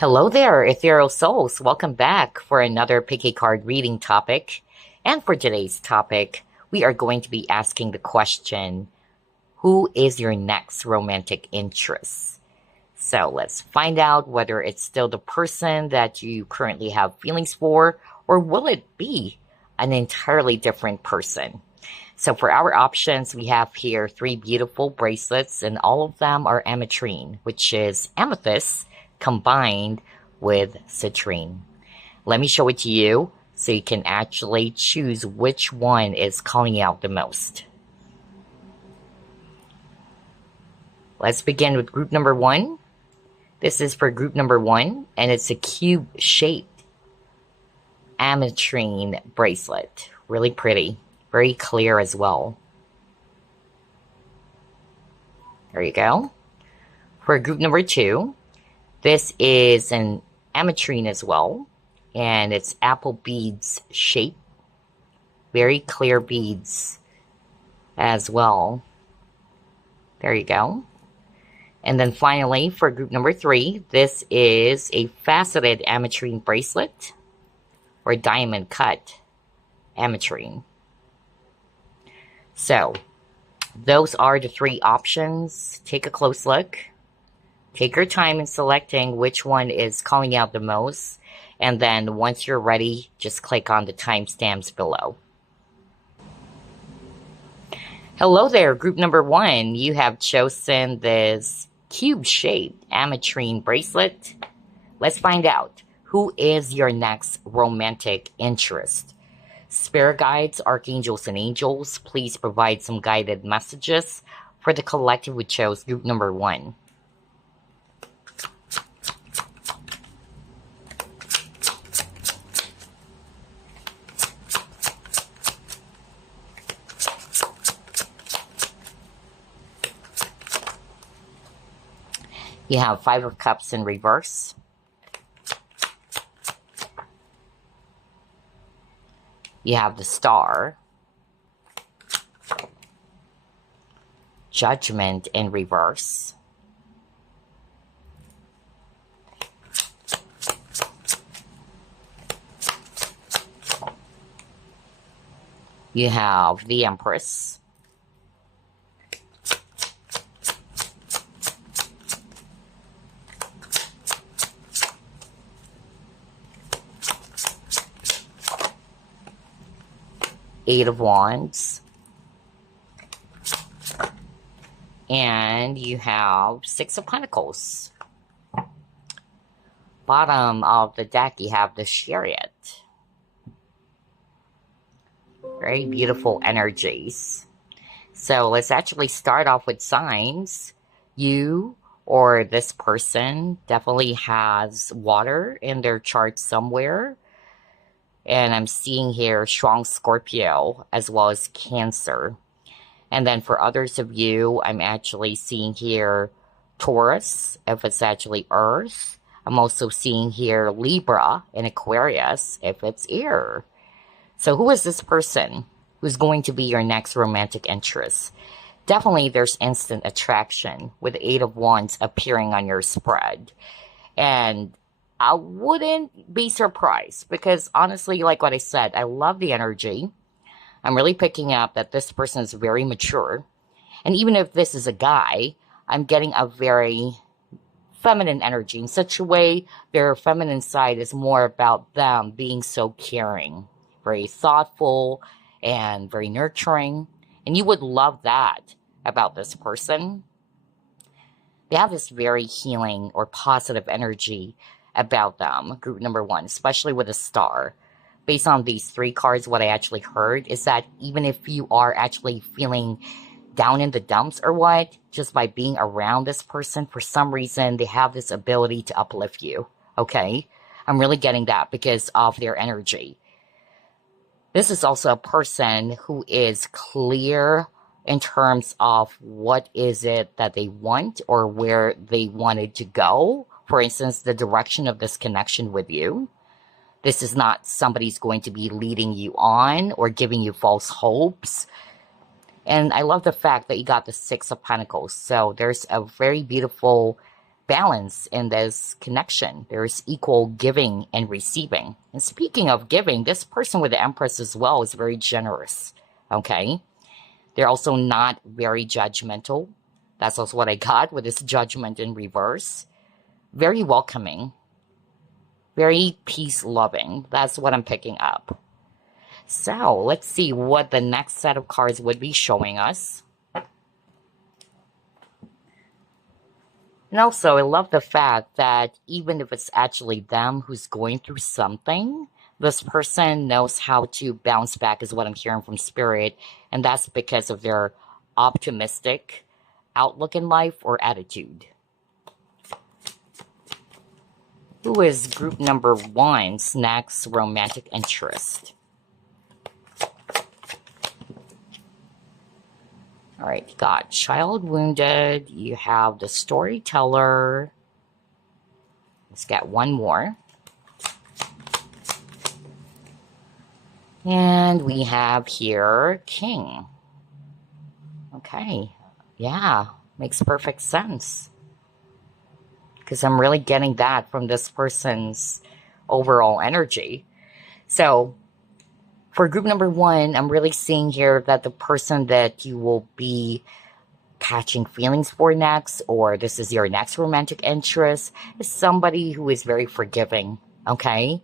Hello there, Ethereal Souls. Welcome back for another picky card reading topic. And for today's topic, we are going to be asking the question, who is your next romantic interest? So let's find out whether it's still the person that you currently have feelings for, or will it be an entirely different person? So for our options, we have here three beautiful bracelets, and all of them are Ametrine, which is amethyst combined with citrine. Let me show it to you so you can actually choose which one is calling out the most. Let's begin with group number one. This is for group number one, and it's a cube-shaped Ametrine bracelet. Really pretty. Very clear as well. There you go. For group number two, this is an Ametrine as well, and it's apple beads shape. Very clear beads as well. There you go. And then finally, for group number three, this is a faceted Ametrine bracelet or diamond cut Ametrine. So, those are the three options. Take a close look. Take your time in selecting which one is calling out the most, and then once you're ready, just click on the timestamps below. Hello there, group number one. You have chosen this cube-shaped Ametrine bracelet. Let's find out, who is your next romantic interest? Spirit guides, archangels, and angels, please provide some guided messages for the collective who chose group number one. You have Five of Cups in reverse. You have the Star. Judgment in reverse. You have the Empress. Eight of Wands. And you have Six of Pentacles. Bottom of the deck, you have the Chariot. Very beautiful energies. So let's actually start off with signs. You or this person definitely has water in their chart somewhere. And I'm seeing here strong Scorpio as well as Cancer. And then for others of you, I'm actually seeing here Taurus, if it's actually Earth. I'm also seeing here Libra and Aquarius, if it's air. So who is this person who's going to be your next romantic interest? Definitely there's instant attraction with the Eight of Wands appearing on your spread. And I wouldn't be surprised because honestly, like what I said, I love the energy. I'm really picking up that this person is very mature. And even if this is a guy, I'm getting a very feminine energy. In such a way, their feminine side is more about them being so caring, very thoughtful, and very nurturing. And you would love that about this person. They have this very healing or positive energy about them, group number one, especially with a Star. Based on these three cards, what I actually heard is that even if you are actually feeling down in the dumps or what, just by being around this person, for some reason, they have this ability to uplift you, okay? I'm really getting that because of their energy. This is also a person who is clear in terms of what is it that they want or where they wanted to go. For instance, the direction of this connection with you. This is not somebody's going to be leading you on or giving you false hopes. And I love the fact that you got the Six of Pentacles. So there's a very beautiful balance in this connection. There's equal giving and receiving. And speaking of giving, this person with the Empress as well is very generous. Okay? They're also not very judgmental. That's also what I got with this judgment in reverse. Very welcoming. Very peace-loving. That's what I'm picking up. So, let's see what the next set of cards would be showing us. And also, I love the fact that even if it's actually them who's going through something, this person knows how to bounce back, is what I'm hearing from Spirit. And that's because of their optimistic outlook in life or attitude. Who is group number 1's next romantic interest? All right, you got child wounded. You have the storyteller. Let's get one more. And we have here king. Okay, yeah, makes perfect sense. Because I'm really getting that from this person's overall energy. So, for group number 1, I'm really seeing here that the person that you will be catching feelings for next, or this is your next romantic interest, is somebody who is very forgiving, okay?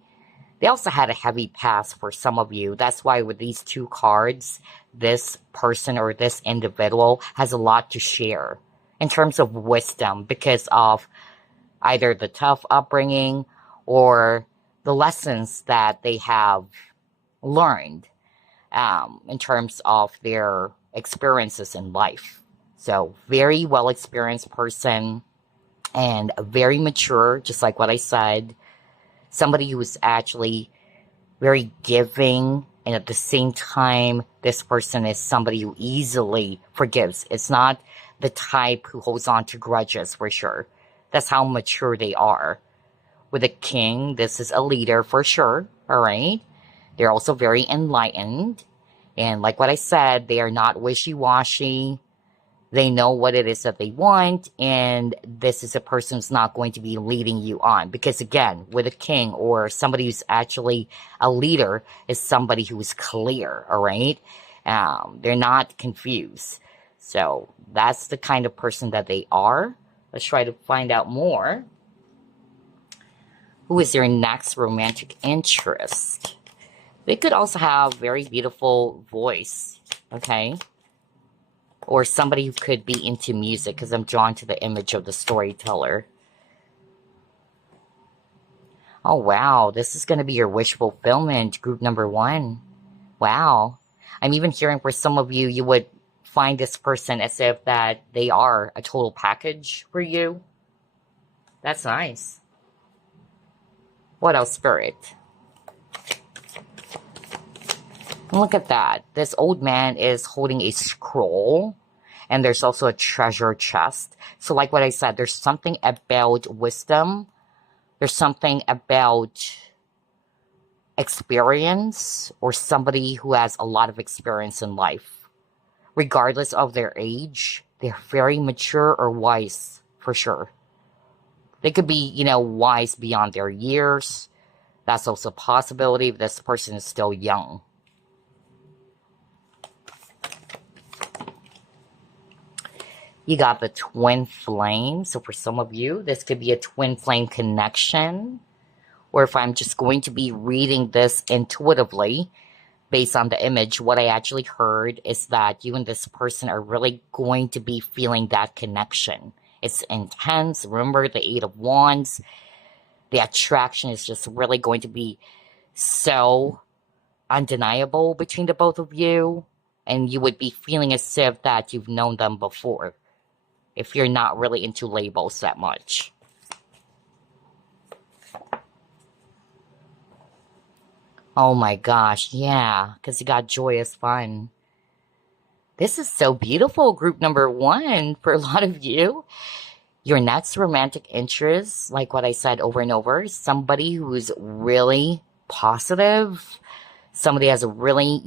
They also had a heavy past for some of you. That's why with these 2 cards, this person or this individual has a lot to share in terms of wisdom because of either the tough upbringing or the lessons that they have learned in terms of their experiences in life. So very well experienced person and very mature, just like what I said. Somebody who is actually very giving, and at the same time, this person is somebody who easily forgives. It's not the type who holds on to grudges for sure. That's how mature they are. With a king, this is a leader for sure, all right? They're also very enlightened. And like what I said, they are not wishy-washy. They know what it is that they want. And this is a person who's not going to be leading you on. Because again, with a king or somebody who's actually a leader is somebody who is clear, all right? They're not confused. So that's the kind of person that they are. Let's try to find out more. Who is your next romantic interest? They could also have very beautiful voice, okay? Or somebody who could be into music, because I'm drawn to the image of the storyteller. Oh, wow. This is going to be your wish fulfillment, group number 1. Wow. I'm even hearing for some of you, you would find this person as if that they are a total package for you. That's nice. What else, Spirit? Look at that. This old man is holding a scroll. And there's also a treasure chest. So like what I said, there's something about wisdom. There's something about experience or somebody who has a lot of experience in life. Regardless of their age, they're very mature or wise for sure. They could be, wise beyond their years. That's also a possibility if this person is still young. You got the twin flame. So for some of you, this could be a twin flame connection. Or if I'm just going to be reading this intuitively, based on the image, what I actually heard is that you and this person are really going to be feeling that connection. It's intense. Remember the 8 of Wands. The attraction is just really going to be so undeniable between the both of you. And you would be feeling as if that you've known them before. If you're not really into labels that much. Oh my gosh, yeah, because you got joyous fun. This is so beautiful, group number 1, for a lot of you. Your next romantic interest, like what I said over and over, is somebody who's really positive. Somebody has a really,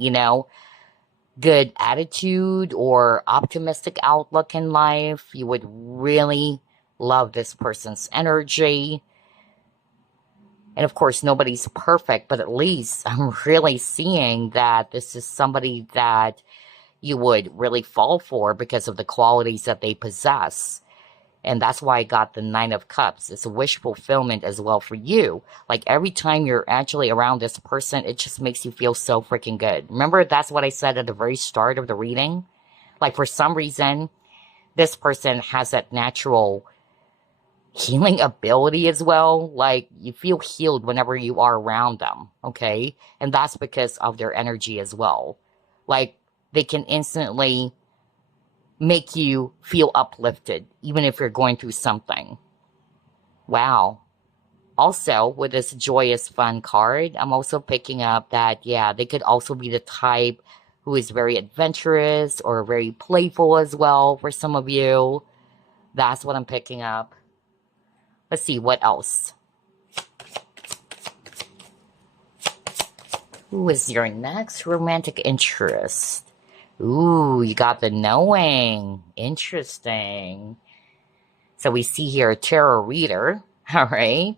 good attitude or optimistic outlook in life. You would really Love this person's energy. And of course, nobody's perfect, but at least I'm really seeing that this is somebody that you would really fall for because of the qualities that they possess. And that's why I got the Nine of Cups. It's a wish fulfillment as well for you. Like every time you're actually around this person, it just makes you feel so freaking good. Remember, that's what I said at the very start of the reading? Like for some reason, this person has that natural healing ability as well. Like you feel healed whenever you are around them, okay? And that's because of their energy as well. Like they can instantly make you feel uplifted, even if you're going through something. Wow. Also, with this joyous fun card, I'm also picking up that, yeah, they could also be the type who is very adventurous or very playful as well for some of you. That's what I'm picking up. Let's see, what else? Who is your next romantic interest? Ooh, you got the knowing. Interesting. So we see here a tarot reader, all right?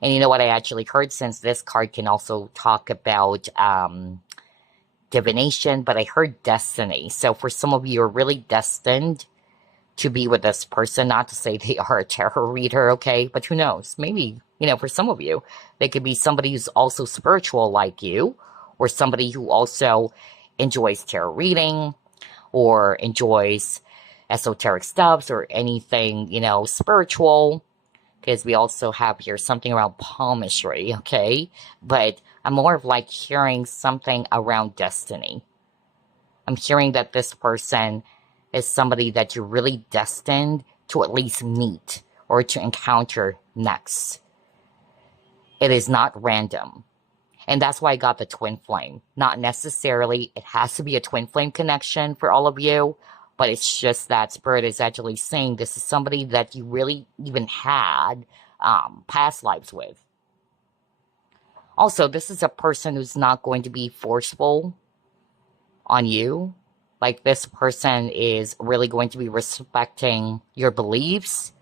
And you know what I actually heard, since this card can also talk about divination, but I heard destiny. So for some of you, you're really destined to be with this person. Not to say they are a tarot reader, okay? But who knows? Maybe, you know, for some of you, they could be somebody who's also spiritual like you, or somebody who also enjoys tarot reading or enjoys esoteric stuffs or anything, you know, spiritual. Because we also have here something around palmistry, okay? But I'm more of like hearing something around destiny. I'm hearing that this person is somebody that you're really destined to at least meet or to encounter next. It is not random. And that's why I got the twin flame. Not necessarily, it has to be a twin flame connection for all of you, but it's just that Spirit is actually saying this is somebody that you really even had past lives with. Also, this is a person who's not going to be forceful on you. Like this person is really going to be respecting your beliefs.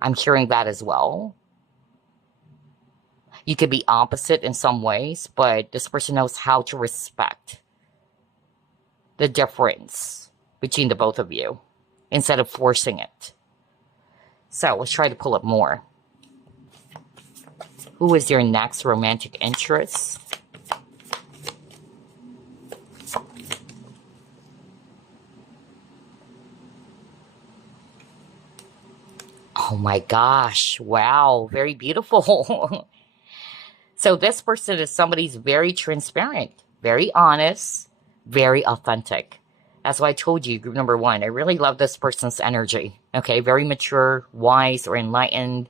I'm hearing that as well. You could be opposite in some ways, but this person knows how to respect the difference between the both of you instead of forcing it. So let's try to pull up more. Who is your next romantic interest? Oh my gosh. Wow. Very beautiful. So this person is somebody who's very transparent, very honest, very authentic. That's why I told you, group number one, I really love this person's energy. Okay, very mature, wise, or enlightened.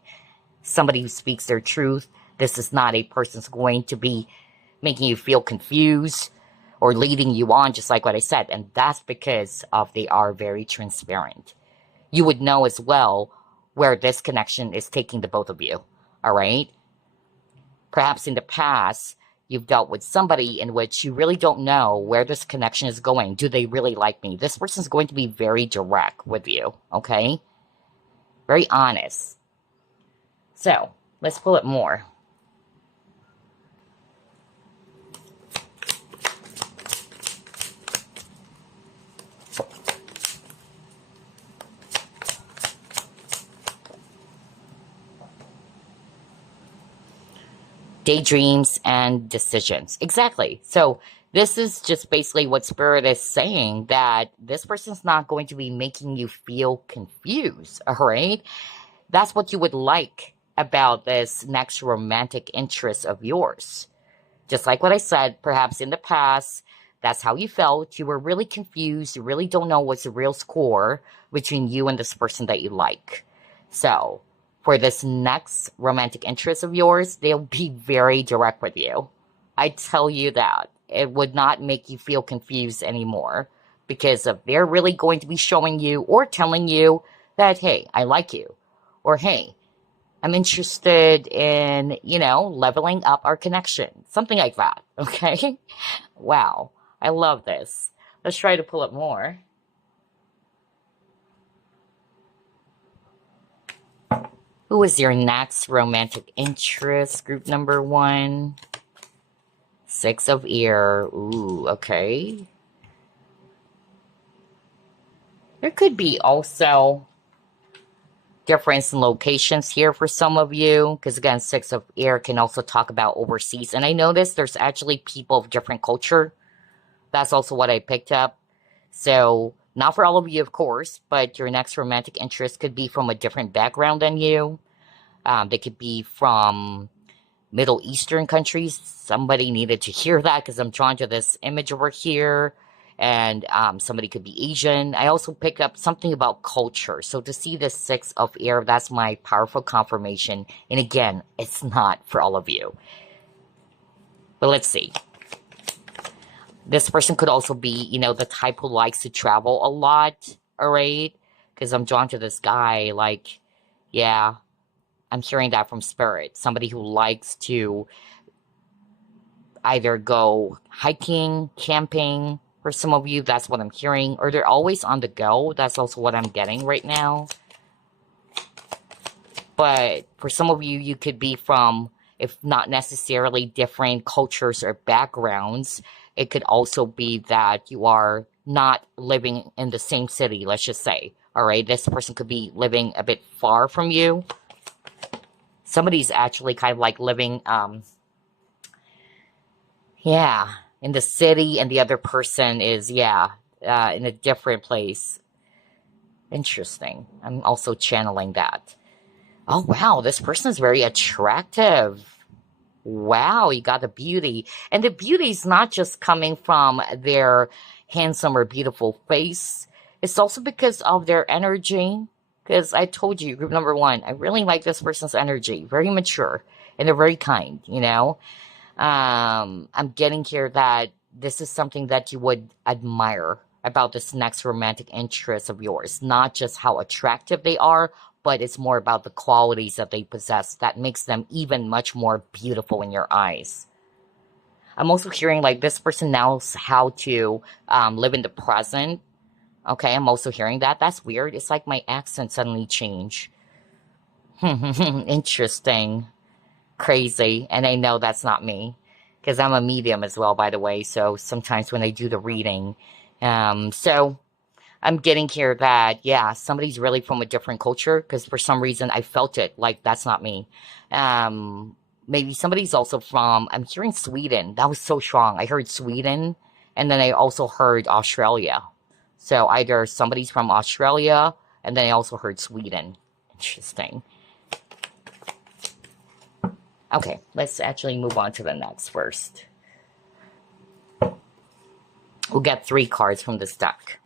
Somebody who speaks their truth. This is not a person who's going to be making you feel confused or leading you on, just like what I said. And that's because of they are very transparent. You would know as well where this connection is taking the both of you. All right? Perhaps in the past, you've dealt with somebody in which you really don't know where this connection is going. Do they really like me? This person's going to be very direct with you, okay? Very honest. So, let's pull it more. Daydreams and decisions. Exactly. So this is just basically what Spirit is saying, that this person's not going to be making you feel confused, all right? That's what you would like about this next romantic interest of yours. Just like what I said, perhaps in the past, that's how you felt. You were really confused. You really don't know what's the real score between you and this person that you like. So, for this next romantic interest of yours, they'll be very direct with you. I tell you that. It would not make you feel confused anymore, because of they're really going to be showing you or telling you that, hey, I like you. Or, hey, I'm interested in, you know, leveling up our connection. Something like that, okay? Wow, I love this. Let's try to pull up more. Who is your next romantic interest? Group number 1. Six of Air. Ooh, okay. There could be also difference in locations here for some of you, because again, Six of Air can also talk about overseas. And I noticed there's actually people of different culture. That's also what I picked up. So, not for all of you, of course, but your next romantic interest could be from a different background than you. They could be from Middle Eastern countries. Somebody needed to hear that because I'm drawn to this image over here. And somebody could be Asian. I also picked up something about culture. So to see the Six of Air, that's my powerful confirmation. And again, it's not for all of you. But let's see. This person could also be, you know, the type who likes to travel a lot, all right? Because I'm drawn to this guy, like, yeah, I'm hearing that from Spirit. Somebody who likes to either go hiking, camping. For some of you, that's what I'm hearing. Or they're always on the go. That's also what I'm getting right now. But for some of you, you could be from, if not necessarily different cultures or backgrounds, it could also be that you are not living in the same city, let's just say. All right, this person could be living a bit far from you. Somebody's actually kind of like living, yeah, in the city, and the other person is, yeah, in a different place. Interesting. I'm also channeling that. Oh, wow, this person is very attractive. Wow, you got the beauty. And the beauty is not just coming from their handsome or beautiful face. It's also because of their energy. Because I told you, group number 1, I really like this person's energy. Very mature. And they're very kind, you know. I'm getting here that this is something that you would admire about this next romantic interest of yours. Not just how attractive they are, but it's more about the qualities that they possess that makes them even much more beautiful in your eyes. I'm also hearing like this person knows how to live in the present. Okay, I'm also hearing that. That's weird. It's like my accent suddenly changed. Interesting. Crazy. And I know that's not me because I'm a medium as well, by the way. So sometimes when I do the reading, so I'm getting here that, yeah, somebody's really from a different culture because for some reason I felt it like that's not me. Maybe somebody's also from, I'm hearing Sweden. That was so strong. I heard Sweden and then I also heard Australia. So either somebody's from Australia and then I also heard Sweden. Interesting. Okay, let's actually move on to the next first. We'll get 3 cards from this deck.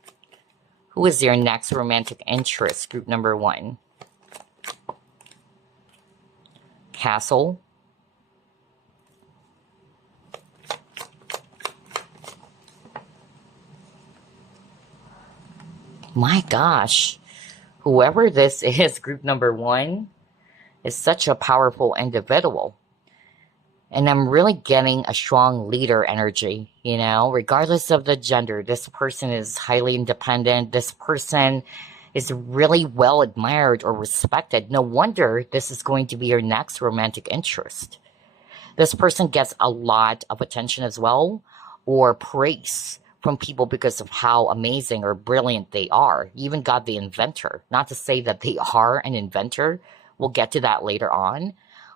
Who is your next romantic interest? Group number 1. Castle. My gosh. Whoever this is, group number 1, is such a powerful individual. And I'm really getting a strong leader energy, you know, regardless of the gender. This person is highly independent. This person is really well admired or respected. No wonder this is going to be your next romantic interest. This person gets a lot of attention as well, or praise from people because of how amazing or brilliant they are. You even got the inventor. Not to say that they are an inventor. We'll get to that later on.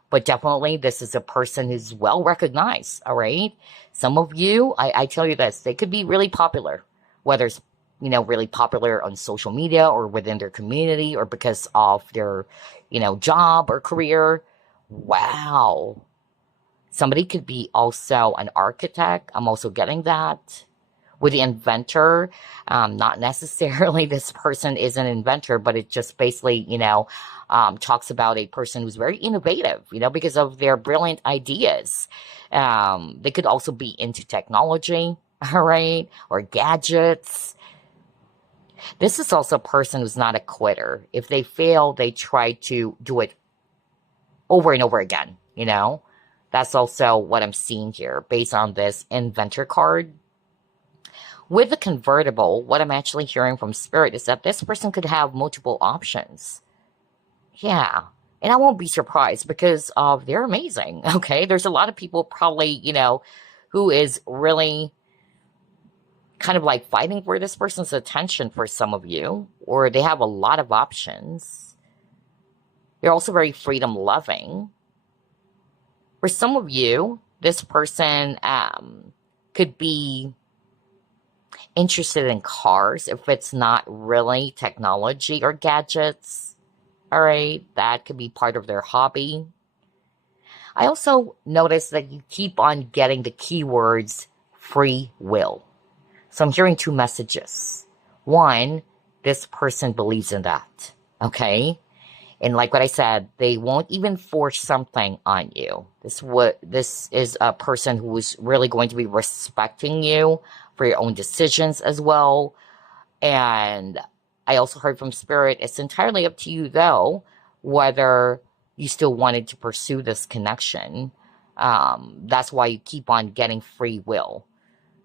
But definitely, this is a person who's well recognized, all right? Some of you, I tell you this, they could be really popular, whether it's, you know, really popular on social media or within their community or because of their, you know, job or career. Wow. Somebody could be also an architect. I'm also getting that. With the inventor, not necessarily this person is an inventor, but it just basically, you know, talks about a person who's very innovative, you know, because of their brilliant ideas. They could also be into technology, all right, or gadgets. This is also a person who's not a quitter. If they fail, they try to do it over and over again, you know. That's also what I'm seeing here based on this inventor card. With the convertible, what I'm actually hearing from Spirit is that this person could have multiple options. Yeah. And I won't be surprised because they're amazing. Okay. There's a lot of people probably, who is really kind of like fighting for this person's attention for some of you, or they have a lot of options. They're also very freedom loving. For some of you, this person could be interested in cars if it's not really technology or gadgets. All right, that could be part of their hobby. I also noticed that you keep on getting the keywords free will. So I'm hearing two messages. One, this person believes in that. Okay? And like what I said, they won't even force something on you. This is a person who is really going to be respecting you for your own decisions as well. And I also heard from Spirit, it's entirely up to you though, whether you still wanted to pursue this connection. That's why you keep on getting free will.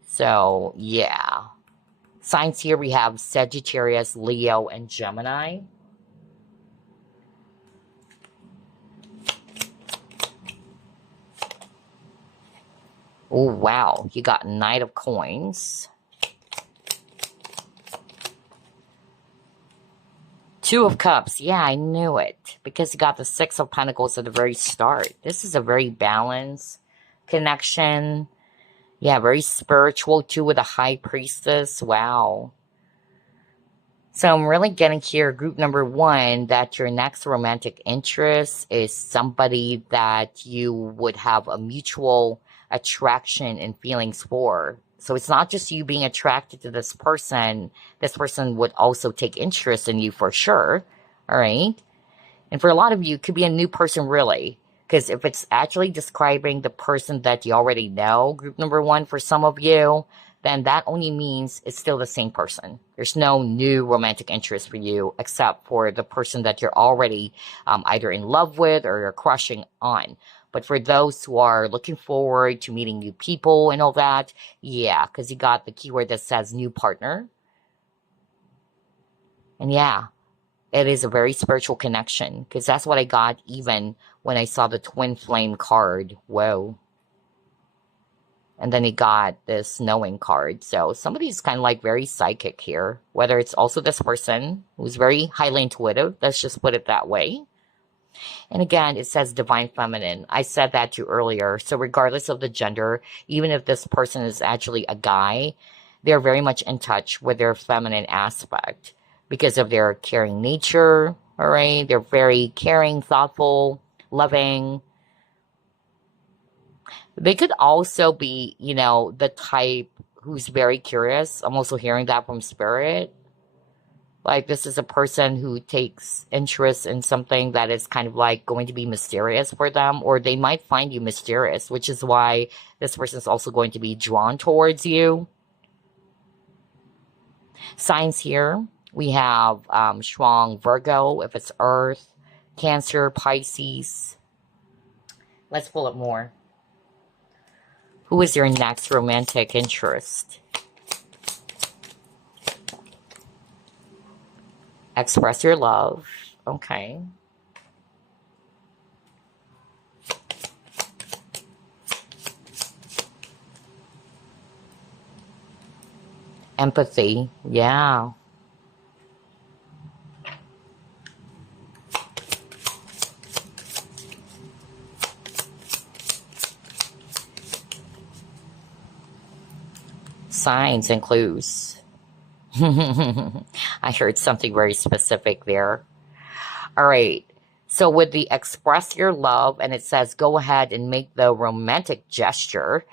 So yeah. Signs here we have Sagittarius, Leo, and Gemini. Oh, wow. You got Knight of Coins. Two of Cups. Yeah, I knew it. Because you got the Six of Pentacles at the very start. This is a very balanced connection. Yeah, very spiritual too with a High Priestess. Wow. So I'm really getting here, group number one, that your next romantic interest is somebody that you would have a mutual attraction and feelings for. So it's not just you being attracted to this person would also take interest in you for sure. All right. And for a lot of you, it could be a new person really. Because if it's actually describing the person that you already know, group number one, for some of you, then that only means it's still the same person. There's no new romantic interest for you except for the person that you're already either in love with or you're crushing on. But for those who are looking forward to meeting new people and all that, yeah, because you got the keyword that says new partner. And yeah, it is a very spiritual connection because that's what I got even when I saw the twin flame card. Whoa. And then he got this knowing card. So somebody's kind of like very psychic here. Whether it's also this person who's very highly intuitive. Let's just put it that way. And again, it says divine feminine. I said that to you earlier. So regardless of the gender, even if this person is actually a guy, they're very much in touch with their feminine aspect because of their caring nature. All right. They're very caring, thoughtful, loving. They could also be, the type who's very curious. I'm also hearing that from Spirit. Like this is a person who takes interest in something that is kind of like going to be mysterious for them, or they might find you mysterious, which is why this person is also going to be drawn towards you. Signs here, we have strong Virgo, if it's Earth, Cancer, Pisces. Let's pull up more. Who is your next romantic interest? Express your love. Okay. Empathy. Yeah. Signs and clues. I heard something very specific there. All right. So with the express your love, and it says go ahead and make the romantic gesture.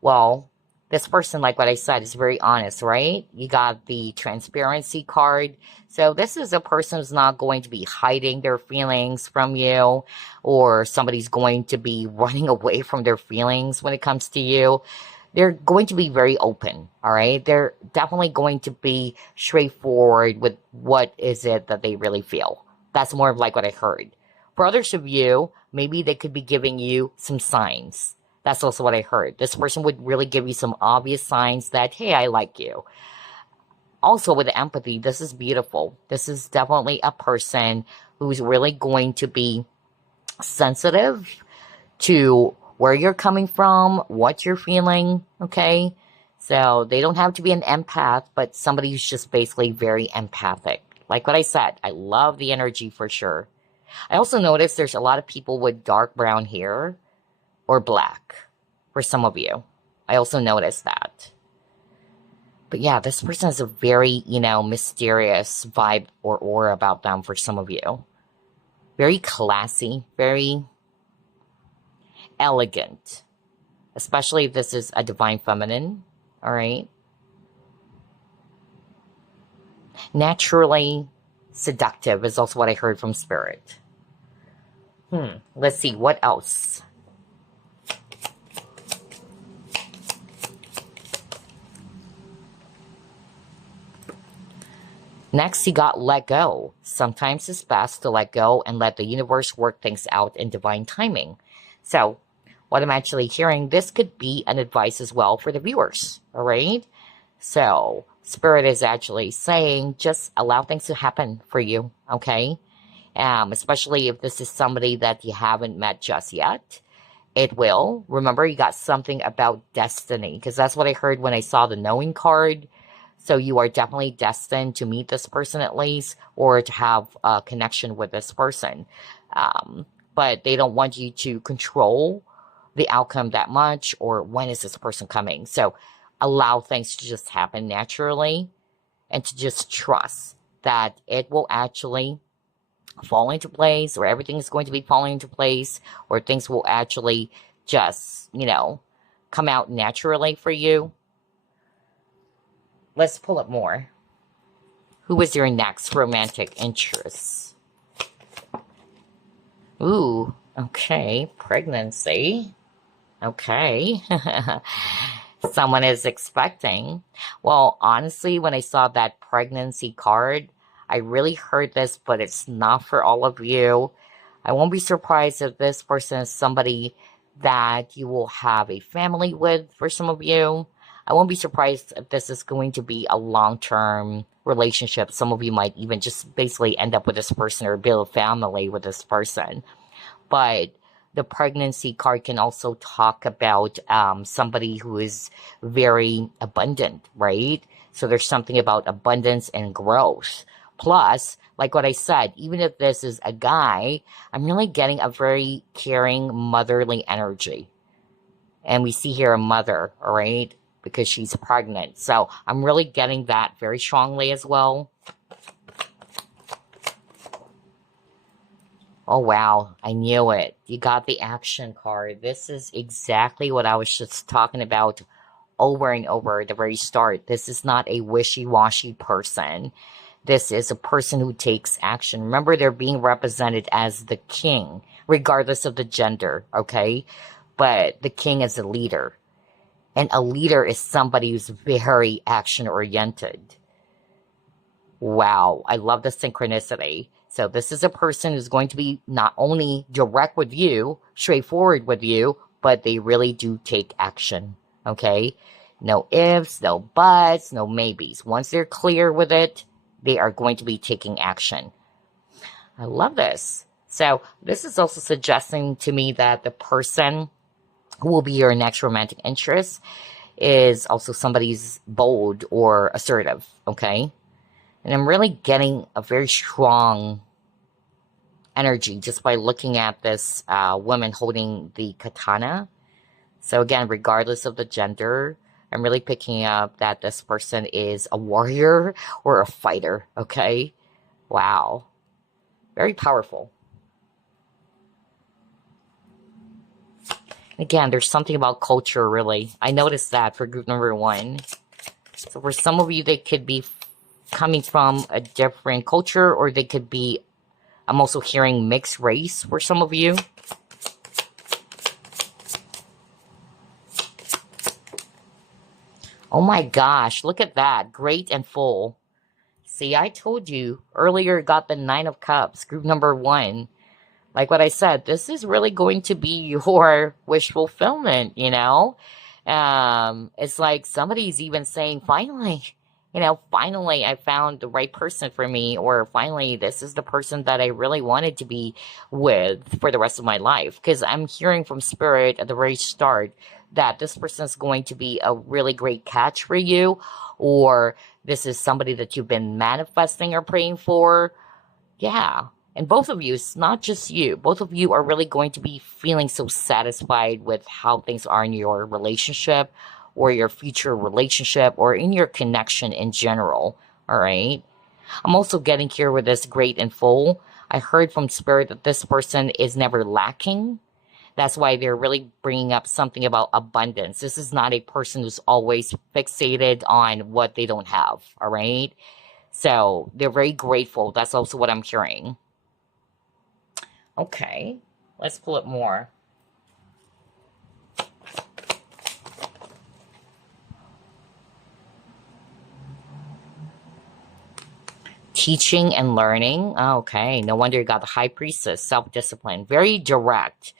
Well, this person, like what I said, is very honest, right? You got the transparency card. So this is a person who's not going to be hiding their feelings from you, or somebody's going to be running away from their feelings when it comes to you. They're going to be very open, all right? They're definitely going to be straightforward with what is it that they really feel. That's more of like what I heard. For others of you, maybe they could be giving you some signs. That's also what I heard. This person would really give you some obvious signs that, hey, I like you. Also with empathy, this is beautiful. This is definitely a person who's really going to be sensitive to where you're coming from, what you're feeling, okay? So they don't have to be an empath, but somebody who's just basically very empathic. Like what I said, I love the energy for sure. I also noticed there's a lot of people with dark brown hair or black for some of you. I also noticed that. But yeah, this person has a very, mysterious vibe or aura about them for some of you. Very classy, very elegant. Especially if this is a divine feminine, all right? Naturally seductive is also what I heard from Spirit. Let's see, what else? Next, you got let go. Sometimes it's best to let go and let the universe work things out in divine timing. So, what I'm actually hearing, this could be an advice as well for the viewers, all right? So, Spirit is actually saying, just allow things to happen for you, okay? Especially if this is somebody that you haven't met just yet. It will. Remember, you got something about destiny, because that's what I heard when I saw the knowing card. So you are definitely destined to meet this person at least, or to have a connection with this person. But they don't want you to control the outcome that much, or when is this person coming. So allow things to just happen naturally, and to just trust that it will actually fall into place, or everything is going to be falling into place, or things will actually just, come out naturally for you. Let's pull up more. Who is your next romantic interest? Ooh, okay. Pregnancy. Okay. Someone is expecting. Well, honestly, when I saw that pregnancy card, I really heard this, but it's not for all of you. I won't be surprised if this person is somebody that you will have a family with for some of you. I won't be surprised if this is going to be a long-term relationship. Some of you might even just basically end up with this person or build a family with this person. But the pregnancy card can also talk about somebody who is very abundant, right? So there's something about abundance and growth. Plus, like what I said, even if this is a guy, I'm really getting a very caring, motherly energy. And we see here a mother, all right? Because she's pregnant. So I'm really getting that very strongly as well. Oh, wow. I knew it. You got the action card. This is exactly what I was just talking about over and over at the very start. This is not a wishy-washy person. This is a person who takes action. Remember, they're being represented as the king, regardless of the gender, okay? But the king is a leader. And a leader is somebody who's very action-oriented. Wow, I love the synchronicity. So this is a person who's going to be not only direct with you, straightforward with you, but they really do take action, okay? No ifs, no buts, no maybes. Once they're clear with it, they are going to be taking action. I love this. So this is also suggesting to me that the person who will be your next romantic interest is also somebody who's bold or assertive, okay? And I'm really getting a very strong energy just by looking at this woman holding the katana. So again, regardless of the gender, I'm really picking up that this person is a warrior or a fighter, okay? Wow. Very powerful. Again, there's something about culture, really. I noticed that for group number 1. So for some of you, they could be coming from a different culture, or they could be, I'm also hearing mixed race for some of you. Oh my gosh, look at that. Great and full. See, I told you earlier, got the 9 of Cups, group number 1. Like what I said, this is really going to be your wish fulfillment, you know? It's like somebody's even saying, finally, finally I found the right person for me, or finally this is the person that I really wanted to be with for the rest of my life. Because I'm hearing from Spirit at the very start that this person is going to be a really great catch for you, or this is somebody that you've been manifesting or praying for. Yeah. And both of you, it's not just you, both of you are really going to be feeling so satisfied with how things are in your relationship or your future relationship or in your connection in general. All right. I'm also getting here with this great and full. I heard from Spirit that this person is never lacking. That's why they're really bringing up something about abundance. This is not a person who's always fixated on what they don't have. All right. So they're very grateful. That's also what I'm hearing. Okay, let's pull it more. Teaching and learning. Okay, no wonder you got the High Priestess, self-discipline, very direct.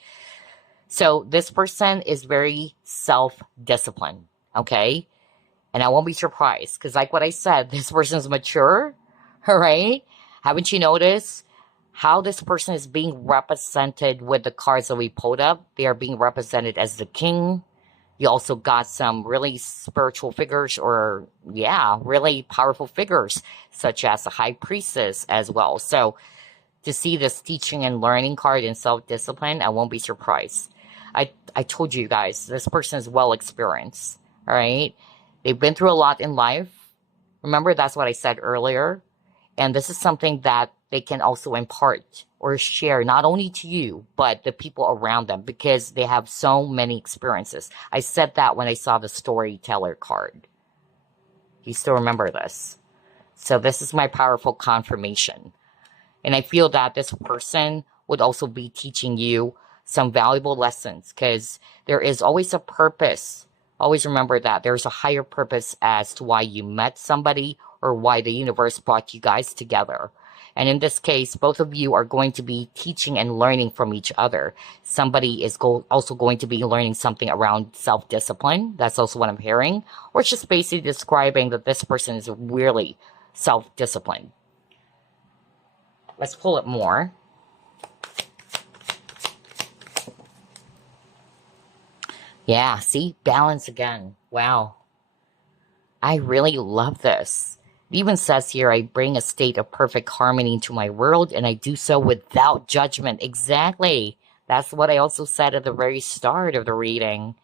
So this person is very self-disciplined, okay? And I won't be surprised because like what I said, this person's mature, all right? Haven't you noticed how this person is being represented with the cards that we pulled up? They are being represented as the king. You also got some really spiritual figures or, yeah, really powerful figures, such as the High Priestess as well. So to see this teaching and learning card in self-discipline, I won't be surprised. I told you guys, this person is well experienced, all right? They've been through a lot in life. Remember, that's what I said earlier. And this is something that they can also impart or share, not only to you, but the people around them, because they have so many experiences. I said that when I saw the storyteller card. You still remember this. So this is my powerful confirmation. And I feel that this person would also be teaching you some valuable lessons, because there is always a purpose. Always remember that there's a higher purpose as to why you met somebody or why the universe brought you guys together. And in this case, both of you are going to be teaching and learning from each other. Somebody is also going to be learning something around self-discipline. That's also what I'm hearing. Or it's just basically describing that this person is really self-disciplined. Let's pull it more. Yeah, see? Balance again. Wow. I really love this. It even says here, I bring a state of perfect harmony into my world, and I do so without judgment. Exactly. That's what I also said at the very start of the reading.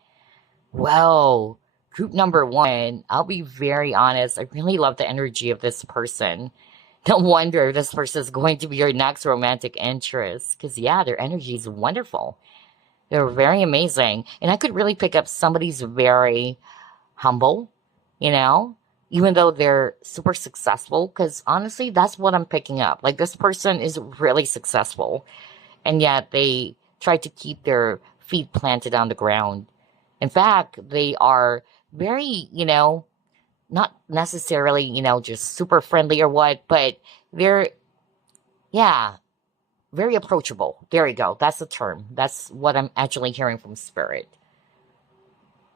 Well, group number one, I'll be very honest. I really love the energy of this person. No wonder this person is going to be your next romantic interest. Because, yeah, their energy is wonderful. They're very amazing. And I could really pick up somebody's very humble, even though they're super successful. Because honestly, that's what I'm picking up. Like, this person is really successful. And yet they try to keep their feet planted on the ground. In fact, they are very, not necessarily, just super friendly or what, but they're, yeah, very approachable. There you go. That's the term. That's what I'm actually hearing from Spirit.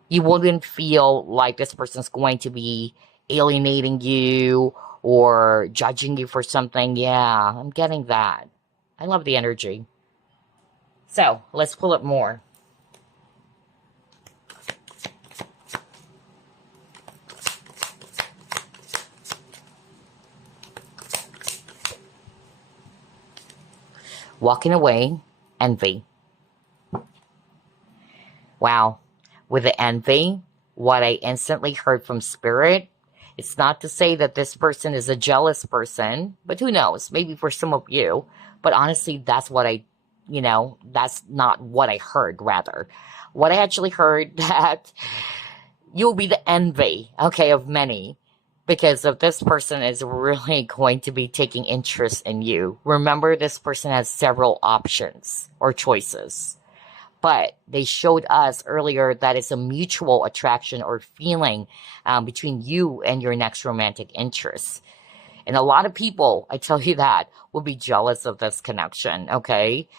You wouldn't feel like this person's going to be alienating you or judging you for something. Yeah, I'm getting that. I love the energy. So let's pull it more. Walking away, envy. Wow. With the envy, what I instantly heard from Spirit, it's not to say that this person is a jealous person, but who knows? Maybe for some of you. But honestly, that's what that's not what I heard, rather. What I actually heard that you'll be the envy, okay, of many. Because if this person is really going to be taking interest in you, remember this person has several options or choices. But they showed us earlier that it's a mutual attraction or feeling between you and your next romantic interest. And a lot of people, I tell you that, will be jealous of this connection, okay?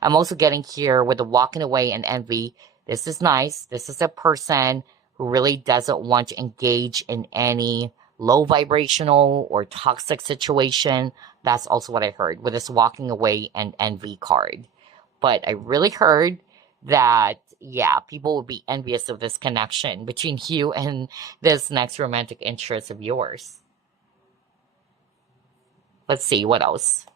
I'm also getting here with the walking away and envy. This is nice. This is a person who really doesn't want to engage in any low vibrational or toxic situation. That's also what I heard with this walking away and envy card. But I really heard that, yeah, people will be envious of this connection between you and this next romantic interest of yours. Let's see, what else?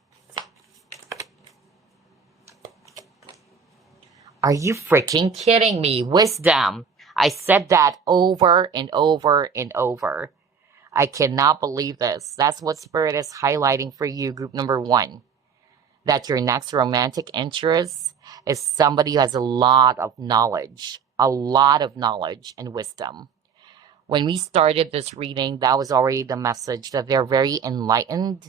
Are you freaking kidding me? Wisdom. I said that over and over and over. I cannot believe this. That's what Spirit is highlighting for you, group number 1. That your next romantic interest is somebody who has a lot of knowledge and wisdom. When we started this reading, that was already the message that they're very enlightened,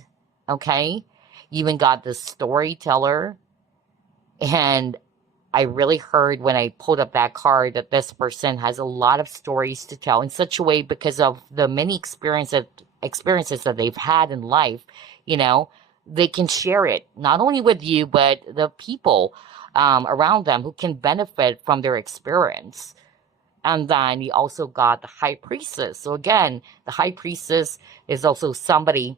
okay? You even got the storyteller, and I really heard when I pulled up that card that this person has a lot of stories to tell in such a way because of the many experiences that they've had in life. You know, they can share it not only with you, but the people around them who can benefit from their experience. And then you also got the High Priestess. So again, the High Priestess is also somebody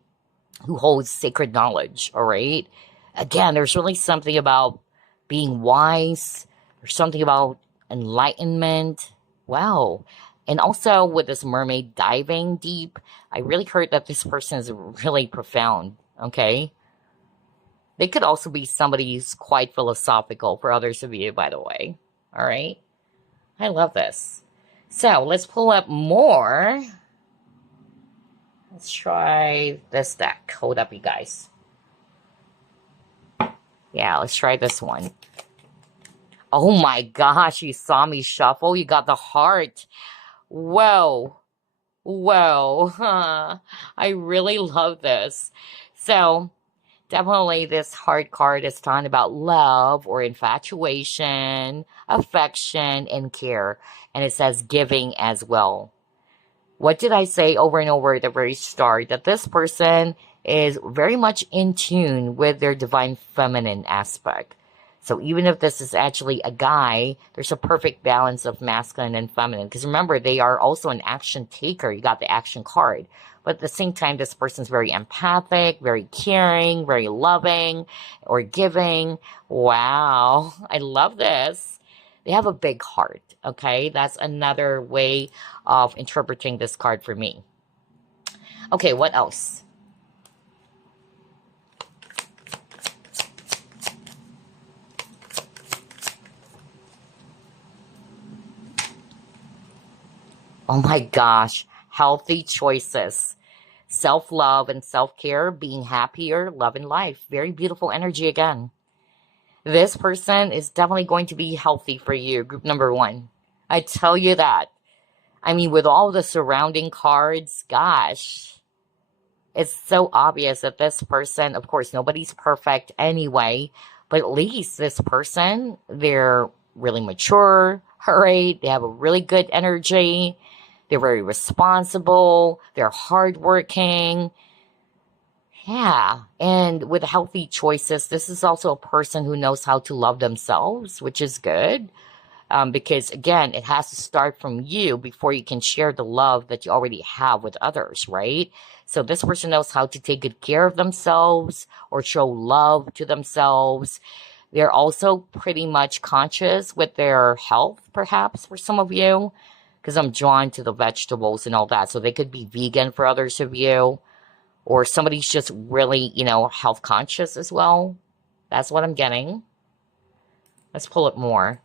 who holds sacred knowledge, all right? Again, there's really something about being wise. There's something about enlightenment. Wow. And also with this mermaid diving deep, I really heard that this person is really profound, okay? They could also be somebody who's quite philosophical for others of you, by the way. All right? I love this. So let's pull up more. Let's try this deck. Hold up, you guys. Yeah, let's try this one. Oh my gosh, you saw me shuffle. You got the heart. Whoa. Whoa. I really love this. So, definitely this heart card is talking about love or infatuation, affection, and care. And it says giving as well. What did I say over and over at the very start? That this person is very much in tune with their divine feminine aspect. So even if this is actually a guy, there's a perfect balance of masculine and feminine. Because remember, they are also an action taker. You got the action card. But at the same time, this person's very empathic, very caring, very loving, or giving. Wow, I love this. They have a big heart, okay? That's another way of interpreting this card for me. Okay, what else? Oh my gosh, healthy choices. Self-love and self-care, being happier, loving life. Very beautiful energy again. This person is definitely going to be healthy for you, group number 1. I tell you that. I mean, with all the surrounding cards, gosh, it's so obvious that this person, of course, nobody's perfect anyway, but at least this person, they're really mature, all right? They have a really good energy. They're very responsible. They're hardworking. Yeah. And with healthy choices, this is also a person who knows how to love themselves, which is good. Because again, it has to start from you before you can share the love that you already have with others, right? So this person knows how to take good care of themselves or show love to themselves. They're also pretty much conscious with their health, perhaps, for some of you, because I'm drawn to the vegetables and all that. So they could be vegan for others of you, or somebody's just really, health conscious as well. That's what I'm getting. Let's pull it more.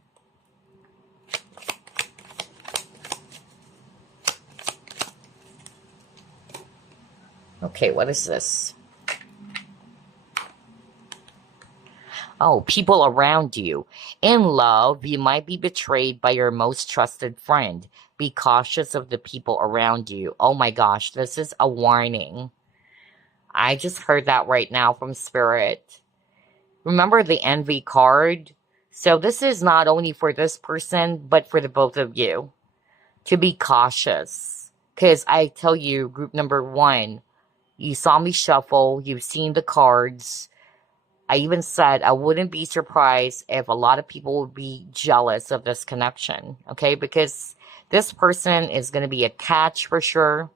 Okay, what is this? Oh, people around you. In love, you might be betrayed by your most trusted friend. Be cautious of the people around you. Oh my gosh, this is a warning. I just heard that right now from Spirit. Remember the envy card? So this is not only for this person, but for the both of you. To be cautious. Because I tell you, group number 1, you saw me shuffle, you've seen the cards. I even said I wouldn't be surprised if a lot of people would be jealous of this connection, okay? Because this person is going to be a catch for sure.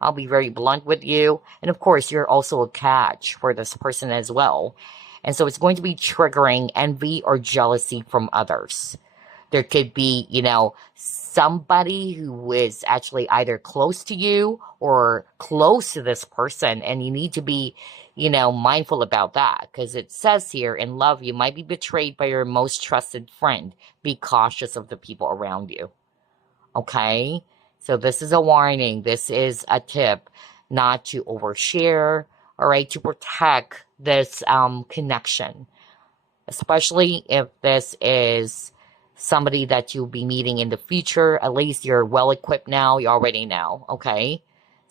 I'll be very blunt with you. And of course, you're also a catch for this person as well. And so it's going to be triggering envy or jealousy from others. There could be, somebody who is actually either close to you or close to this person. And you need to be, mindful about that because it says here in love, you might be betrayed by your most trusted friend. Be cautious of the people around you. Okay? So this is a warning. This is a tip not to overshare, all right, to protect this connection, especially if this is somebody that you'll be meeting in the future. At least you're well equipped now. You already know, okay?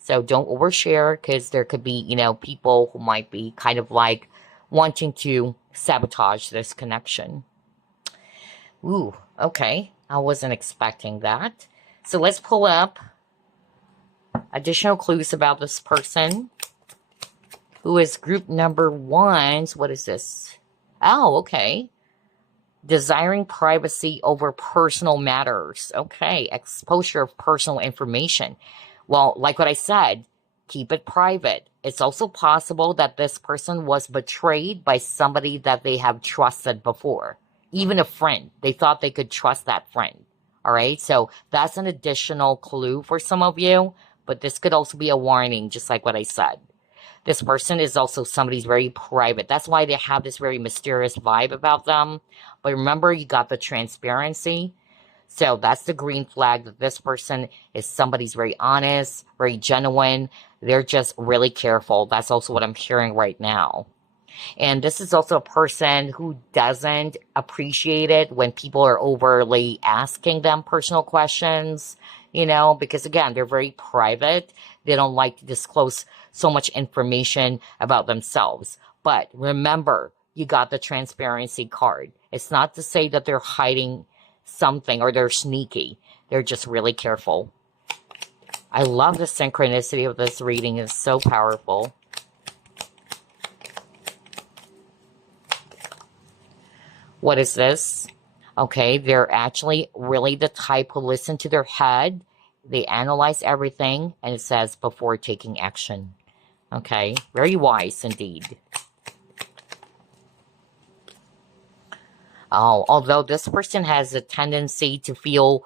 So don't overshare because there could be, people who might be kind of like wanting to sabotage this connection. Ooh, okay. I wasn't expecting that. So let's pull up additional clues about this person who is group number 1. What is this? Oh, okay. Desiring privacy over personal matters. Okay. Exposure of personal information. Well, like what I said, keep it private. It's also possible that this person was betrayed by somebody that they have trusted before. Even a friend. They thought they could trust that friend. All right. So that's an additional clue for some of you. But this could also be a warning, just like what I said. This person is also somebody's very private. That's why they have this very mysterious vibe about them. But remember, you got the transparency. So that's the green flag that this person is somebody's very honest, very genuine. They're just really careful. That's also what I'm hearing right now. And this is also a person who doesn't appreciate it when people are overly asking them personal questions, because again, they're very private. They don't like to disclose so much information about themselves. But remember, you got the transparency card. It's not to say that they're hiding something or they're sneaky. They're just really careful. I love the synchronicity of this reading. It's so powerful. What is this? Okay, they're actually really the type who listen to their head. They analyze everything, and it says before taking action. Okay, very wise indeed. Oh, although this person has a tendency to feel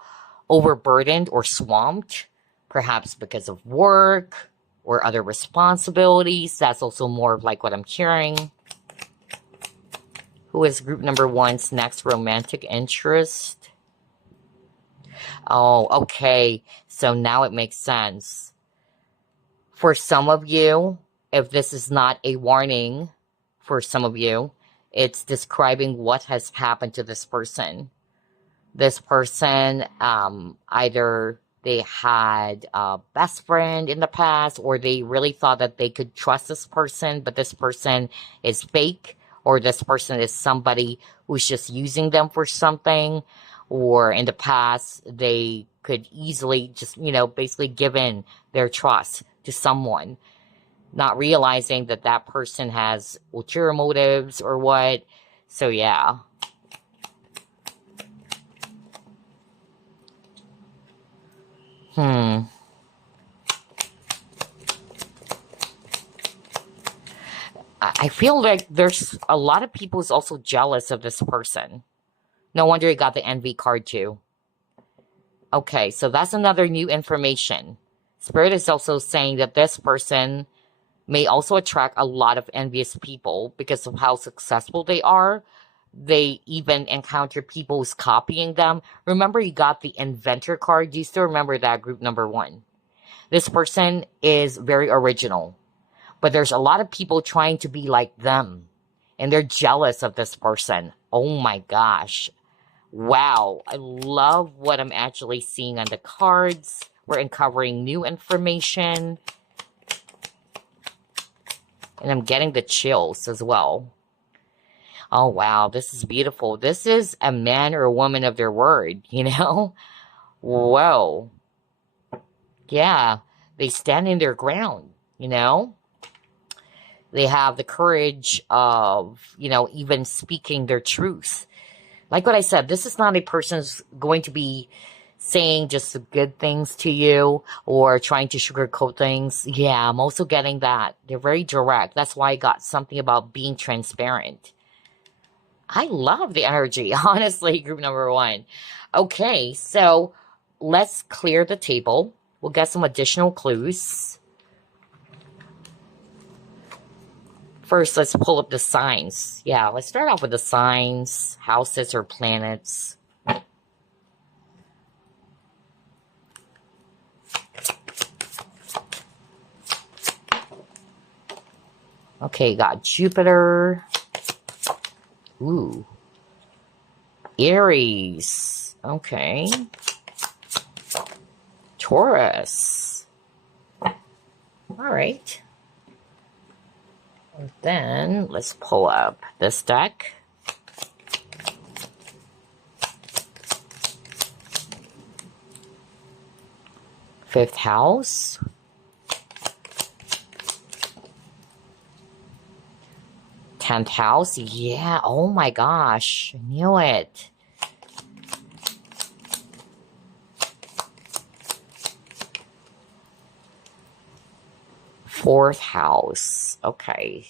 overburdened or swamped, perhaps because of work or other responsibilities. That's also more of like what I'm hearing. Who is group number 1's next romantic interest? Oh, okay. So now it makes sense. For some of you, if this is not a warning for some of you, it's describing what has happened to this person. This person, either they had a best friend in the past, or they really thought that they could trust this person, but this person is fake, or this person is somebody who's just using them for something, or in the past, they could easily just, basically give in their trust to someone, not realizing that that person has ulterior motives or what. So, yeah. I feel like there's a lot of people who's also jealous of this person. No wonder you got the envy card too. Okay, so that's another new information. Spirit is also saying that this person may also attract a lot of envious people because of how successful they are. They even encounter people who's copying them. Remember, you got the inventor card. Do you still remember that, group number 1? This person is very original, but there's a lot of people trying to be like them, and they're jealous of this person. Oh my gosh. Wow. I love what I'm actually seeing on the cards. We're uncovering new information. And I'm getting the chills as well. Oh, wow. This is beautiful. This is a man or a woman of their word, Whoa. Yeah. They stand in their ground, They have the courage of, even speaking their truth. Like what I said, this is not a person who's going to be saying just good things to you or trying to sugarcoat things. Yeah, I'm also getting that. They're very direct. That's why I got something about being transparent. I love the energy, honestly, group number one. Okay, so let's clear the table. We'll get some additional clues. First, let's pull up the signs. Yeah, let's start off with the signs, houses, or planets. Okay, got Jupiter. Ooh. Aries. Okay. Taurus. All right. And then let's pull up this deck. Fifth house. 10th house. Yeah. Oh my gosh. Knew it. Fourth house. Okay.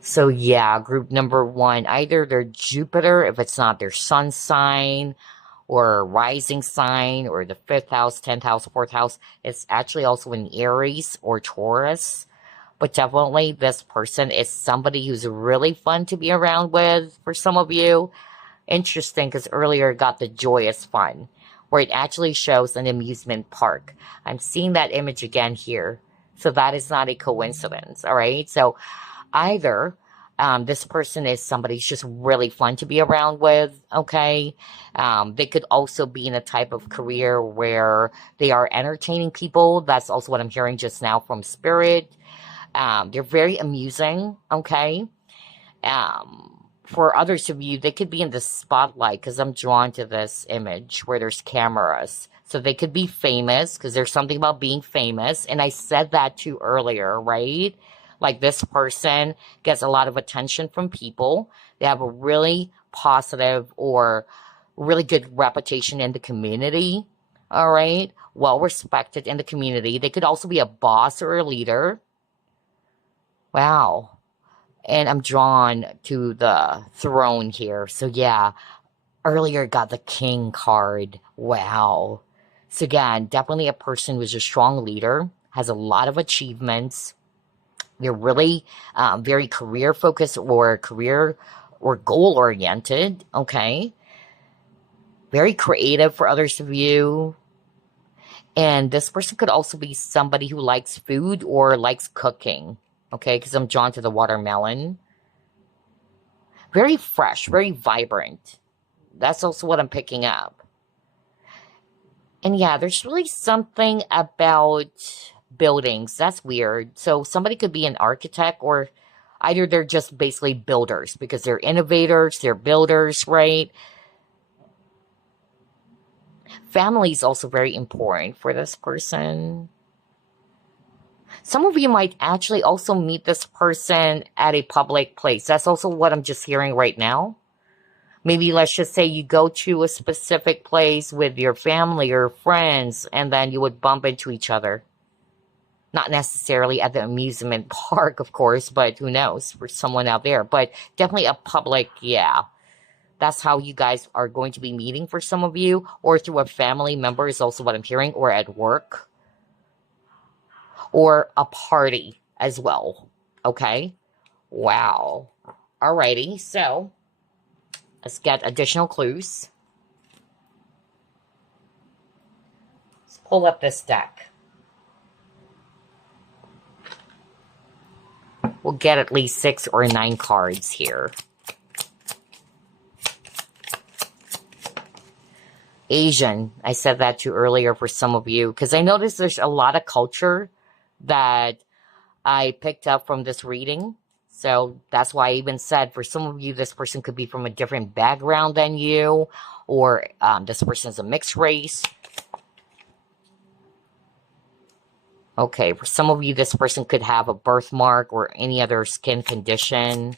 So yeah, group number one, either their Jupiter, if it's not their sun sign, or rising sign, or the 5th house, 10th house, 4th house. It's actually also in Aries or Taurus. But definitely this person is somebody who's really fun to be around with for some of you. Interesting, because earlier got the joyous fun, where it actually shows an amusement park. I'm seeing that image again here. So that is not a coincidence, all right? So either this person is somebody who's just really fun to be around with, okay? They could also be in a type of career where they are entertaining people. That's also what I'm hearing just now from Spirit. They're very amusing, okay? For others of you, they could be in the spotlight because I'm drawn to this image where there's cameras. So they could be famous because there's something about being famous. And I said that too earlier, right? Like this person gets a lot of attention from people. They have a really positive or really good reputation in the community. All right. Well respected in the community. They could also be a boss or a leader. Wow. And I'm drawn to the throne here. So yeah, earlier got the king card. Wow. So again, definitely a person who's a strong leader, has a lot of achievements. They're really very career focused or career or goal oriented. Okay. Very creative for others of you. And this person could also be somebody who likes food or likes cooking. Okay. Because I'm drawn to the watermelon. Very fresh, very vibrant. That's also what I'm picking up. And yeah, there's really something about buildings. That's weird. So somebody could be an architect, or either they're just basically builders because they're innovators, they're builders, right? Family is also very important for this person. Some of you might actually also meet this person at a public place. That's also what I'm just hearing right now. Maybe let's just say you go to a specific place with your family or friends, and then you would bump into each other. Not necessarily at the amusement park, of course, but who knows for someone out there. But definitely a public, yeah. That's how you guys are going to be meeting for some of you, or through a family member is also what I'm hearing, or at work, or a party as well. Okay? Wow. Alrighty, so let's get additional clues. Let's pull up this deck. We'll get at least 6 or 9 cards here. Asian. I said that too earlier for some of you, because I noticed there's a lot of culture that I picked up from this reading. So that's why I even said for some of you, this person could be from a different background than you, or this person is a mixed race. Okay, for some of you, this person could have a birthmark or any other skin condition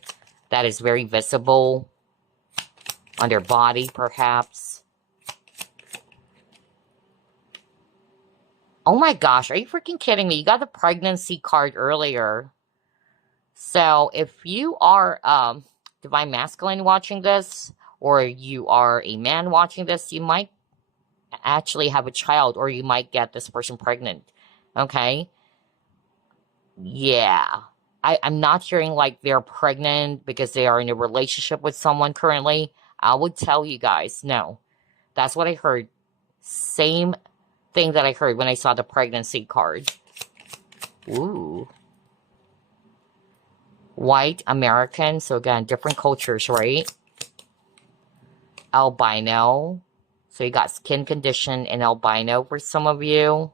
that is very visible. on their body, perhaps. Oh my gosh, are you freaking kidding me? You got the pregnancy card earlier. So if you are divine masculine watching this, or you are a man watching this, you might actually have a child, or you might get this person pregnant. Okay? Yeah. I'm not hearing like they're pregnant because they are in a relationship with someone currently. I would tell you guys, no. That's what I heard. Same thing that I heard when I saw the pregnancy card. Ooh. White, American. So again, different cultures, right? Albino. So you got skin condition and albino for some of you.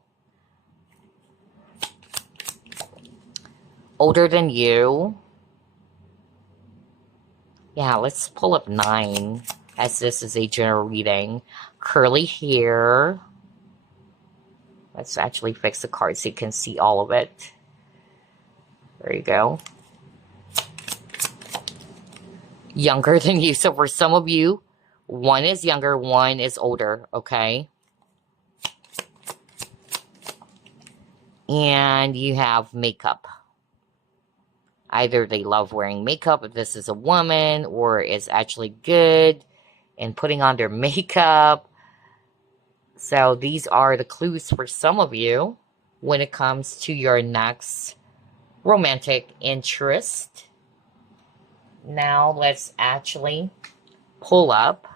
Older than you. Yeah, let's pull up 9, as this is a general reading. Curly hair. Let's actually fix the card so you can see all of it. There you go. Younger than you. So for some of you, one is younger, one is older, okay? And you have makeup. Either they love wearing makeup if this is a woman, or is actually good in putting on their makeup. So these are the clues for some of you when it comes to your next romantic interest. Now let's actually pull up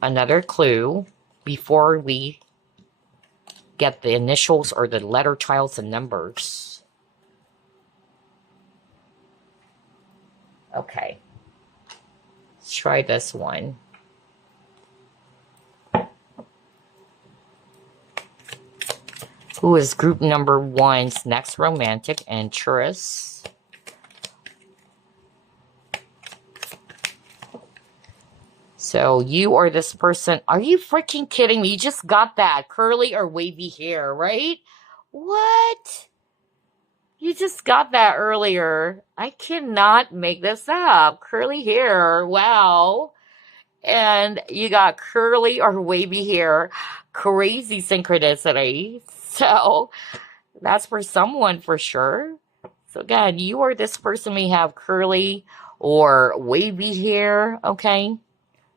another clue before we get the initials or the letter, tiles, and numbers. Okay. Let's try this one. Who is group number 1's next romantic interest? So you or this person, are you freaking kidding me? You just got that curly or wavy hair, right? What? You just got that earlier. I cannot make this up. Curly hair, wow. And you got curly or wavy hair. Crazy synchronicity. So that's for someone for sure. So again, you or this person may have curly or wavy hair, okay?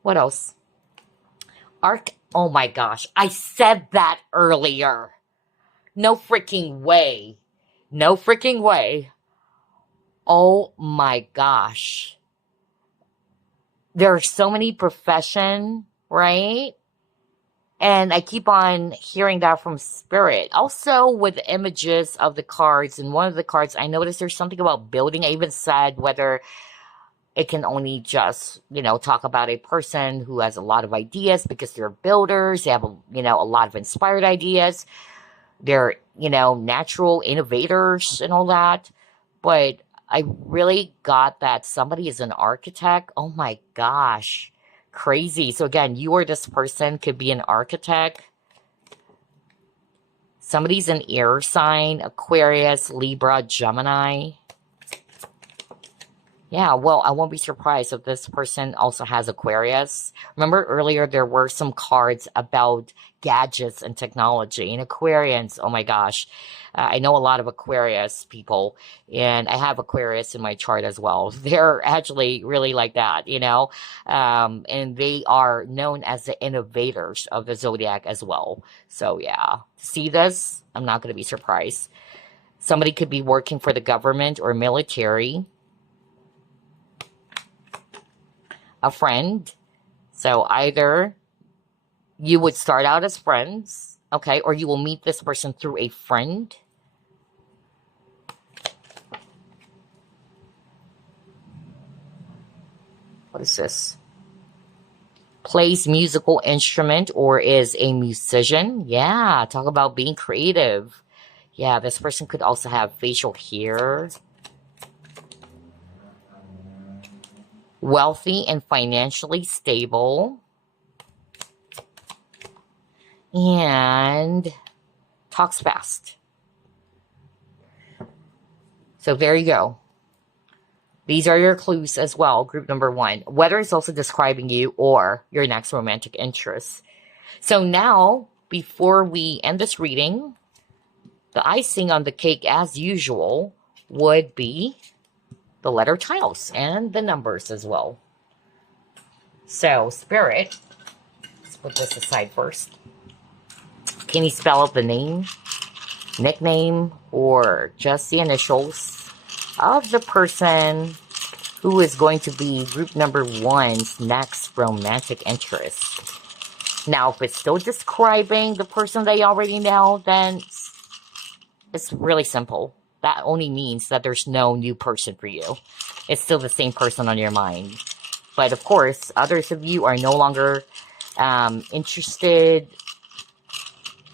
What else? Oh my gosh, I said that earlier. No freaking way. No freaking way. Oh my gosh. There are so many profession, right? And I keep on hearing that from Spirit. Also with the images of the cards, and one of the cards, I noticed there's something about building. I even said whether it can only just, talk about a person who has a lot of ideas because they're builders. They have, a lot of inspired ideas. They're, natural innovators and all that. But I really got that somebody is an architect. Oh my gosh. Crazy. So again, you or this person could be an architect. Somebody's an air sign, Aquarius, Libra, Gemini. Yeah, well, I won't be surprised if this person also has Aquarius. Remember earlier there were some cards about gadgets and technology and Aquarians. Oh my gosh. I know a lot of Aquarius people, and I have Aquarius in my chart as well. They're actually really like that, and they are known as the innovators of the zodiac as well. So yeah, see this? I'm not going to be surprised. Somebody could be working for the government or military. A friend. So either you would start out as friends, okay, or you will meet this person through a friend. What is this? Plays musical instrument or is a musician. Yeah, talk about being creative. Yeah, this person could also have facial hair. Wealthy and financially stable. And talks fast. So there you go. These are your clues as well, group number 1. Weather is also describing you or your next romantic interest. So now, before we end this reading, the icing on the cake, as usual, would be the letter tiles and the numbers as well. So, Spirit, let's put this aside first. Can you spell out the name, nickname, or just the initials of the person who is going to be group number 1's next romantic interest? Now, if it's still describing the person they already know, then it's really simple. That only means that there's no new person for you. It's still the same person on your mind. But of course, others of you are no longer interested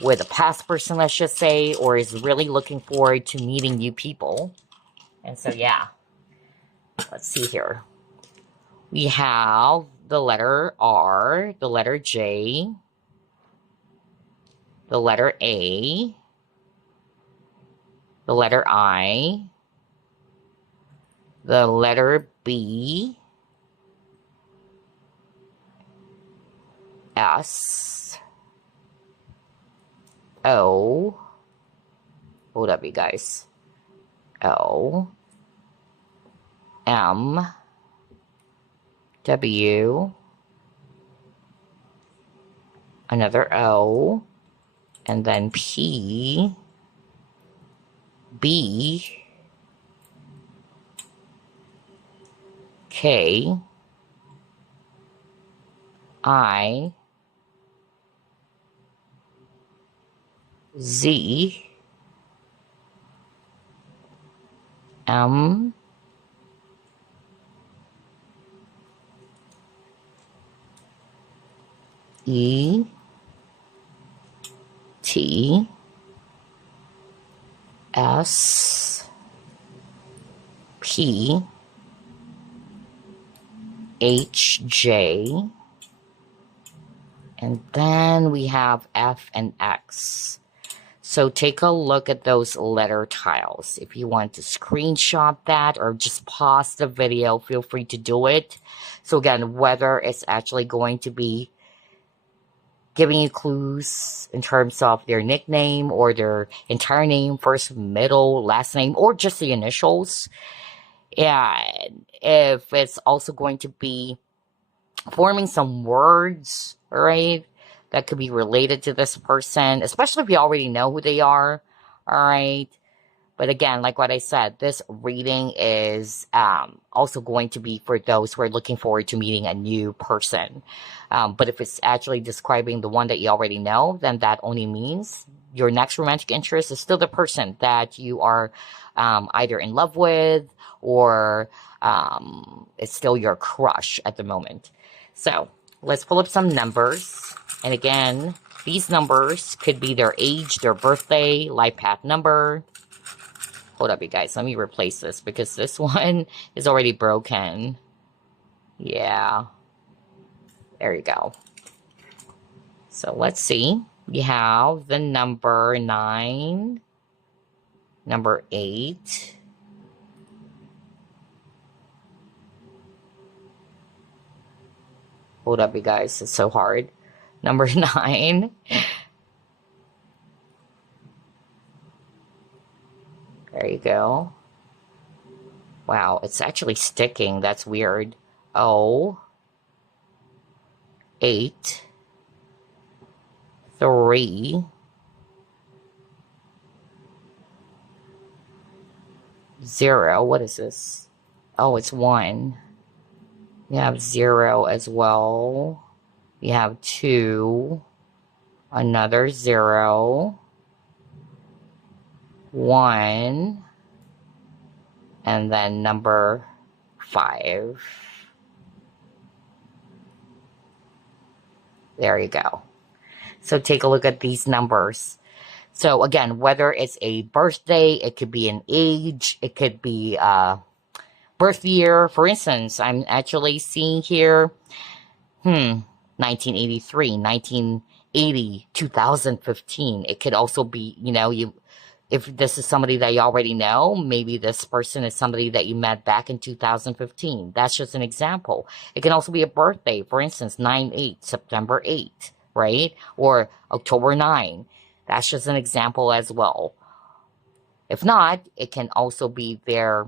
with a past person, let's just say, or is really looking forward to meeting new people. And so, yeah. Let's see here. We have the letter R, the letter J, the letter A, the letter I, the letter B, S, O, hold up you guys, O, M, W, another O, and then P, B, K, I, Z, M, E, T, S, P, H, J, and then we have F and X. So take a look at those letter tiles. If you want to screenshot that or just pause the video, feel free to do it. So again, whether it's actually going to be giving you clues in terms of their nickname or their entire name, first, middle, last name, or just the initials. And if it's also going to be forming some words, right, that could be related to this person, especially if you already know who they are, all right? But again, like what I said, this reading is also going to be for those who are looking forward to meeting a new person. But if it's actually describing the one that you already know, then that only means your next romantic interest is still the person that you are either in love with or it's still your crush at the moment. So let's pull up some numbers. And again, these numbers could be their age, their birthday, life path number. Hold up, you guys. Let me replace this because this one is already broken. Yeah. There you go. So let's see. We have the number 9, number 8, hold up, you guys. It's so hard. Number 9. There you go. Wow, it's actually sticking. That's weird. O, 8, 3, 0. What is this? Oh, it's 1. You have 0 as well. You have 2, another 0, 1, and then number 5. There you go. So take a look at these numbers. So again, whether it's a birthday, it could be an age, it could be a birth year. For instance, I'm actually seeing here, 1983, 1980, 2015. It could also be, you know, If this is somebody that you already know, maybe this person is somebody that you met back in 2015. That's just an example. It can also be a birthday, for instance, 9/8, September 8, right? Or October 9. That's just an example as well. If not, it can also be their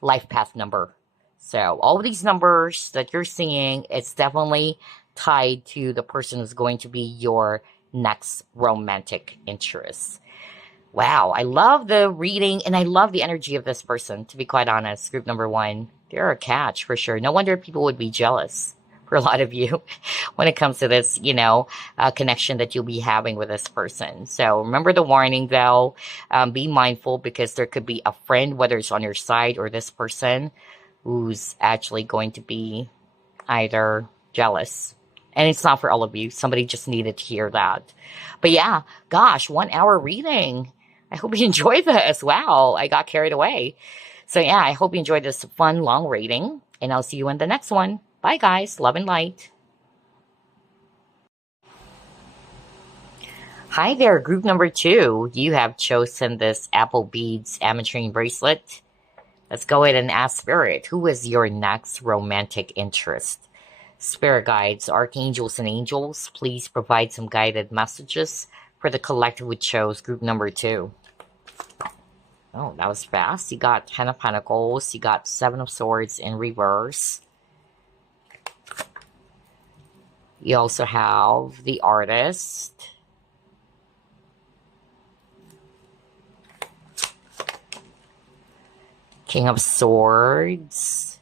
life path number. So all of these numbers that you're seeing, it's definitely tied to the person who's going to be your next romantic interest. Wow, I love the reading and I love the energy of this person, to be quite honest. Group number one, they're a catch for sure. No wonder people would be jealous for a lot of you when it comes to this, connection that you'll be having with this person. So remember the warning though, be mindful because there could be a friend, whether it's on your side or this person, who's actually going to be either jealous. And it's not for all of you. Somebody just needed to hear that. But yeah, gosh, 1 hour reading. I hope you enjoyed this. Wow, I got carried away. So yeah, I hope you enjoyed this fun, long reading. And I'll see you in the next one. Bye, guys. Love and light. Hi there, group number two. You have chosen this Apple Beads Ametrine bracelet. Let's go ahead and ask Spirit, who is your next romantic interest? Spirit guides, archangels, and angels, please provide some guided messages for the collective who chose group number two. Oh, that was fast. You got 10 of Pentacles. You got 7 of Swords in reverse. You also have the Artist. King of Swords.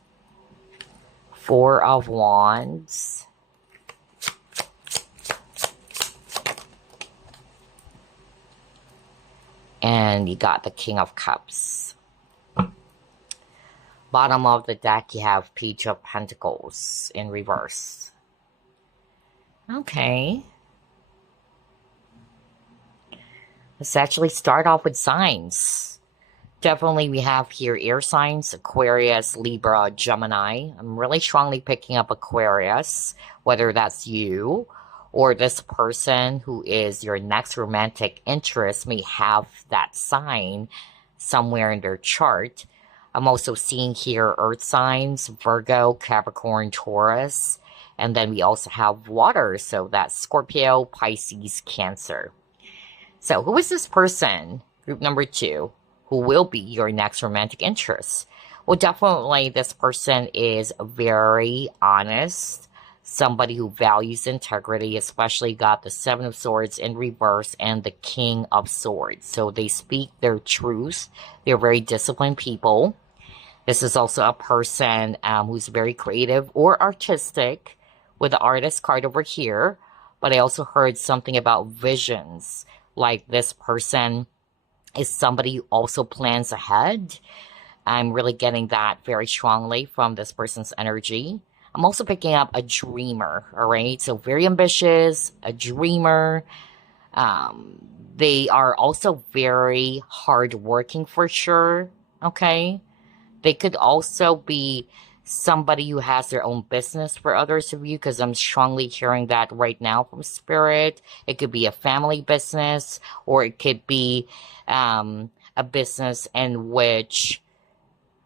4 of Wands. And you got the King of Cups. Bottom of the deck, you have Page of Pentacles in reverse. Okay. Let's actually start off with signs. Definitely we have here air signs, Aquarius, Libra, Gemini. I'm really strongly picking up Aquarius, whether that's you or this person who is your next romantic interest may have that sign somewhere in their chart. I'm also seeing here earth signs, Virgo, Capricorn, Taurus, and then we also have water, so that's Scorpio, Pisces, Cancer. So who is this person, group number two, who will be your next romantic interest? Well, definitely this person is very honest, somebody who values integrity, especially got the 7 of Swords in reverse and the King of Swords. So they speak their truth. They're very disciplined people. This is also a person who's very creative or artistic with the Artist card over here. But I also heard something about visions, like this person is somebody who also plans ahead. I'm really getting that very strongly from this person's energy. I'm also picking up a dreamer, all right? So very ambitious, a dreamer. They are also very hardworking for sure, okay? They could also be somebody who has their own business for others of you, because I'm strongly hearing that right now from Spirit. It could be a family business, or it could be a business in which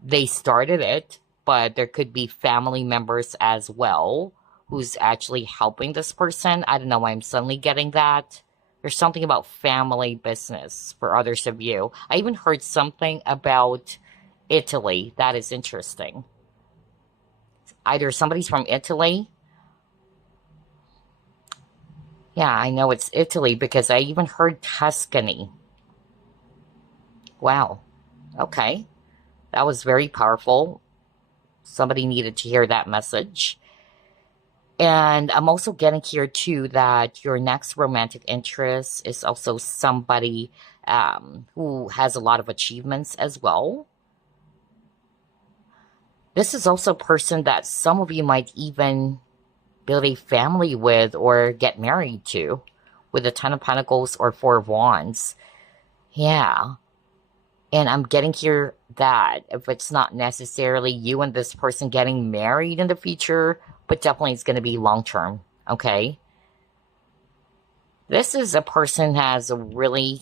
they started it, but there could be family members as well who's actually helping this person. I don't know why I'm suddenly getting that. There's something about family business for others of you. I even heard something about Italy. That is interesting. Either somebody's from Italy. Yeah, I know it's Italy because I even heard Tuscany. Wow. Okay. That was very powerful. Somebody needed to hear that message. And I'm also getting here too that your next romantic interest is also somebody who has a lot of achievements as well. This is also a person that some of you might even build a family with or get married to, with the 10 of Pentacles or 4 of Wands. Yeah. And I'm getting here that if it's not necessarily you and this person getting married in the future, but definitely it's going to be long term, okay? This is a person has a really,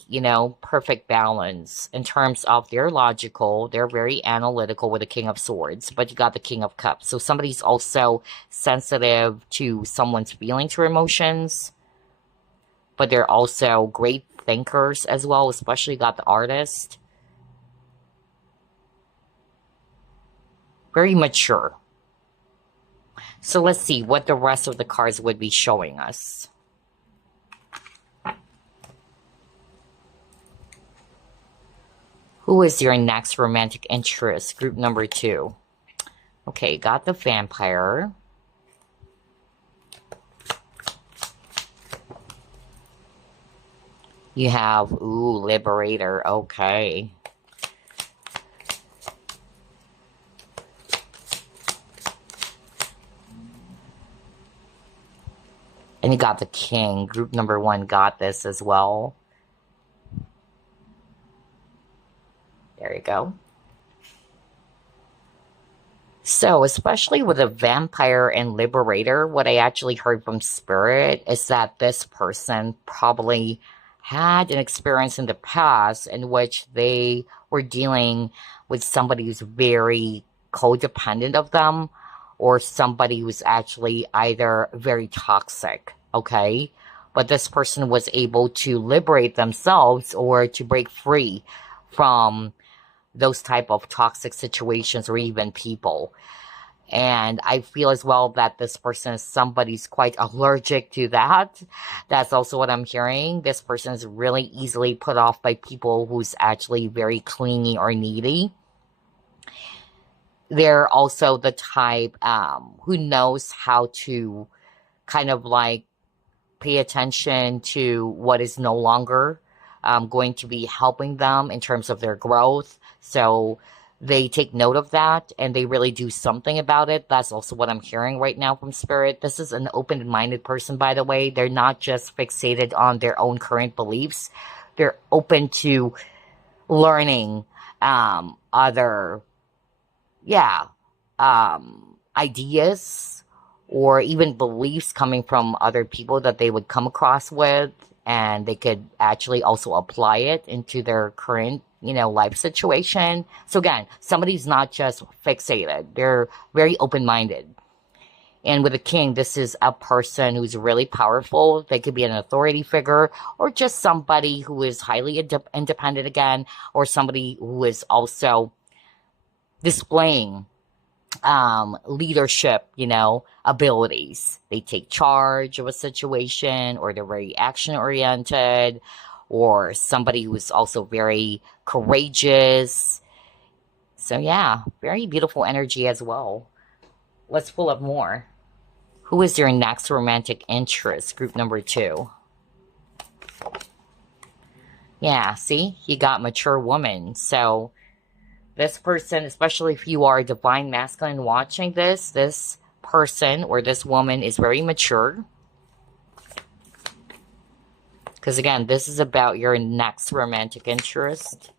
perfect balance in terms of they're logical, they're very analytical with the King of Swords, but you got the King of Cups. So somebody's also sensitive to someone's feelings or emotions, but they're also great thinkers as well, especially got the artist. Very mature. So let's see what the rest of the cards would be showing us. Who is your next romantic interest? Group number 2. Okay, got the Vampire. You have, Liberator. Okay. And you got the King. Group number 1 got this as well. There you go. So, especially with a Vampire and Liberator, what I actually heard from Spirit is that this person probably had an experience in the past in which they were dealing with somebody who's very codependent of them, or somebody who's actually either very toxic, okay? But this person was able to liberate themselves or to break free from those type of toxic situations or even people. And I feel as well that this person is somebody's quite allergic to that. That's also what I'm hearing. This person is really easily put off by people who's actually very clingy or needy. They're also the type who knows how to kind of like pay attention to what is no longer going to be helping them in terms of their growth. So they take note of that and they really do something about it. That's also what I'm hearing right now from Spirit. This is an open-minded person, by the way. They're not just fixated on their own current beliefs. They're open to learning other ideas or even beliefs coming from other people that they would come across with, and they could actually also apply it into their current, life situation. So again, somebody's not just fixated. They're very open-minded. And with a King, this is a person who's really powerful. They could be an authority figure or just somebody who is highly independent again, or somebody who is also displaying leadership, abilities. They take charge of a situation, or they're very action oriented, or somebody who's also very courageous. So yeah, very beautiful energy as well. Let's pull up more. Who is your next romantic interest? Group number 2. Yeah, see, you got mature woman. So this person, especially if you are a divine masculine watching this person or this woman is very mature. Because again, this is about your next romantic interest.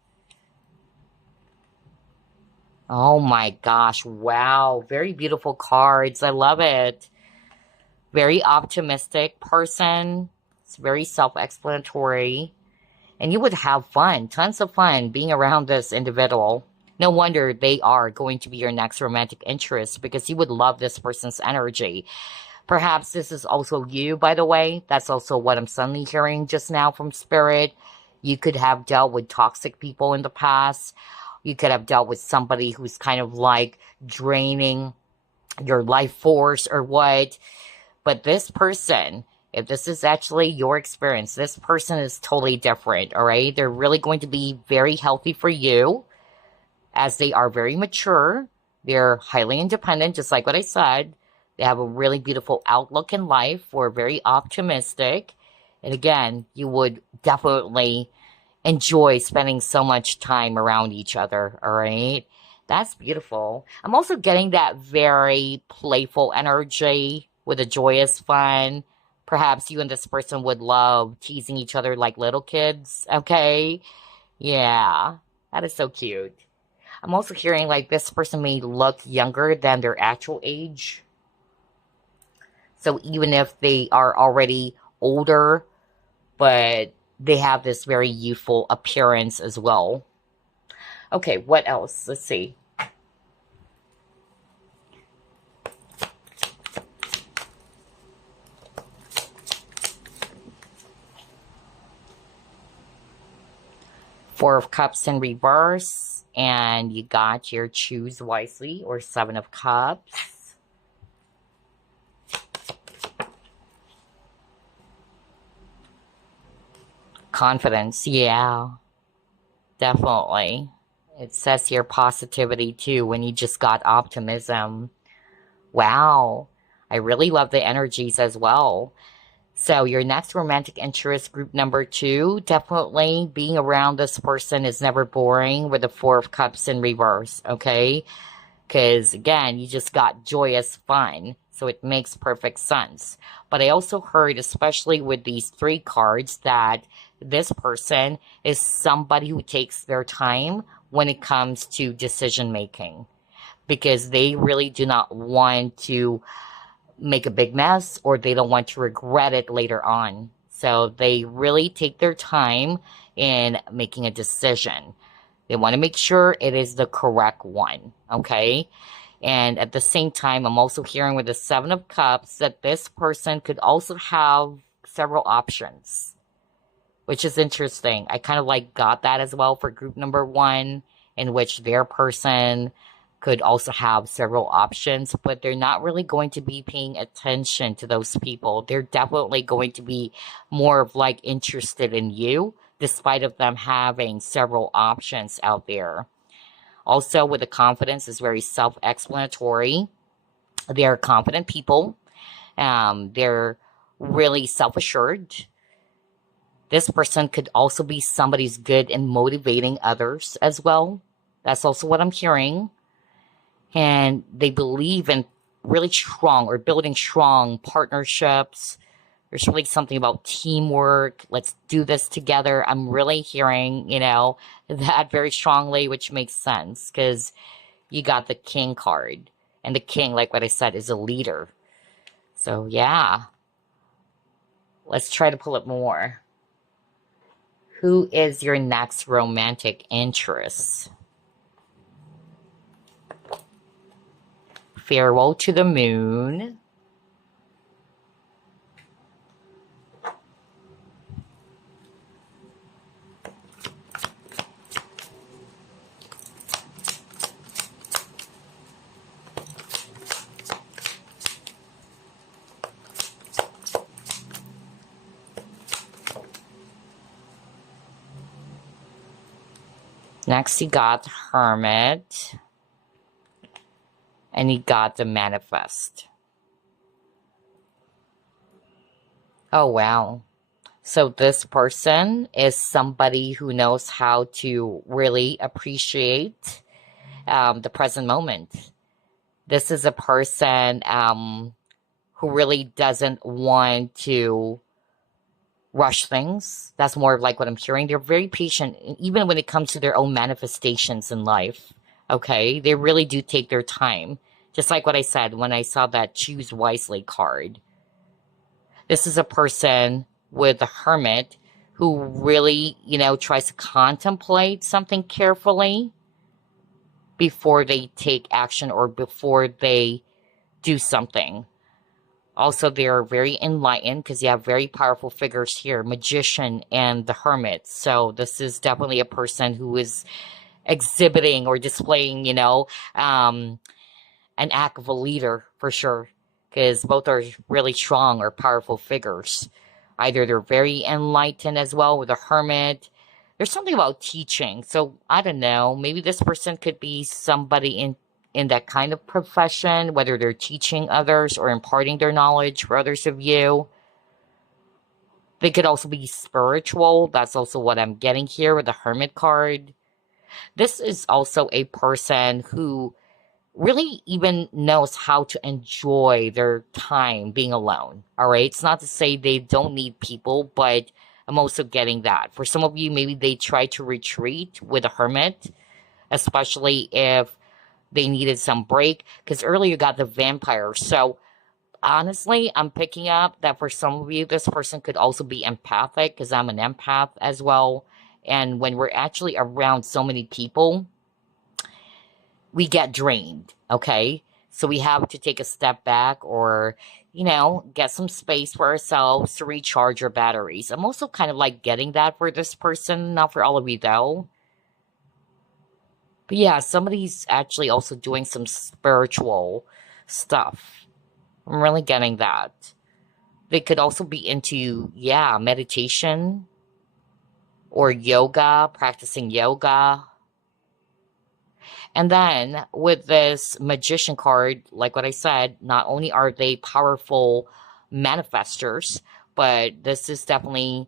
Oh my gosh, wow. Very beautiful cards. I love it. Very optimistic person. It's very self-explanatory. And you would have fun, tons of fun being around this individual. No wonder they are going to be your next romantic interest, because you would love this person's energy. Perhaps this is also you, by the way. That's also what I'm suddenly hearing just now from Spirit. You could have dealt with toxic people in the past. You could have dealt with somebody who's kind of like draining your life force or what. But this person, if this is actually your experience, this person is totally different, all right? They're really going to be very healthy for you, as they are very mature. They're highly independent, just like what I said. They have a really beautiful outlook in life. We're very optimistic. And again, you would definitely enjoy spending so much time around each other, all right? That's beautiful. I'm also getting that very playful energy with a joyous fun. Perhaps you and this person would love teasing each other like little kids, okay? Yeah, that is so cute. I'm also hearing like this person may look younger than their actual age. So even if they are already older, but they have this very youthful appearance as well. Okay, what else? Let's see. Four of Cups in reverse, and you got your Choose Wisely or Seven of Cups. Confidence, yeah, definitely. It says here positivity too when you just got optimism. Wow, I really love the energies as well. So your next romantic interest, group number 2, definitely being around this person is never boring with the Four of Cups in reverse, okay? Because again, you just got joyous fun, so it makes perfect sense. But I also heard, especially with these 3 cards, that this person is somebody who takes their time when it comes to decision making, because they really do not want to make a big mess, or they don't want to regret it later on. So they really take their time in making a decision. They want to make sure it is the correct one, okay? And at the same time, I'm also hearing with the Seven of Cups that this person could also have several options, which is interesting. I kind of like got that as well for group number 1, in which their person could also have several options, but they're not really going to be paying attention to those people. They're definitely going to be more of like interested in you, despite of them having several options out there. Also, with the confidence is very self-explanatory. They're confident people. They're really self-assured. This person could also be somebody who's good in motivating others as well. That's also what I'm hearing. And they believe in really strong or building strong partnerships. There's really something about teamwork. Let's do this together. I'm really hearing, that very strongly, which makes sense because you got the King card. And the King, like what I said, is a leader. So, yeah. Let's try to pull it more. Who is your next romantic interest? Farewell to the Moon. Next, you got Hermit. And you got the Manifest. Oh, wow. So this person is somebody who knows how to really appreciate the present moment. This is a person who really doesn't want to rush things. That's more of like what I'm hearing. They're very patient, even when it comes to their own manifestations in life. Okay, they really do take their time. Just like what I said when I saw that Choose Wisely card. This is a person with the Hermit who really, tries to contemplate something carefully before they take action or before they do something. Also, they're very enlightened because you have very powerful figures here, Magician and the Hermit. So this is definitely a person who is exhibiting or displaying, an act of a leader for sure, because both are really strong or powerful figures. Either they're very enlightened as well with a Hermit. There's something about teaching. So I don't know, maybe this person could be somebody in that kind of profession, whether they're teaching others or imparting their knowledge for others of you. They could also be spiritual. That's also what I'm getting here with the Hermit card. This is also a person who really even knows how to enjoy their time being alone. All right. It's not to say they don't need people, but I'm also getting that. For some of you, maybe they try to retreat with a Hermit, especially if they needed some break. Because earlier you got the Vampire. So honestly, I'm picking up that for some of you, this person could also be empathic because I'm an empath as well. And when we're actually around so many people, we get drained, okay? So we have to take a step back or, get some space for ourselves to recharge our batteries. I'm also kind of like getting that for this person, not for all of you though. But yeah, somebody's actually also doing some spiritual stuff. I'm really getting that. They could also be into, yeah, meditation or yoga, practicing yoga. And then with this magician card, like what I said, not only are they powerful manifestors, but this is definitely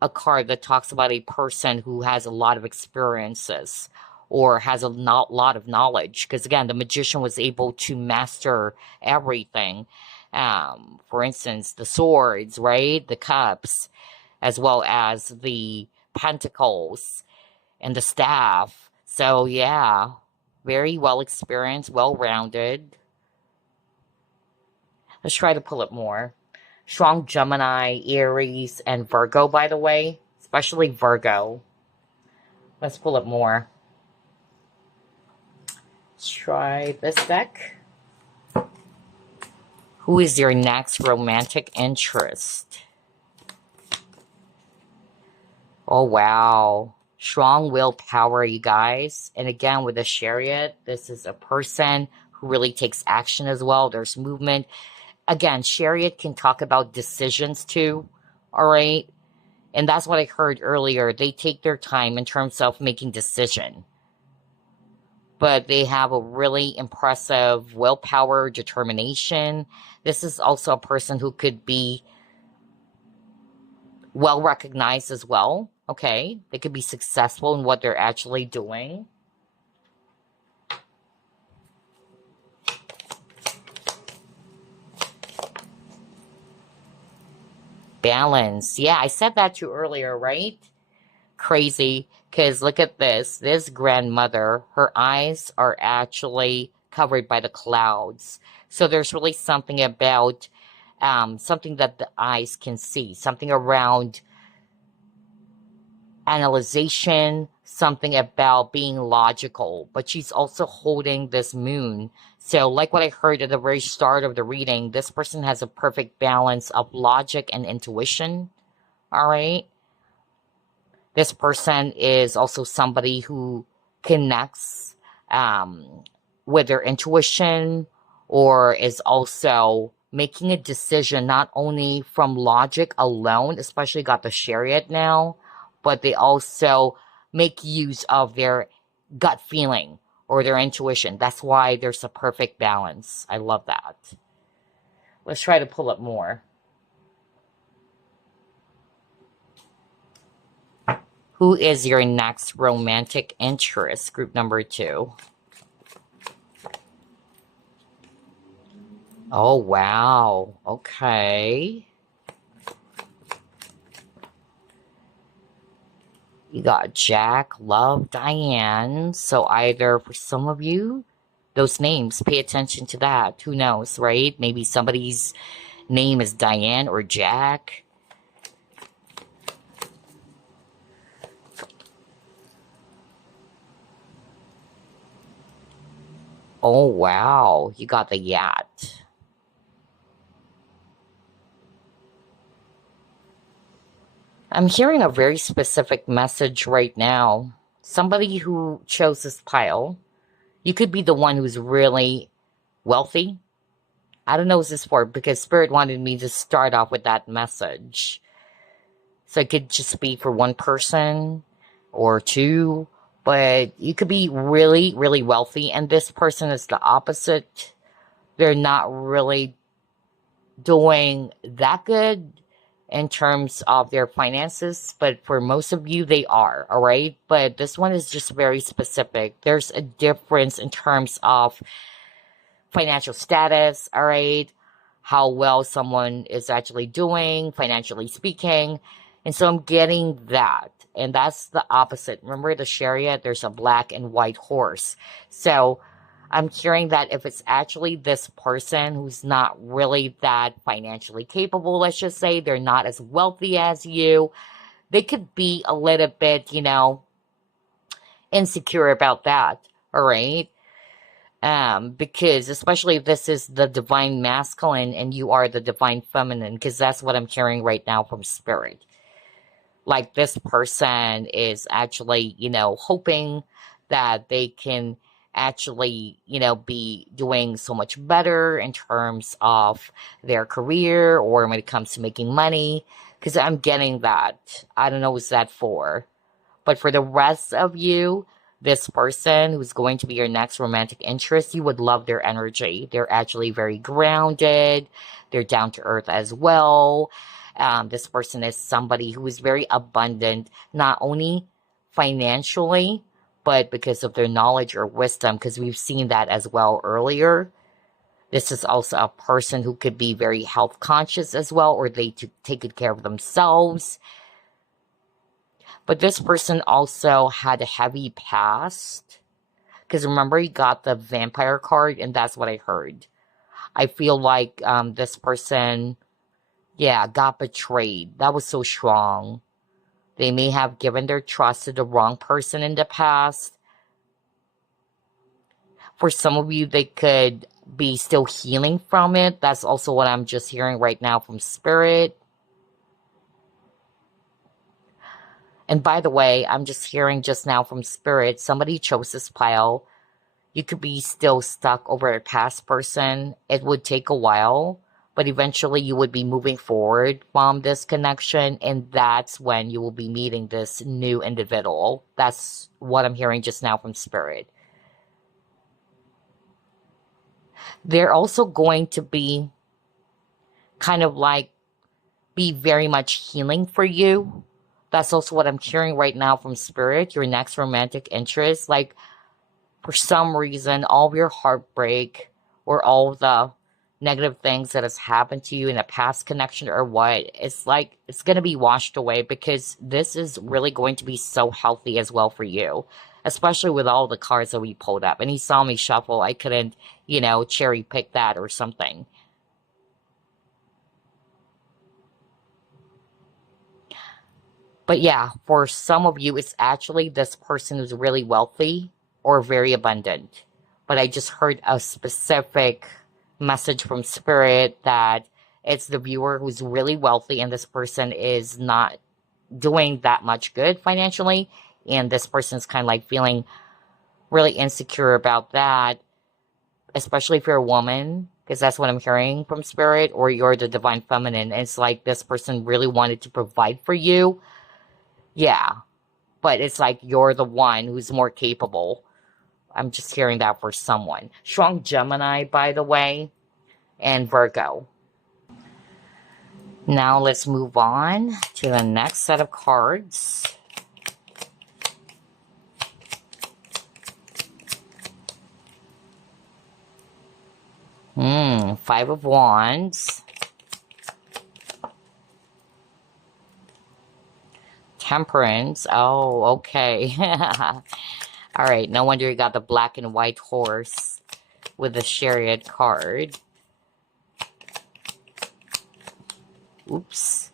a card that talks about a person who has a lot of experiences or has a lot of knowledge. Because again, the magician was able to master everything. For instance, the swords, right? The cups, as well as the pentacles and the staff. So yeah, very well experienced, well rounded. Let's try to pull it more. Strong Gemini, Aries, and Virgo, by the way, especially Virgo. Let's pull it more. Let's try this deck. Who is your next romantic interest? Oh, wow. Strong willpower, you guys. And again, with the Chariot, this is a person who really takes action as well. There's movement. Again, Chariot can talk about decisions too, all right? And that's what I heard earlier. They take their time in terms of making decision. But they have a really impressive willpower, determination. This is also a person who could be well recognized as well. Okay, they could be successful in what they're actually doing. Balance. Yeah, I said that to you earlier, right? Crazy. Because look at this. This grandmother, her eyes are actually covered by the clouds. So there's really something about something that the eyes can see, something around analyzation, something about being logical. But she's also holding this moon. So like what I heard at the very start of the reading, this person has a perfect balance of logic and intuition. All right. This person is also somebody who connects with their intuition or is also making a decision not only from logic alone, especially got the Chariot now, but they also make use of their gut feeling or their intuition. That's why there's a perfect balance. I love that. Let's try to pull up more. Who is your next romantic interest? Group number 2. Oh, wow. Okay. You got Jack, Love, Diane. So either for some of you, those names, pay attention to that. Who knows, right? Maybe somebody's name is Diane or Jack. Oh, wow. You got the yacht. I'm hearing a very specific message right now. Somebody who chose this pile. You could be the one who's really wealthy. I don't know what this is for because Spirit wanted me to start off with that message. So it could just be for one person or two. But you could be really, really wealthy. And this person is the opposite. They're not really doing that good in terms of their finances, but for most of you, they are, all right? But this one is just very specific. There's a difference in terms of financial status, all right? How well someone is actually doing, financially speaking. And so I'm getting that. And that's the opposite. Remember the Chariot? There's a black and white horse. So I'm hearing that if it's actually this person who's not really that financially capable, let's just say, they're not as wealthy as you, they could be a little bit, insecure about that. All right. Because especially if this is the divine masculine and you are the divine feminine, because that's what I'm hearing right now from spirit. Like this person is actually, hoping that they can actually, be doing so much better in terms of their career or when it comes to making money. Because I'm getting that. I don't know what's that for. But for the rest of you, this person who's going to be your next romantic interest, you would love their energy. They're actually very grounded. They're down to earth as well. This person is somebody who is very abundant, not only financially, but because of their knowledge or wisdom, because we've seen that as well earlier. This is also a person who could be very health conscious as well, or they take good care of themselves. But this person also had a heavy past. Because remember, you got the vampire card, and that's what I heard. I feel like this person, yeah, got betrayed. That was so strong. They may have given their trust to the wrong person in the past. For some of you, they could be still healing from it. That's also what I'm just hearing right now from spirit. And by the way, I'm just hearing just now from spirit, somebody chose this pile. You could be still stuck over a past person. It would take a while, but eventually you would be moving forward from this connection, and that's when you will be meeting this new individual. That's what I'm hearing just now from spirit. They're also going to be kind of like be very much healing for you. That's also what I'm hearing right now from spirit, your next romantic interest. Like, for some reason, all of your heartbreak or all the negative things that has happened to you in a past connection or what, it's like it's going to be washed away, because this is really going to be so healthy as well for you, especially with all the cards that we pulled up. And he saw me shuffle. I couldn't, cherry pick that or something. But yeah, for some of you, it's actually this person who's really wealthy or very abundant. But I just heard a specific message from spirit that it's the viewer who's really wealthy and this person is not doing that much good financially. And this person's kind of like feeling really insecure about that, especially if you're a woman, because that's what I'm hearing from spirit, or you're the divine feminine. It's like this person really wanted to provide for you. Yeah, but it's like you're the one who's more capable. I'm just hearing that for someone. Strong Gemini, by the way, and Virgo. Now let's move on to the next set of cards. Five of Wands. Temperance. Oh, okay. All right, no wonder you got the black and white horse with the Chariot card. Oops.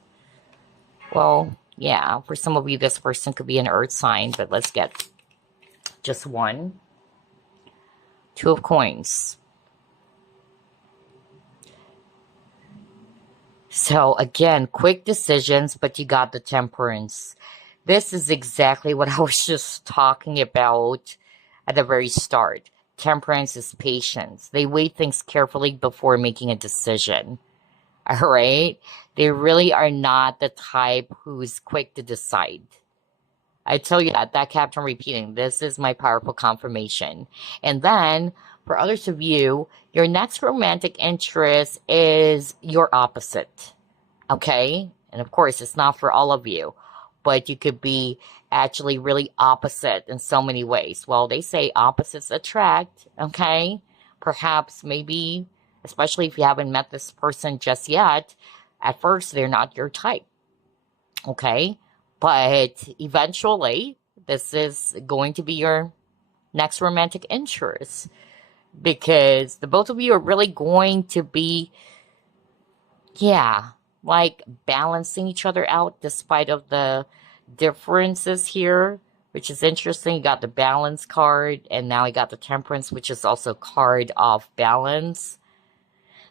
Well, yeah, for some of you, this person could be an earth sign, but let's get just one. Two of Coins. So again, quick decisions, but you got the Temperance. This is exactly what I was just talking about at the very start. Temperance is patience. They weigh things carefully before making a decision. All right? They really are not the type who's quick to decide. I tell you that kept on repeating. This is my powerful confirmation. And then, for others of you, your next romantic interest is your opposite. Okay? And of course, it's not for all of you, but you could be actually really opposite in so many ways. Well, they say opposites attract, okay? Perhaps, maybe, especially if you haven't met this person just yet, at first they're not your type, okay? But eventually, this is going to be your next romantic interest. because the both of you are really going to be, yeah, like balancing each other out despite of the differences here, which is interesting. You got the balance card, and now you got the temperance, which is also card of balance.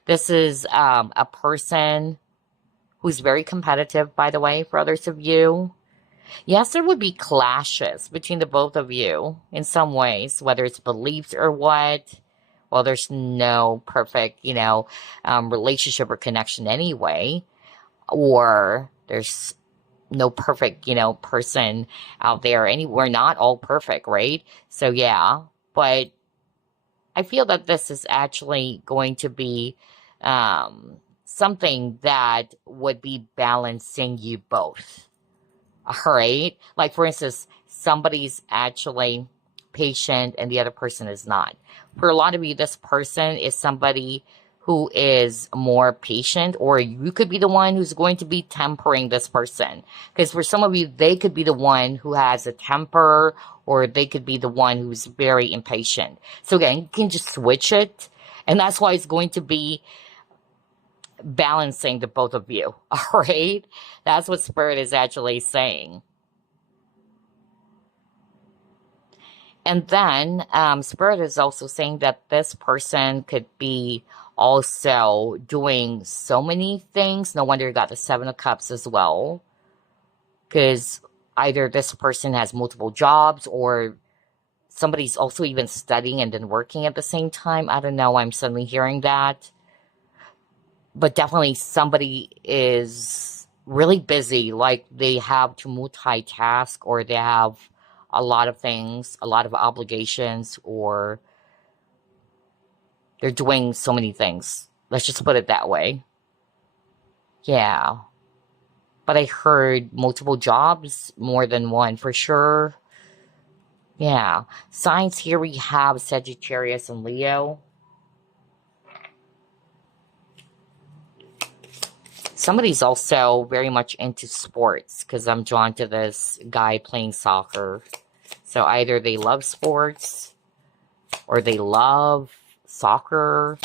This is a person who's very competitive, by the way, for others of you. Yes, there would be clashes between the both of you in some ways, whether it's beliefs or what. Well, there's no perfect, relationship or connection anyway, or there's no perfect, person out there. We're not all perfect, right? So yeah, but I feel that this is actually going to be something that would be balancing you both. All right. Like, for instance, somebody's actually patient and the other person is not. For a lot of you, this person is somebody who is more patient, or you could be the one who's going to be tempering this person. Because for some of you, they could be the one who has a temper, or they could be the one who's very impatient. So again, you can just switch it. And that's why it's going to be balancing the both of you. All right. That's what Spirit is actually saying. And then Spirit is also saying that this person could be also doing so many things. No wonder you got the Seven of Cups as well. Because either this person has multiple jobs, or somebody's also even studying and then working at the same time. I don't know. I'm suddenly hearing that. But definitely somebody is really busy. Like, they have to multitask, or they have a lot of things, a lot of obligations, or they're doing so many things. Let's just put it that way. Yeah. But I heard multiple jobs, more than one for sure. Yeah. Signs here we have Sagittarius and Leo. Somebody's also very much into sports, because I'm drawn to this guy playing soccer. So either they love sports, or they love soccer.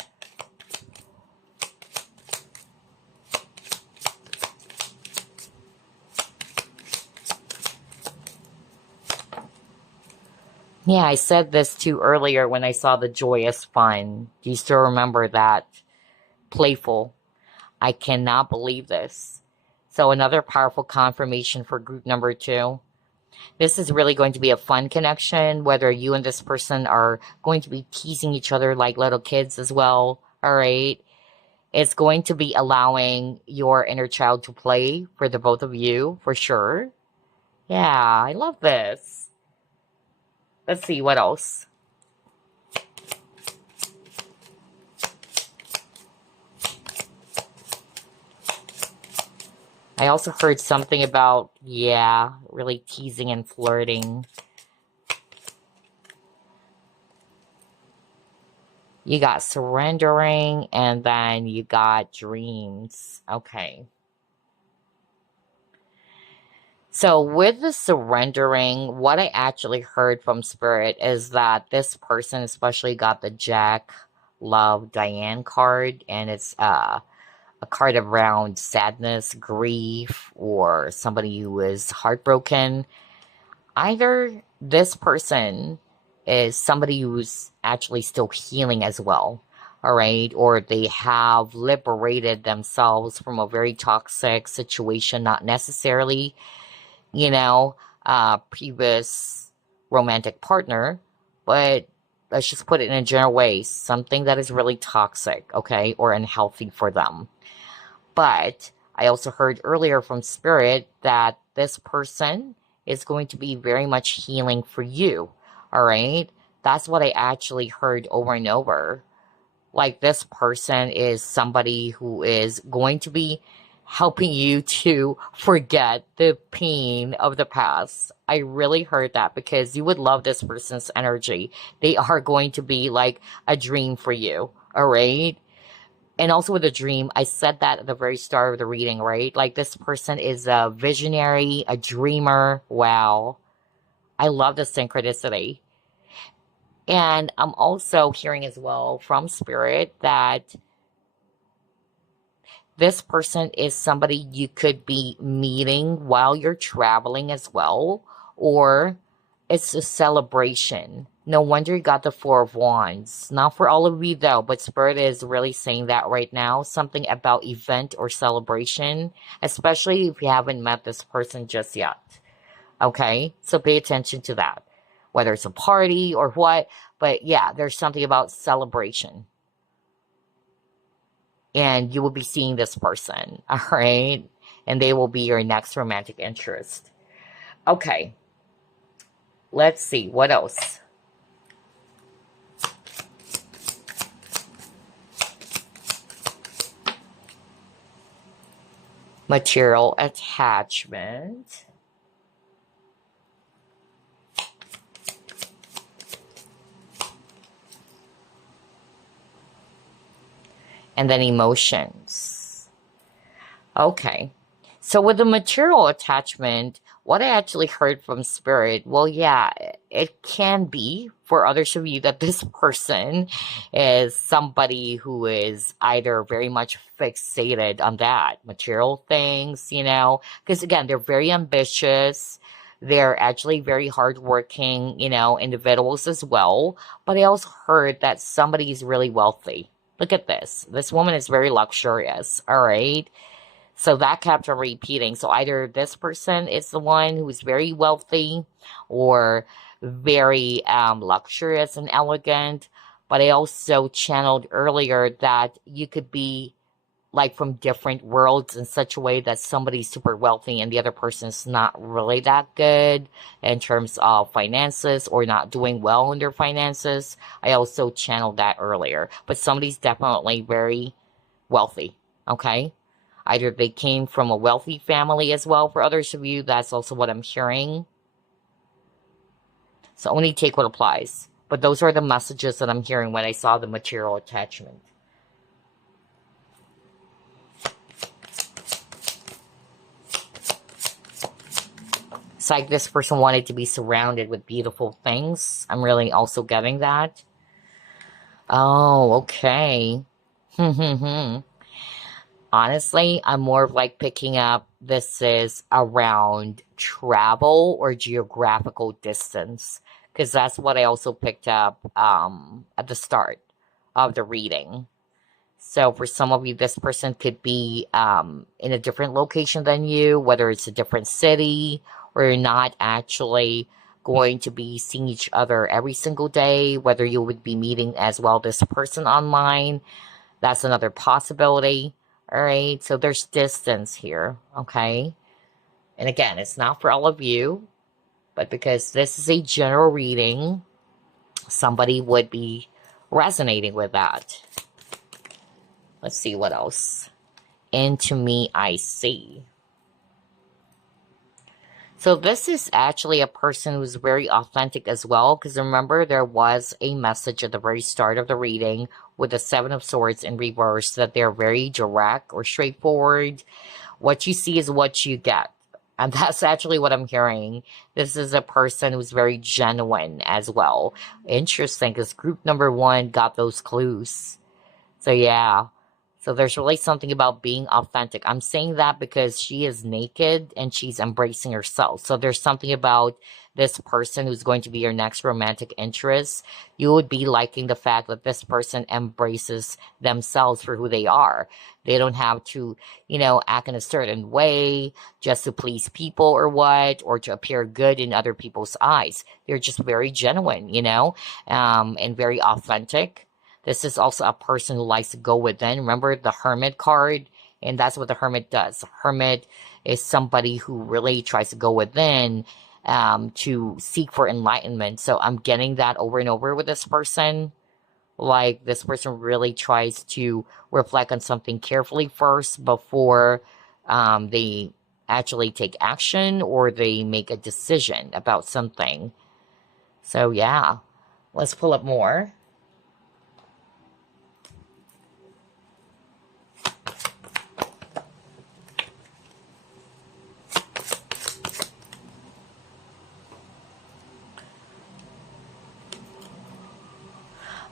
Yeah, I said this too earlier when I saw the joyous fun. Do you still remember that? Playful. I cannot believe this. So another powerful confirmation for group number 2. This is really going to be a fun connection, whether you and this person are going to be teasing each other like little kids as well. All right. It's going to be allowing your inner child to play for the both of you, for sure. Yeah, I love this. Let's see what else. I also heard something about, yeah, really teasing and flirting. You got surrendering, and then you got dreams. Okay. So with the surrendering, what I actually heard from Spirit is that this person especially got the Jack, Love, Diane card, and it's a card around sadness, grief, or somebody who is heartbroken. Either this person is somebody who's actually still healing as well, all right? Or they have liberated themselves from a very toxic situation, not necessarily, previous romantic partner, but let's just put it in a general way, something that is really toxic, okay, or unhealthy for them. But I also heard earlier from Spirit that this person is going to be very much healing for you. All right. That's what I actually heard over and over. Like, this person is somebody who is going to be helping you to forget the pain of the past. I really heard that, because you would love this person's energy. They are going to be like a dream for you. All right. And also with a dream, I said that at the very start of the reading, right? Like, this person is a visionary, a dreamer. Wow. I love the synchronicity. And I'm also hearing as well from Spirit that this person is somebody you could be meeting while you're traveling as well, or it's a celebration. No wonder you got the Four of Wands. Not for all of you though, but Spirit is really saying that right now. Something about event or celebration, especially if you haven't met this person just yet. Okay? So pay attention to that. Whether it's a party or what, but yeah, there's something about celebration. And you will be seeing this person, all right? And they will be your next romantic interest. Okay, let's see, what else? Material attachment. And then emotions. Okay. So with the material attachment, what I actually heard from Spirit, well, yeah, it can be for others of you that this person is somebody who is either very much fixated on that material things, you know, because again, they're very ambitious. They're actually very hardworking, you know, individuals as well. But I also heard that somebody is really wealthy. Look at this. This woman is very luxurious, all right? So that kept on repeating. So either this person is the one who's very wealthy or very luxurious and elegant. But I also channeled earlier that you could be like from different worlds in such a way that somebody's super wealthy and the other person is not really that good in terms of finances or not doing well in their finances. I also channeled that earlier. But somebody's definitely very wealthy, okay? Either they came from a wealthy family as well. For others of you, that's also what I'm hearing. So only take what applies. But those are the messages that I'm hearing when I saw the material attachment. It's like this person wanted to be surrounded with beautiful things. I'm really also getting that. Oh, okay. Honestly, I'm more of like picking up this is around travel or geographical distance, because that's what I also picked up at the start of the reading. So for some of you, this person could be in a different location than you, whether it's a different city or you're not actually going to be seeing each other every single day, whether you would be meeting as well this person online. That's another possibility. All right, so there's distance here, okay? And again, it's not for all of you, but because this is a general reading, somebody would be resonating with that. Let's see what else. Into me, I see. So this is actually a person who's very authentic as well, because remember there was a message at the very start of the reading with the Seven of Swords in reverse that they're very direct or straightforward. What you see is what you get. And that's actually what I'm hearing. This is a person who's very genuine as well. Interesting, because group number one got those clues. So yeah. So there's really something about being authentic. I'm saying that because she is naked and she's embracing herself. So there's something about this person who's going to be your next romantic interest. You would be liking the fact that this person embraces themselves for who they are. They don't have to, you know, act in a certain way just to please people or what, or to appear good in other people's eyes. They're just very genuine, you know, and very authentic. This is also a person who likes to go within. Remember the Hermit card? And that's what the Hermit does. The Hermit is somebody who really tries to go within to seek for enlightenment. So I'm getting that over and over with this person. Like this person really tries to reflect on something carefully first before they actually take action or they make a decision about something. So yeah, let's pull up more.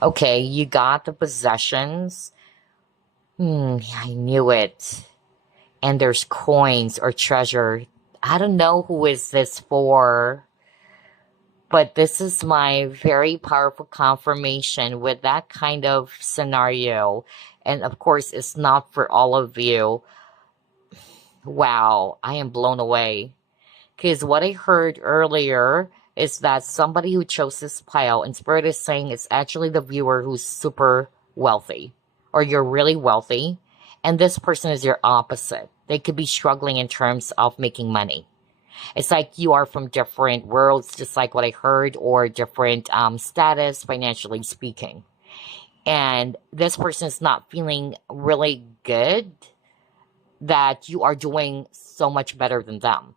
Okay, you got the possessions. I knew it. And there's coins or treasure. I don't know who is this for, but this is my very powerful confirmation with that kind of scenario. And of course, it's not for all of you. Wow, I am blown away. Because what I heard earlier is that somebody who chose this pile, and Spirit is saying it's actually the viewer who's super wealthy, or you're really wealthy, and this person is your opposite. They could be struggling in terms of making money. It's like you are from different worlds, just like what I heard, or different status, financially speaking. And this person is not feeling really good that you are doing so much better than them.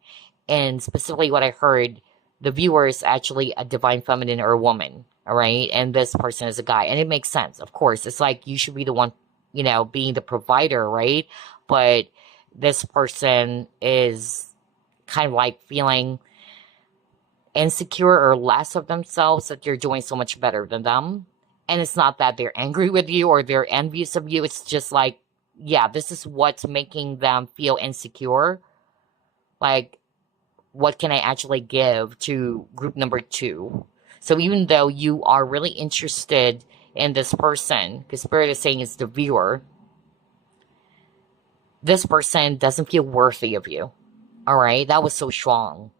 And specifically, what I heard, the viewer is actually a divine feminine or a woman, all right? And this person is a guy. And it makes sense, of course. It's like you should be the one, being the provider, right? But this person is kind of like feeling insecure or less of themselves that you're doing so much better than them. And it's not that they're angry with you or they're envious of you. It's just like, yeah, this is what's making them feel insecure. Like, what can I actually give to group number two? So even though you are really interested in this person, because Spirit is saying it's the viewer, this person doesn't feel worthy of you. All right, that was so strong.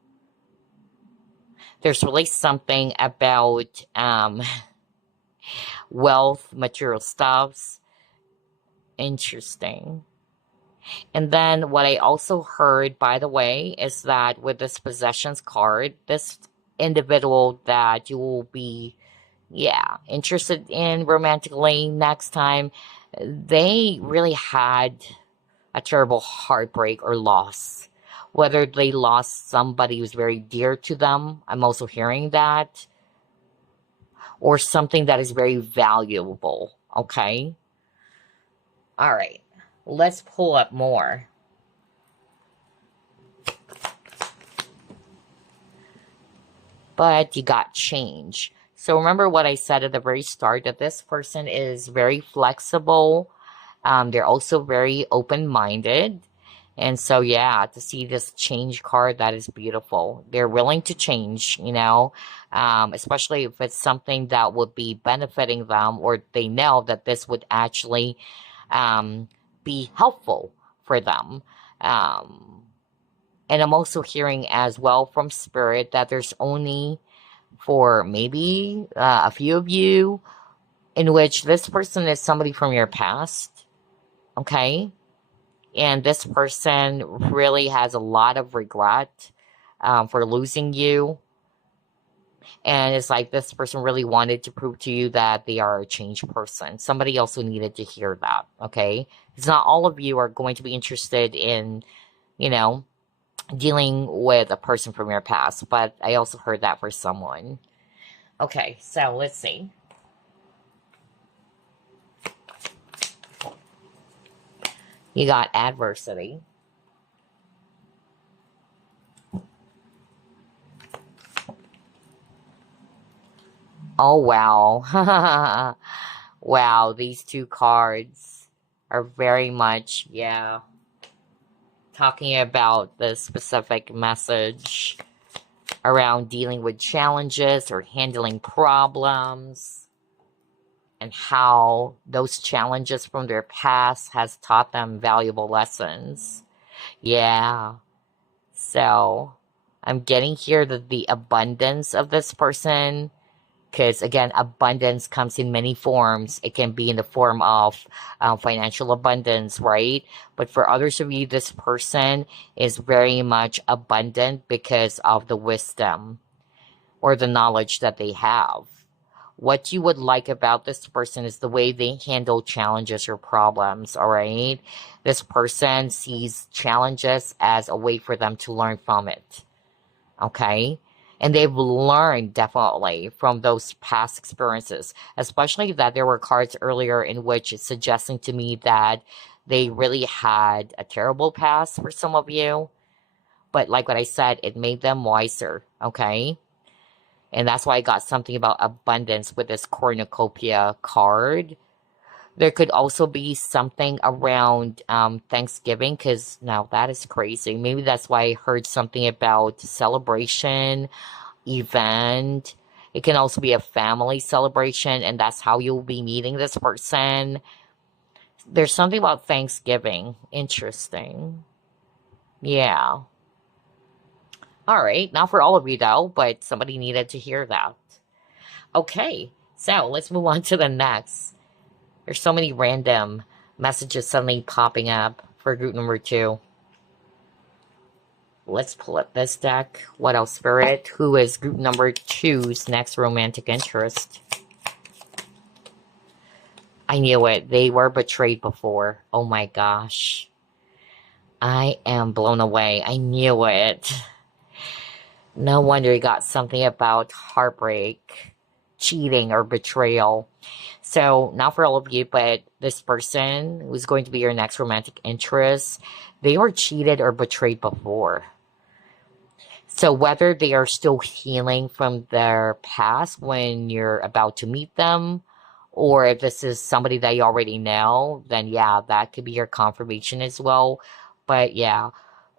There's really something about wealth, material stuffs. Interesting. And then what I also heard, by the way, is that with this possessions card, this individual that you will be, yeah, interested in romantically next time, they really had a terrible heartbreak or loss. Whether they lost somebody who's very dear to them, I'm also hearing that, or something that is very valuable, okay? All right, let's pull up more. But you got change. So remember what I said at the very start, that this person is very flexible. They're also very open-minded. And so, yeah, to see this change card, that is beautiful. They're willing to change, especially if it's something that would be benefiting them, or they know that this would actually um, be helpful for them. Um, and I'm also hearing as well from Spirit that there's only for maybe a few of you in which this person is somebody from your past, okay? And this person really has a lot of regret for losing you. And it's like this person really wanted to prove to you that they are a changed person. Somebody also needed to hear that, okay? It's not all of you are going to be interested in, you know, dealing with a person from your past, but I also heard that for someone. Okay, so let's see. You got adversity. Oh, wow. Wow, these two cards are very much, yeah, talking about the specific message around dealing with challenges or handling problems, and how those challenges from their past has taught them valuable lessons. Yeah. So I'm getting here that the abundance of this person, because again, abundance comes in many forms. It can be in the form of financial abundance, right? But for others of you, this person is very much abundant because of the wisdom or the knowledge that they have. What you would like about this person is the way they handle challenges or problems, all right? This person sees challenges as a way for them to learn from it, okay? And they've learned definitely from those past experiences, especially that there were cards earlier in which it's suggesting to me that they really had a terrible past for some of you. But like what I said, it made them wiser, okay? And that's why I got something about abundance with this cornucopia card. There could also be something around Thanksgiving, because now that is crazy. Maybe that's why I heard something about celebration, event. It can also be a family celebration, and that's how you'll be meeting this person. There's something about Thanksgiving. Interesting. Yeah. All right. Not for all of you, though, but somebody needed to hear that. Okay. So let's move on to the next. There's so many random messages suddenly popping up for group number 2. Let's pull up this deck. What else, Spirit? Who is group number 2's next romantic interest? I knew it. They were betrayed before. Oh my gosh. I am blown away. I knew it. No wonder you got something about heartbreak, cheating, or betrayal. So, not for all of you, but this person who's going to be your next romantic interest, they were cheated or betrayed before. So, whether they are still healing from their past when you're about to meet them, or if this is somebody that you already know, then yeah, that could be your confirmation as well. But yeah,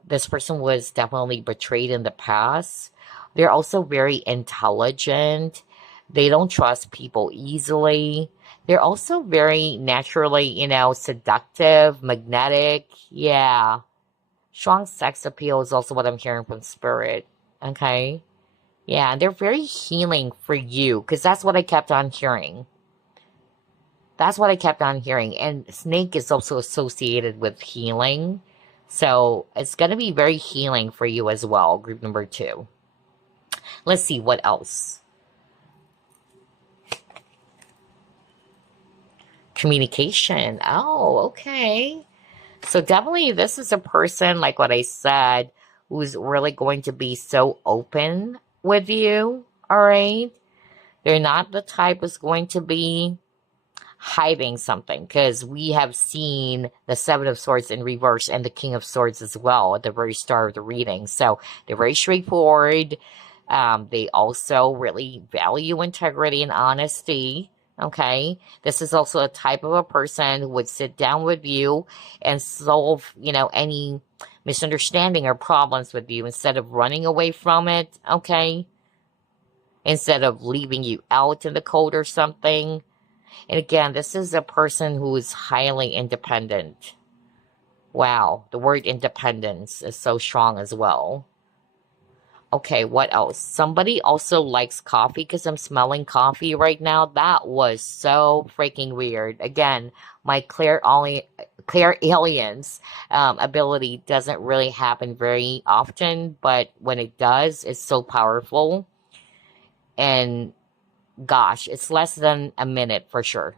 this person was definitely betrayed in the past. They're also very intelligent. They don't trust people easily. They're also very naturally, seductive, magnetic. Yeah. Strong sex appeal is also what I'm hearing from Spirit. Okay. Yeah, and they're very healing for you, because that's what I kept on hearing. That's what I kept on hearing. And snake is also associated with healing. So it's going to be very healing for you as well, group number 2. Let's see what else. Communication. Oh, okay. So definitely this is a person, like what I said, who's really going to be so open with you, all right? They're not the type who's going to be hiding something, because we have seen the Seven of Swords in reverse and the King of Swords as well at the very start of the reading. So they're very straightforward. They also really value integrity and honesty. Okay, this is also a type of a person who would sit down with you and solve, any misunderstanding or problems with you instead of running away from it. Okay, instead of leaving you out in the cold or something. And again, this is a person who is highly independent. Wow, the word independence is so strong as well. Okay, what else? Somebody also likes coffee, because I'm smelling coffee right now. That was so freaking weird. Again, my clear aliens ability doesn't really happen very often, but when it does, it's so powerful. And gosh, it's less than a minute for sure.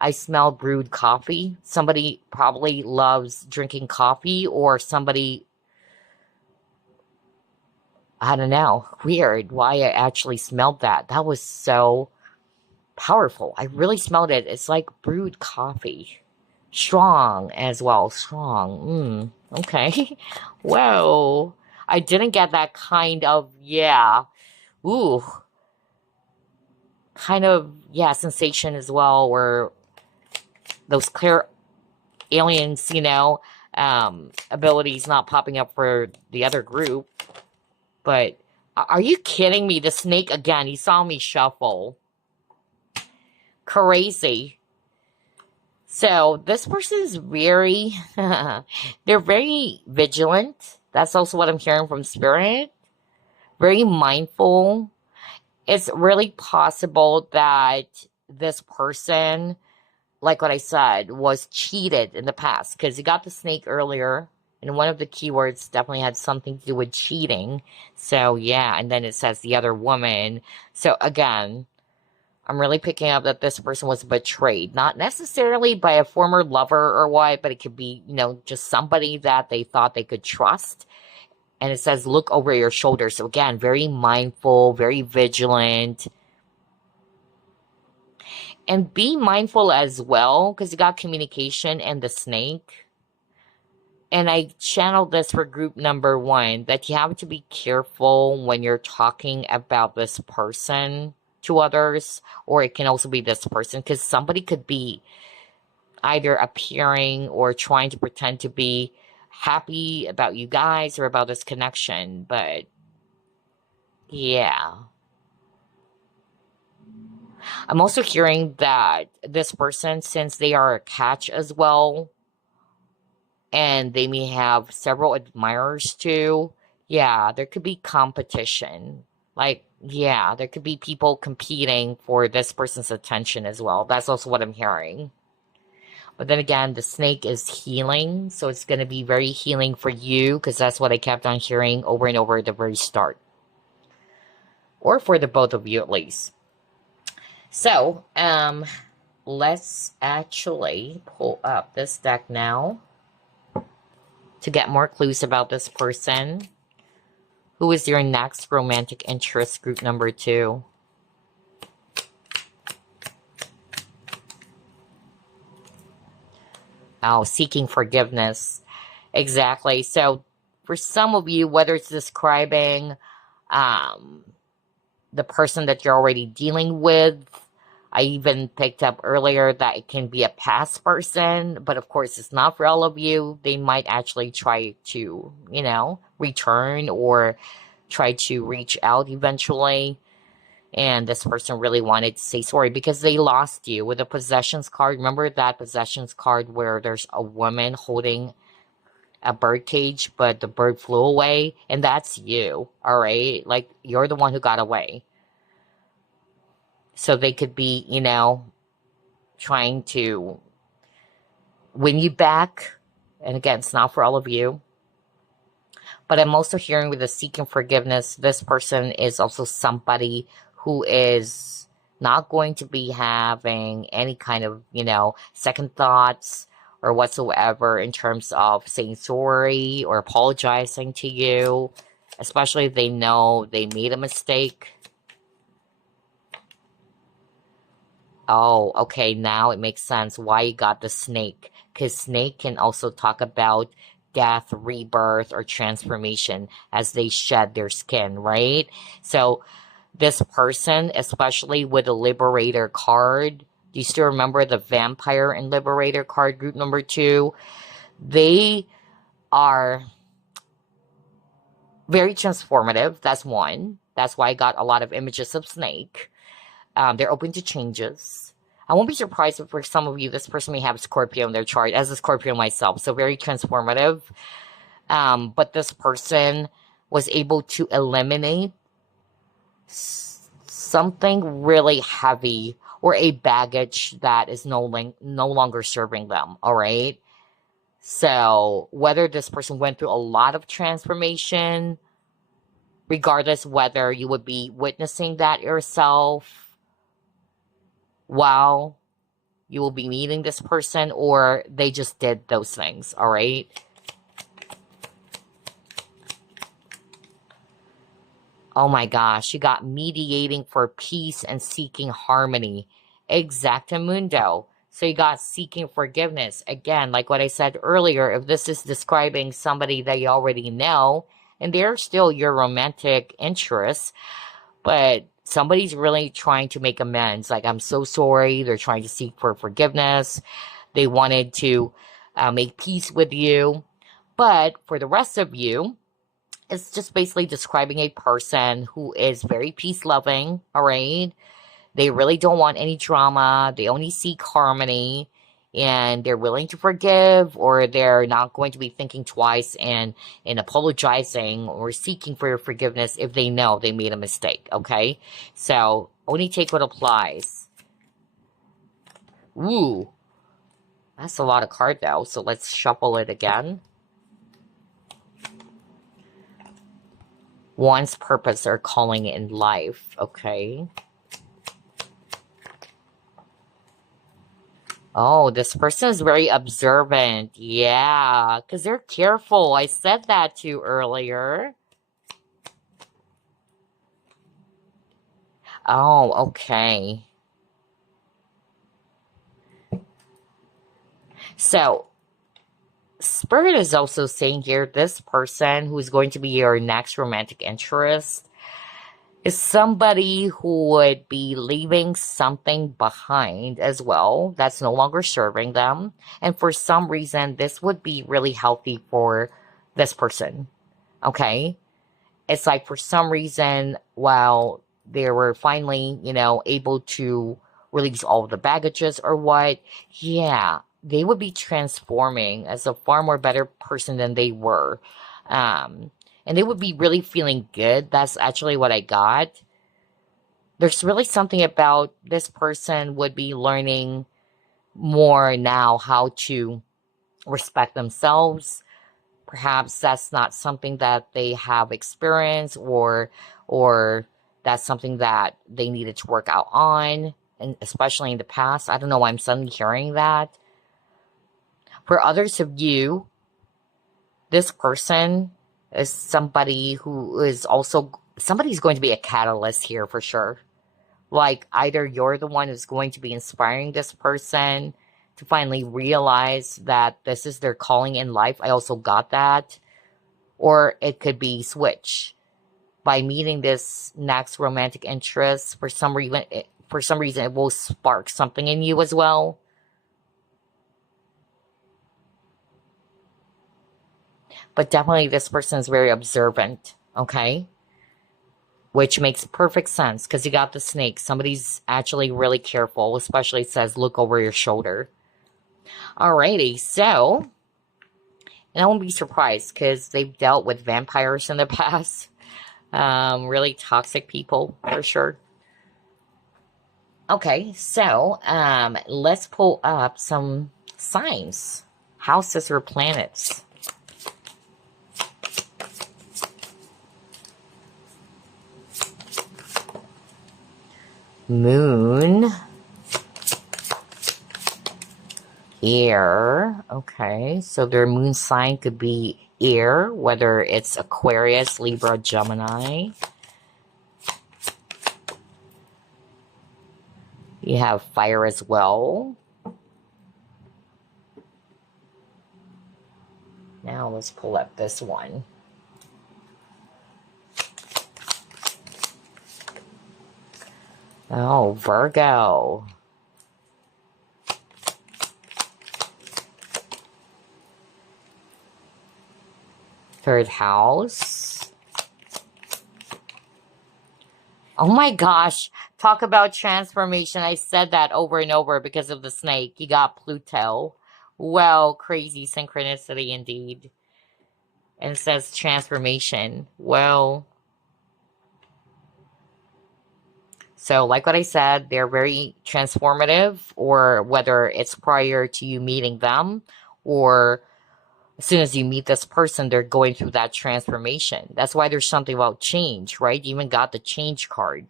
I smell brewed coffee. Somebody probably loves drinking coffee, or somebody, I don't know, weird why I actually smelled that. That was so powerful. I really smelled it. It's like brewed coffee. Strong as well. Strong. Okay. Whoa. I didn't get that kind of, yeah. Ooh. Kind of, yeah, sensation as well, where those clear aliens, abilities not popping up for the other group. But are you kidding me? The snake again. He saw me shuffle. Crazy. So this person is very, they're very vigilant. That's also what I'm hearing from Spirit. Very mindful. It's really possible that this person, like what I said, was cheated in the past, because you got the snake earlier, and one of the keywords definitely had something to do with cheating. So yeah, and then it says the other woman. So again, I'm really picking up that this person was betrayed, not necessarily by a former lover or what, but it could be, just somebody that they thought they could trust. And it says, look over your shoulder. So again, very mindful, very vigilant. And be mindful as well, because you got communication and the snake. And I channeled this for group number 1, that you have to be careful when you're talking about this person to others, or it can also be this person, because somebody could be either appearing or trying to pretend to be happy about you guys or about this connection. But yeah, I'm also hearing that this person, since they are a catch as well, and they may have several admirers too, yeah, there could be competition. Like, yeah, there could be people competing for this person's attention as well. That's also what I'm hearing. But then again, the snake is healing, so it's going to be very healing for you, because that's what I kept on hearing over and over at the very start. Or for the both of you at least. So, let's actually pull up this deck now to get more clues about this person. Who is your next romantic interest, group number 2? Oh, seeking forgiveness. Exactly. So, for some of you, whether it's describing um, the person that you're already dealing with, I even picked up earlier that it can be a past person, but of course it's not for all of you. They might actually try to, return or try to reach out eventually. And this person really wanted to say sorry because they lost you with a possessions card. Remember that possessions card where there's a woman holding a bird cage, but the bird flew away? And that's you, all right? Like, you're the one who got away. So they could be, trying to win you back. And again, it's not for all of you. But I'm also hearing with the seeking forgiveness, this person is also somebody who is not going to be having any kind of, second thoughts or whatsoever in terms of saying sorry or apologizing to you, especially if they know they made a mistake. Oh, okay, now it makes sense why you got the snake. Because snake can also talk about death, rebirth, or transformation as they shed their skin, right? So this person, especially with the Liberator card, do you still remember the Vampire and Liberator card, group number 2? They are very transformative. That's one. That's why I got a lot of images of snake. They're open to changes. I won't be surprised if for some of you, this person may have Scorpio in their chart, as a Scorpio myself, so very transformative. But this person was able to eliminate something really heavy or a baggage that is no longer serving them, all right? So whether this person went through a lot of transformation, regardless whether you would be witnessing that yourself while you will be meeting this person, or they just did those things, all right? Oh my gosh, you got mediating for peace and seeking harmony. Exactamundo. So you got seeking forgiveness. Again, like what I said earlier, if this is describing somebody that you already know, and they're still your romantic interest, but somebody's really trying to make amends. Like, I'm so sorry. They're trying to seek for forgiveness. They wanted to make peace with you. But for the rest of you, it's just basically describing a person who is very peace loving, all right? They really don't want any drama. They only seek harmony, and they're willing to forgive, or they're not going to be thinking twice and apologizing or seeking for your forgiveness if they know they made a mistake, okay? So only take what applies. Ooh, that's a lot of card though, so let's shuffle it again. One's purpose or calling in life, okay? Oh, this person is very observant. Yeah, because they're careful. I said that to you earlier. Oh, okay. So, Spirit is also saying here, this person who is going to be your next romantic interest is somebody who would be leaving something behind as well that's no longer serving them. And for some reason, this would be really healthy for this person. Okay? It's like for some reason, while they were finally, able to release all of the baggages or what, yeah, they would be transforming as a far more better person than they were. And they would be really feeling good. That's actually what I got. There's really something about this person would be learning more now how to respect themselves. Perhaps that's not something that they have experienced, or that's something that they needed to work out on, and especially in the past. I don't know why I'm suddenly hearing that. For others of you, this person is somebody who is also, somebody's going to be a catalyst here for sure. Like either you're the one who's going to be inspiring this person to finally realize that this is their calling in life. I also got that. Or it could be switch. By meeting this next romantic interest, for some reason it will spark something in you as well. But definitely this person is very observant, okay? Which makes perfect sense because you got the snake. Somebody's actually really careful, especially it says look over your shoulder. Alrighty, so, and I won't be surprised because they've dealt with vampires in the past. Really toxic people, for sure. Okay, so, let's pull up some signs. Houses or planets. Moon. Air. Okay, so their moon sign could be air, whether it's Aquarius, Libra, Gemini. You have fire as well. Now let's pull up this one. Oh, Virgo. Third house. Oh my gosh. Talk about transformation. I said that over and over because of the snake. You got Pluto. Well, crazy synchronicity indeed. And it says transformation. Well, so like what I said, they're very transformative, or whether it's prior to you meeting them, or as soon as you meet this person, they're going through that transformation. That's why there's something about change, right? You even got the change card.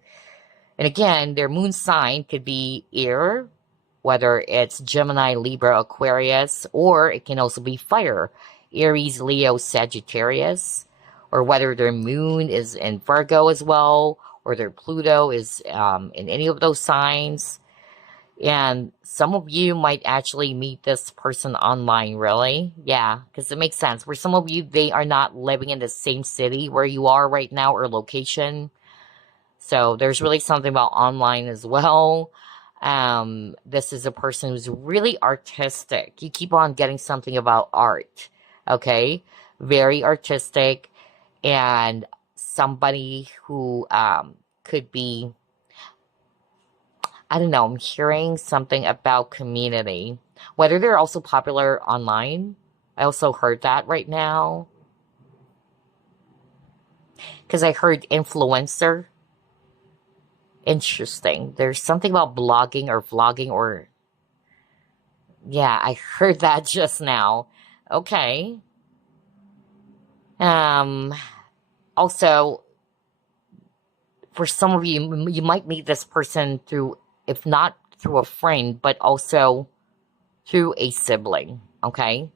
And again, their moon sign could be air, whether it's Gemini, Libra, Aquarius, or it can also be fire, Aries, Leo, Sagittarius, or whether their moon is in Virgo as well, or their Pluto is in any of those signs. And some of you might actually meet this person online, really. Yeah, because it makes sense. For some of you, they are not living in the same city where you are right now or location. So there's really something about online as well. This is a person who's really artistic. You keep on getting something about art, okay? Very artistic, and somebody who could be, I don't know, I'm hearing something about community. Whether they're also popular online. I also heard that right now. Because I heard influencer. Interesting. There's something about blogging or vlogging or... Yeah, I heard that just now. Okay. Also, for some of you, you might meet this person through, if not through a friend, but also through a sibling, okay?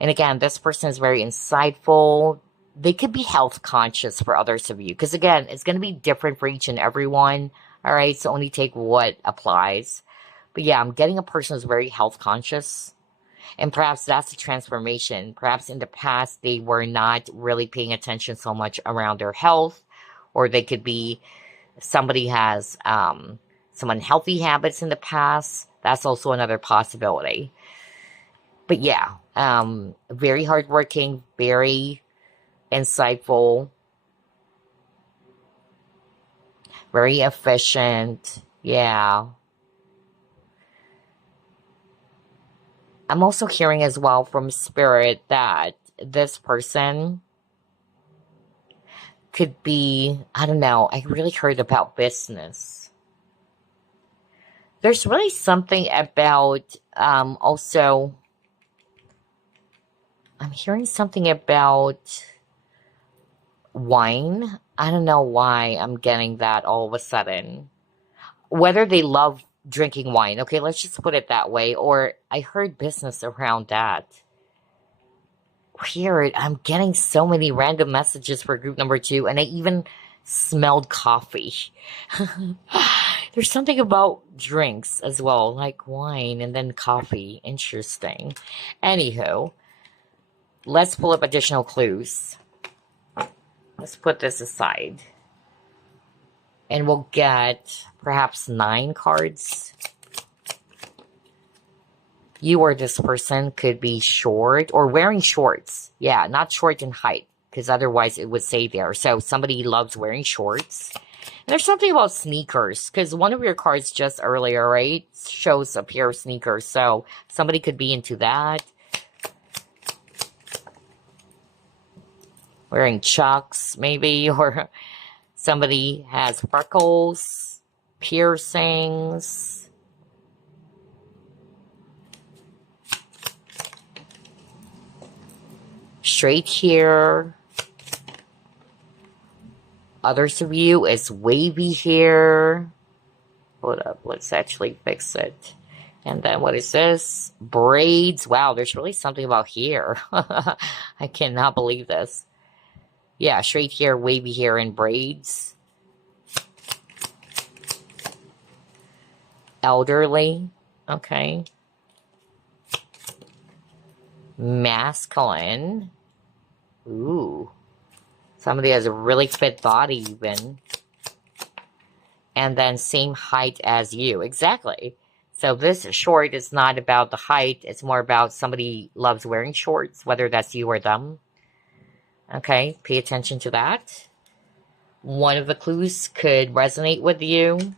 And again, this person is very insightful. They could be health conscious for others of you. Because again, it's going to be different for each and everyone. All right, so only take what applies. But yeah, I'm getting a person who's very health conscious. And perhaps that's a transformation. Perhaps in the past, they were not really paying attention so much around their health, or they could be somebody has some unhealthy habits in the past. That's also another possibility. But yeah, very hardworking, very insightful, very efficient. Yeah. I'm also hearing as well from Spirit that this person could be, I don't know, I really heard about business. There's really something about, also, I'm hearing something about wine. I don't know why I'm getting that all of a sudden. Whether they love drinking wine, okay, let's just put it that way. Or I heard business around that. Weird. I'm getting so many random messages for group number 2, and I even smelled coffee. There's something about drinks as well, like wine and then coffee. Interesting. Anywho, let's pull up additional clues. Let's put this aside. And we'll get perhaps 9 cards. You or this person could be short or wearing shorts. Yeah, not short in height, because otherwise it would say there. So somebody loves wearing shorts. And there's something about sneakers, because one of your cards just earlier, right, shows a pair of sneakers. So somebody could be into that. Wearing Chucks, maybe, or somebody has freckles, piercings. Straight hair. Others of you is wavy hair. Hold up, let's actually fix it. And then what is this? Braids. Wow, there's really something about hair. I cannot believe this. Yeah, straight hair, wavy hair, and braids. Elderly. Okay. Masculine. Ooh. Somebody has a really fit body even. And then same height as you. Exactly. So this short is not about the height. It's more about somebody loves wearing shorts, whether that's you or them. Okay, pay attention to that. One of the clues could resonate with you.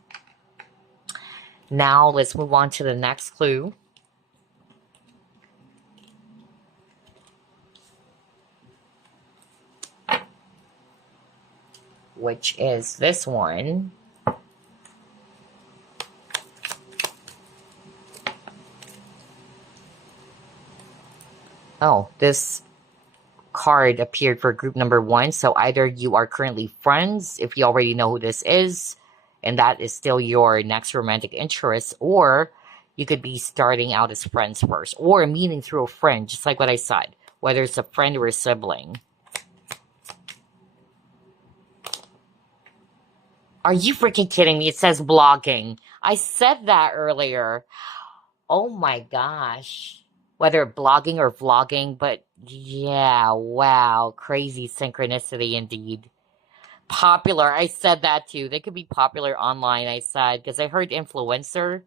Now let's move on to the next clue. Which is this one. Oh, this card appeared for group number 1. So either you are currently friends, if you already know who this is, and that is still your next romantic interest, or you could be starting out as friends first, or meeting through a friend, just like what I said, whether it's a friend or a sibling. Are you freaking kidding me? It says blogging. I said that earlier. Oh my gosh. Whether blogging or vlogging, but yeah, wow. Crazy synchronicity indeed. Popular. I said that too. They could be popular online, I said, because I heard influencer.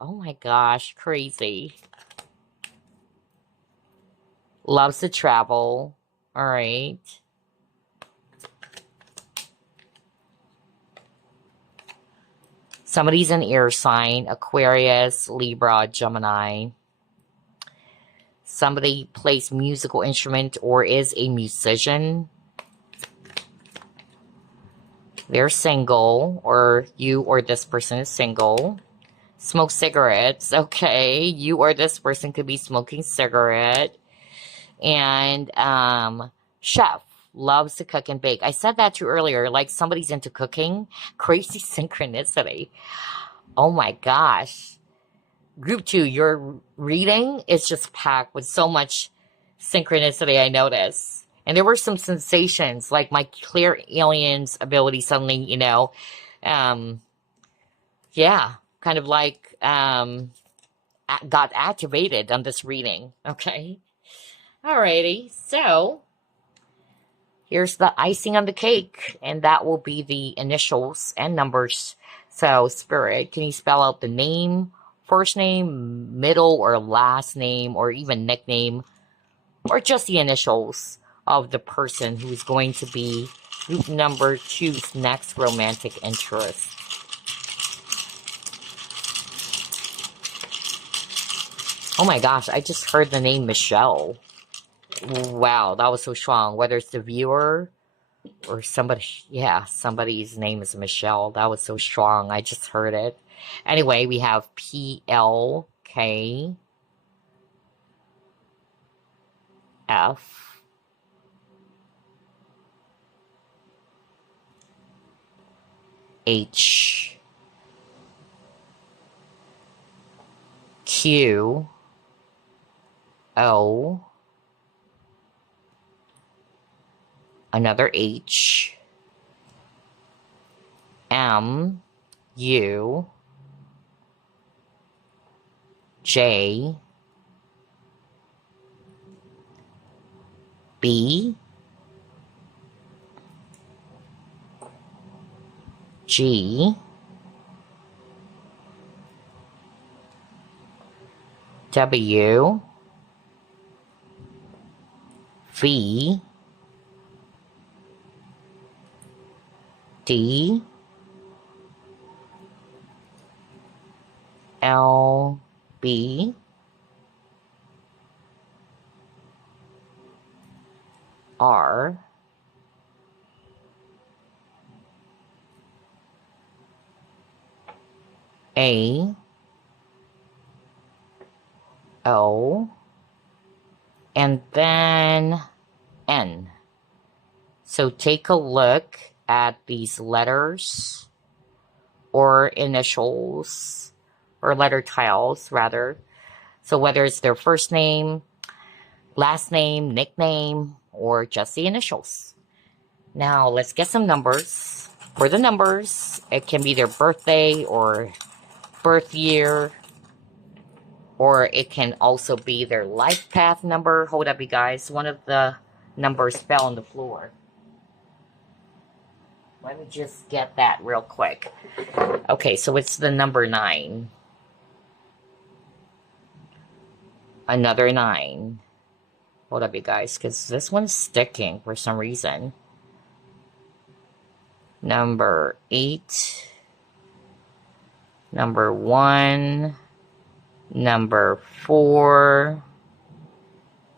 Oh my gosh, crazy. Loves to travel. All right. Somebody's an air sign, Aquarius, Libra, Gemini. Somebody plays musical instrument or is a musician. They're single, or you or this person is single. Smoke cigarettes. Okay, you or this person could be smoking cigarette. And chef. Loves to cook and bake. I said that too earlier, like somebody's into cooking. Crazy synchronicity. Oh my gosh. Group 2, your reading is just packed with so much synchronicity, I noticed. And there were some sensations, like my clear aliens ability suddenly, yeah, kind of like got activated on this reading. Okay. Alrighty. So here's the icing on the cake, and that will be the initials and numbers. So, Spirit, can you spell out the name, first name, middle or last name, or even nickname, or just the initials of the person who's going to be group number two's next romantic interest? Oh my gosh, I just heard the name Michelle. Wow, that was so strong. Whether it's the viewer or somebody, yeah, somebody's name is Michelle. That was so strong. I just heard it. Anyway, we have PLKF HQ O, another H, M, U, J, B, G, W, V, D, L, B, R, A, O, and then N. So take a look at these letters or initials or letter tiles rather. So whether it's their first name, last name, nickname, or just the initials. Now let's get some numbers. For the numbers, it can be their birthday or birth year, or it can also be their life path number. Hold up, you guys. One of the numbers fell on the floor. Let me just get that real quick. Okay, so it's the number 9. Another 9. Hold up, you guys, because this one's sticking for some reason. Number 8. Number 1. Number 4.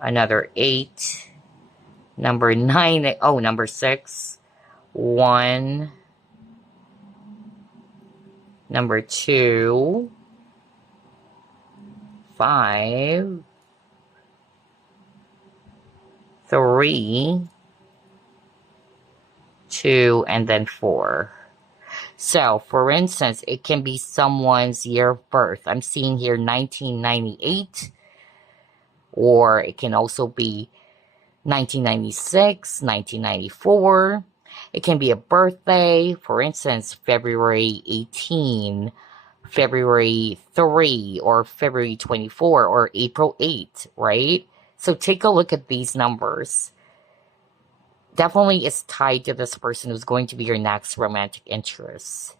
Another 8. Number 9. Oh, number 6. 1. Number 2. 5. 3. 2, and then 4. So, for instance, it can be someone's year of birth. I'm seeing here 1998, or it can also be 1996, 1994. It can be a birthday, for instance, February 18, February 3, or February 24, or April 8, right? So take a look at these numbers. Definitely is tied to this person who's going to be your next romantic interest.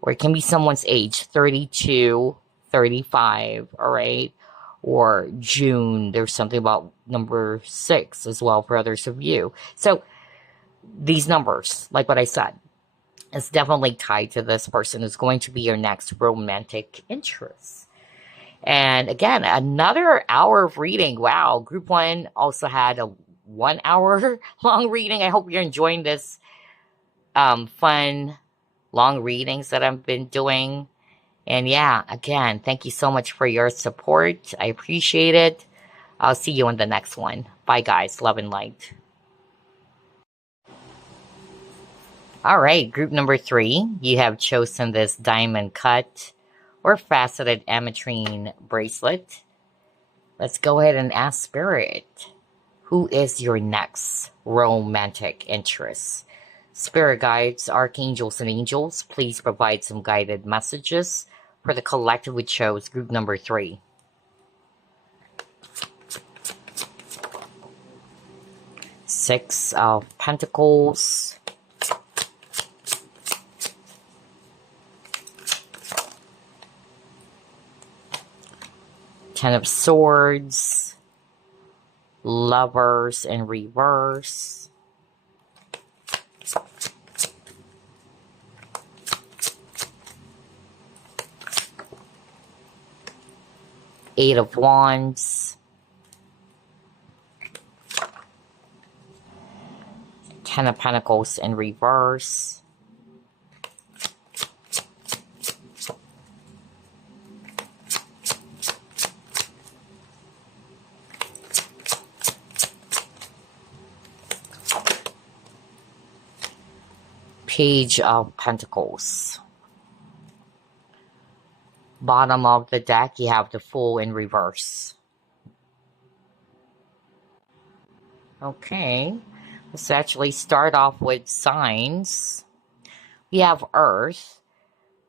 Or it can be someone's age, 32, 35, all right? Or June, there's something about number 6 as well for others of you. So these numbers, like what I said, is definitely tied to this person who's going to be your next romantic interest. And again, another hour of reading. Wow, group 1 also had a 1 hour long reading. I hope you're enjoying this fun long readings that I've been doing. And yeah, again, thank you so much for your support. I appreciate it. I'll see you in the next one. Bye, guys. Love and light. All right, group number 3. You have chosen this diamond cut or faceted ametrine bracelet. Let's go ahead and ask Spirit. Who is your next romantic interest? Spirit guides, archangels, and angels, please provide some guided messages For the collective, we chose group number 3. Six of Pentacles. Ten of Swords. Lovers in reverse. Eight of Wands. Ten of Pentacles in reverse. Page of Pentacles. Bottom of the deck, you have the Fool in reverse. Okay, let's actually start off with signs. We have Earth.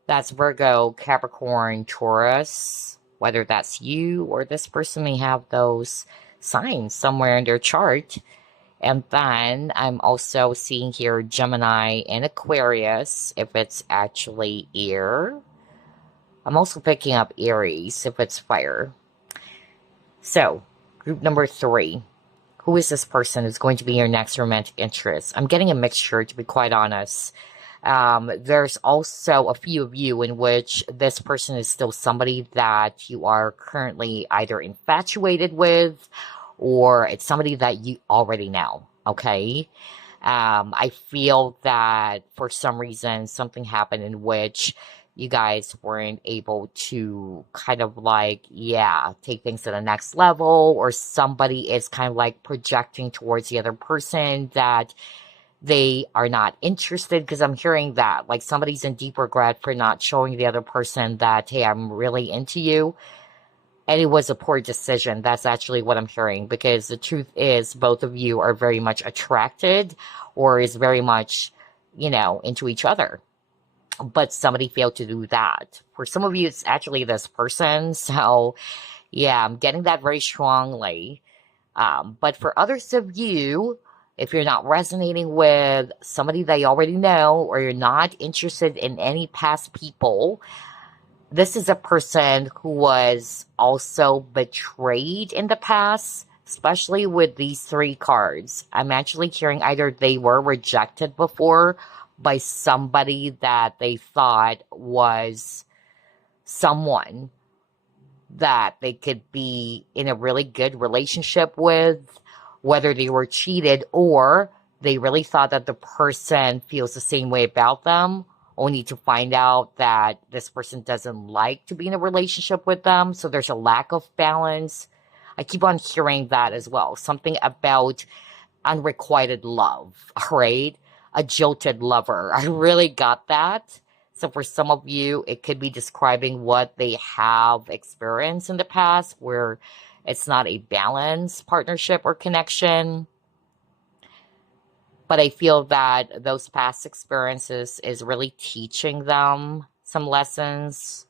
That's Virgo, Capricorn, Taurus. Whether that's you or this person may have those signs somewhere in their chart. And then I'm also seeing here Gemini and Aquarius, if it's actually air. I'm also picking up Aries, if it's fire. So, group number 3. Who is this person who's going to be your next romantic interest? I'm getting a mixture, to be quite honest. There's also a few of you in which this person is still somebody that you are currently either infatuated with, or it's somebody that you already know, okay? I feel that for some reason something happened in which you guys weren't able to kind of like, take things to the next level, or somebody is kind of like projecting towards the other person that they are not interested, because I'm hearing that, like somebody's in deep regret for not showing the other person that, hey, I'm really into you. And it was a poor decision. That's actually what I'm hearing, because the truth is both of you are very much attracted, or is very much, into each other. But somebody failed to do that. For some of you, it's actually this person. So, I'm getting that very strongly. But for others of you, if you're not resonating with somebody that you already know, or you're not interested in any past people, this is a person who was also betrayed in the past, especially with these 3 cards. I'm actually hearing either they were rejected before by somebody that they thought was someone that they could be in a really good relationship with, whether they were cheated or they really thought that the person feels the same way about them, only to find out that this person doesn't like to be in a relationship with them. So there's a lack of balance. I keep on hearing that as well. Something about unrequited love, all right? A jilted lover. I really got that. So for some of you, it could be describing what they have experienced in the past, where it's not a balanced partnership or connection. But I feel that those past experiences is really teaching them some lessons,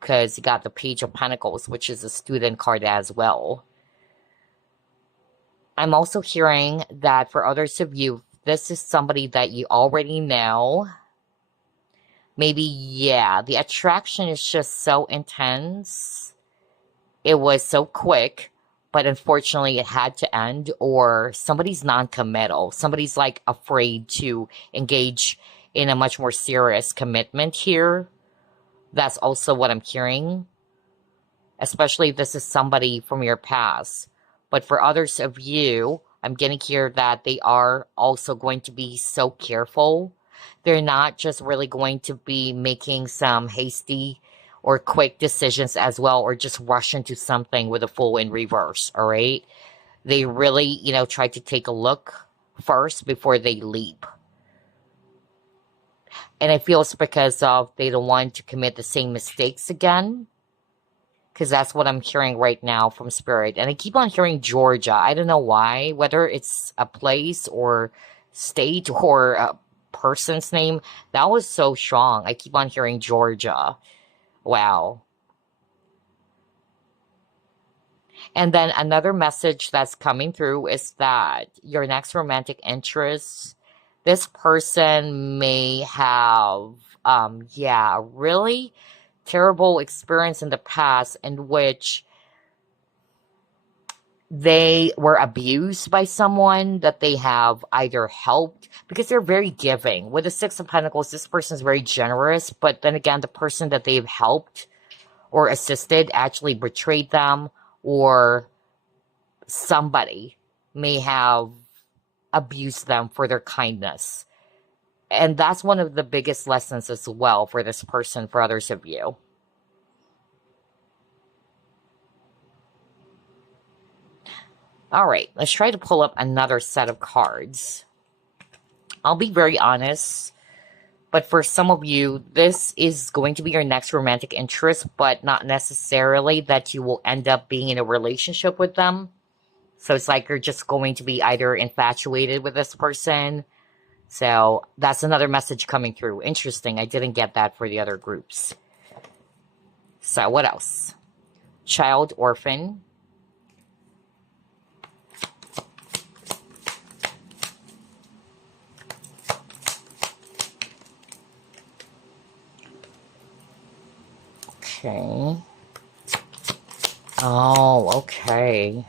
because you got the Page of Pentacles, which is a student card as well. I'm also hearing that for others of you, this is somebody that you already know. Maybe, the attraction is just so intense. It was so quick, but unfortunately it had to end, or somebody's non-committal. Somebody's like afraid to engage in a much more serious commitment here. That's also what I'm hearing. Especially if this is somebody from your past. But for others of you, I'm getting here that they are also going to be so careful. They're not just really going to be making some hasty or quick decisions as well, or just rush into something with a Fool in reverse, all right? They really, try to take a look first before they leap. And I feel it's because of they don't want to commit the same mistakes again. Because that's what I'm hearing right now from Spirit. And I keep on hearing Georgia. I don't know why, whether it's a place or state or a person's name. That was so strong. I keep on hearing Georgia. Wow. And then another message that's coming through is that your next romantic interest, this person may have, yeah, a really terrible experience in the past in which they were abused by someone that they have either helped because they're very giving. With the Six of Pentacles, this person is very generous, but then again, the person that they've helped or assisted actually betrayed them, or somebody may have abused them for their kindness. And that's one of the biggest lessons as well for this person, for others of you. All right, let's try to pull up another set of cards. I'll be very honest, but for some of you, this is going to be your next romantic interest, but not necessarily that you will end up being in a relationship with them. So it's like you're just going to be either infatuated with this person. So that's another message coming through. Interesting. I didn't get that for the other groups. So what else? Child, orphan. Okay. Oh, okay.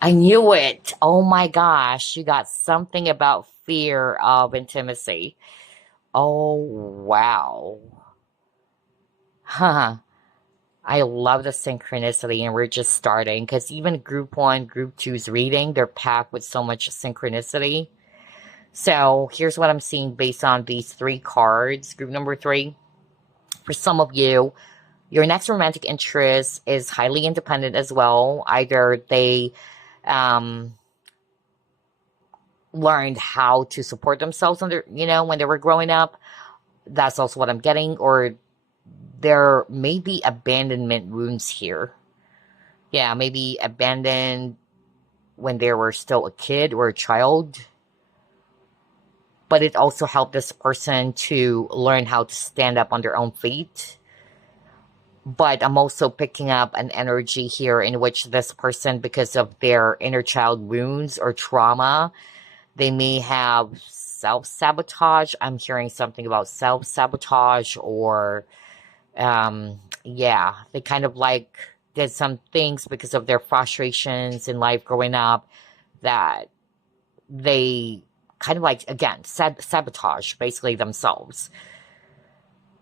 I knew it. Oh my gosh. You got something about fear of intimacy. Oh, wow. Huh. I love the synchronicity, and we're just starting because even group one, group two's reading, they're packed with so much synchronicity. So here's what I'm seeing based on these three cards. Group number three, for some of you, your next romantic interest is highly independent as well. Either they um, learned how to support themselves under, when they were growing up. That's also what I'm getting. Or there may be abandonment wounds here. Yeah, maybe abandoned when they were still a kid or a child. But it also helped this person to learn how to stand up on their own feet. But I'm also picking up an energy here in which this person, because of their inner child wounds or trauma, they may have self-sabotage. I'm hearing something about self-sabotage, or yeah, they kind of like did some things because of their frustrations in life growing up, that they kind of like, again, sabotage basically themselves.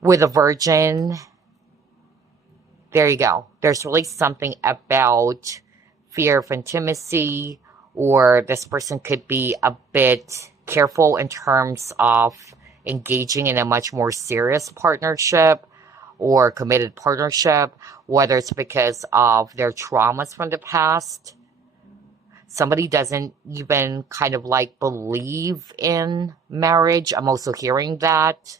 With a virgin, there you go. There's really something about fear of intimacy, or this person could be a bit careful in terms of engaging in a much more serious partnership or committed partnership, whether it's because of their traumas from the past. Somebody doesn't even kind of like believe in marriage. I'm also hearing that.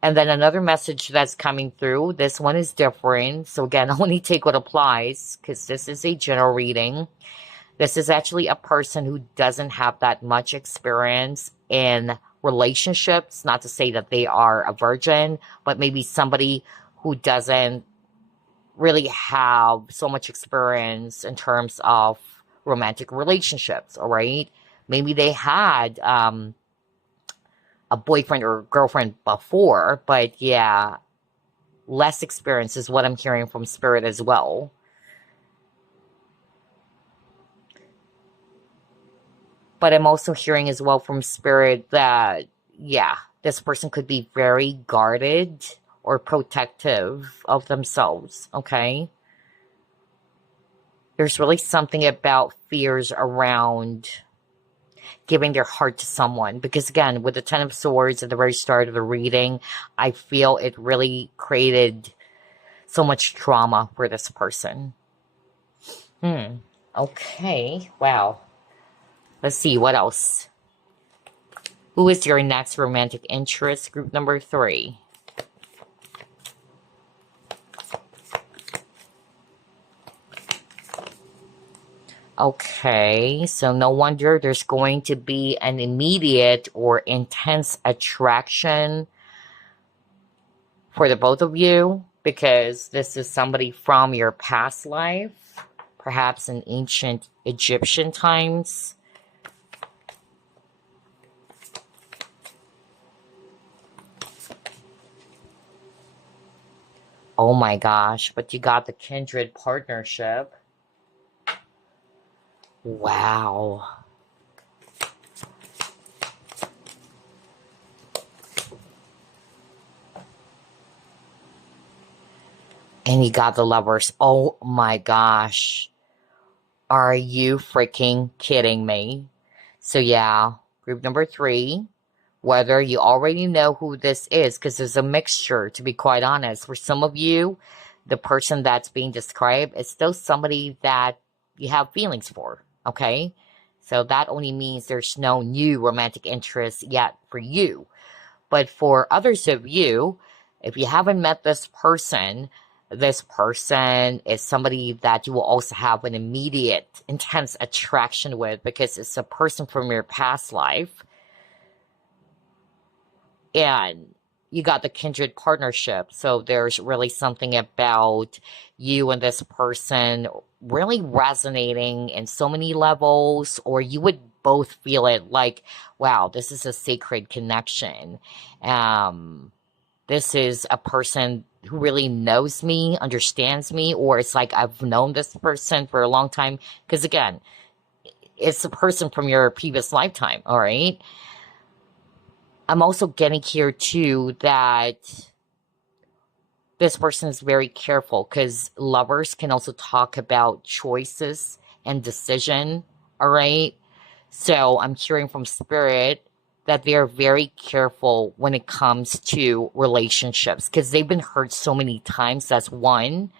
And then another message that's coming through, this one is different. So again, only take what applies because this is a general reading. This is actually a person who doesn't have that much experience in relationships. Not to say that they are a virgin, but maybe somebody who doesn't really have so much experience in terms of romantic relationships, all right? Maybe they had a boyfriend or girlfriend before, but yeah, less experience is what I'm hearing from Spirit as well. But I'm also hearing as well from Spirit that, yeah, this person could be very guarded or protective of themselves, okay? There's really something about fears around giving their heart to someone. Because again, with the Ten of Swords at the very start of the reading, I feel it really created so much trauma for this person. Okay. Wow. Let's see, what else? Who is your next romantic interest? Group number three. Okay, so no wonder there's going to be an immediate or intense attraction for the both of you because this is somebody from your past life, perhaps in ancient Egyptian times. Oh my gosh, but you got the kindred partnership. Wow. And you got the lovers. Oh my gosh. Are you freaking kidding me? So yeah, group number 3, whether you already know who this is, because there's a mixture, to be quite honest. For some of you, the person that's being described is still somebody that you have feelings for, okay? So that only means there's no new romantic interest yet for you. But for others of you, if you haven't met this person is somebody that you will also have an immediate, intense attraction with because it's a person from your past life. And you got the kindred partnership. So there's really something about you and this person really resonating in so many levels, or you would both feel it like, wow, this is a sacred connection. This is a person who really knows me, understands me, or it's like I've known this person for a long time. Because again, it's a person from your previous lifetime, all right? I'm also getting here too that this person is very careful because lovers can also talk about choices and decision, all right? So I'm hearing from spirit that they're very careful when it comes to relationships because they've been hurt so many times. That's one.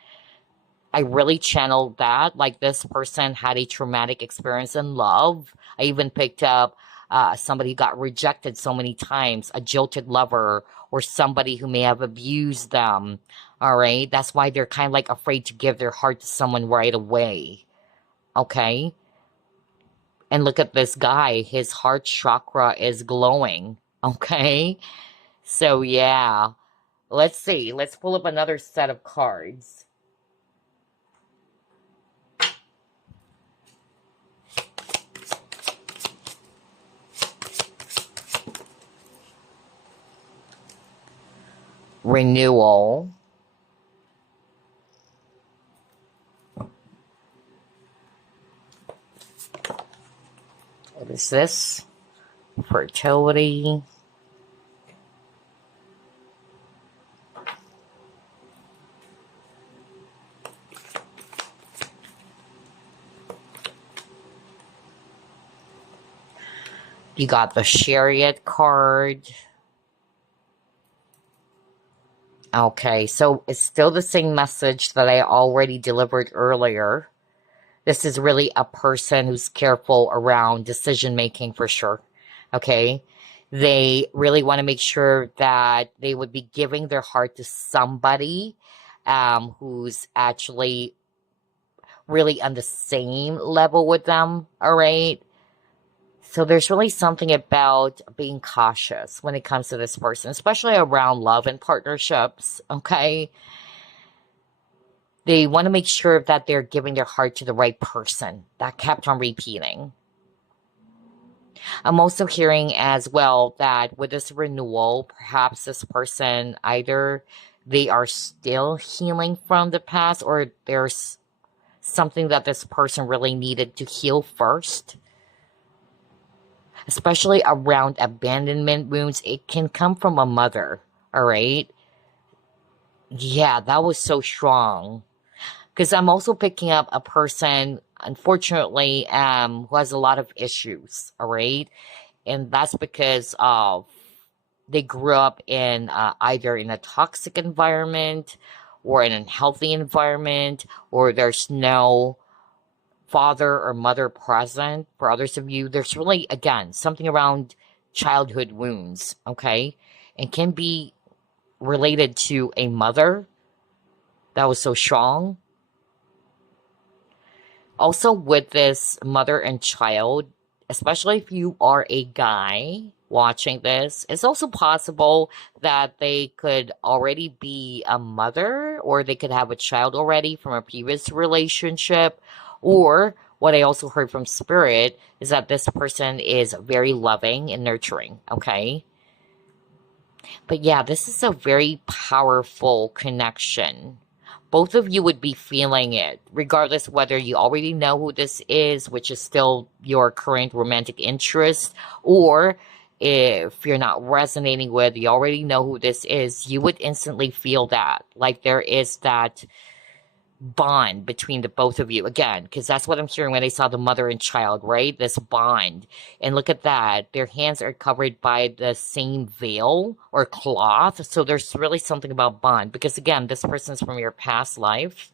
I really channeled that. Like this person had a traumatic experience in love. I even picked up somebody who got rejected so many times, a jilted lover, or somebody who may have abused them. All right. That's why they're kind of like afraid to give their heart to someone right away. Okay. And look at this guy. His heart chakra is glowing. Okay. So, yeah. Let's see. Let's pull up another set of cards. Renewal. What is this? Fertility. You got the Chariot card. Okay, so it's still the same message that I already delivered earlier. This is really a person who's careful around decision making for sure. Okay, they really want to make sure that they would be giving their heart to somebody who's actually really on the same level with them. All right. So there's really something about being cautious when it comes to this person, especially around love and partnerships, okay? They want to make sure that they're giving their heart to the right person. That kept on repeating. I'm also hearing as well that with this renewal, perhaps this person either they are still healing from the past or there's something that this person really needed to heal first. Especially around abandonment wounds, it can come from a mother, all right? Yeah, that was so strong. Because I'm also picking up a person, unfortunately, who has a lot of issues, all right? And that's because of they grew up in either in a toxic environment or in an unhealthy environment, or there's no father or mother present. For others of you, there's really, again, something around childhood wounds, okay? And can be related to a mother that was so strong. Also, with this mother and child, especially if you are a guy watching this, it's also possible that they could already be a mother or they could have a child already from a previous relationship. Or what I also heard from Spirit is that this person is very loving and nurturing, okay? But yeah, this is a very powerful connection. Both of you would be feeling it, regardless whether you already know who this is, which is still your current romantic interest, or if you're not resonating with, you already know who this is, you would instantly feel that. Like there is that bond between the both of you again, because that's what I'm hearing when I saw the mother and child, right? This bond. And look at that, their hands are covered by the same veil or cloth, so there's really something about bond, because again, this person's from your past life.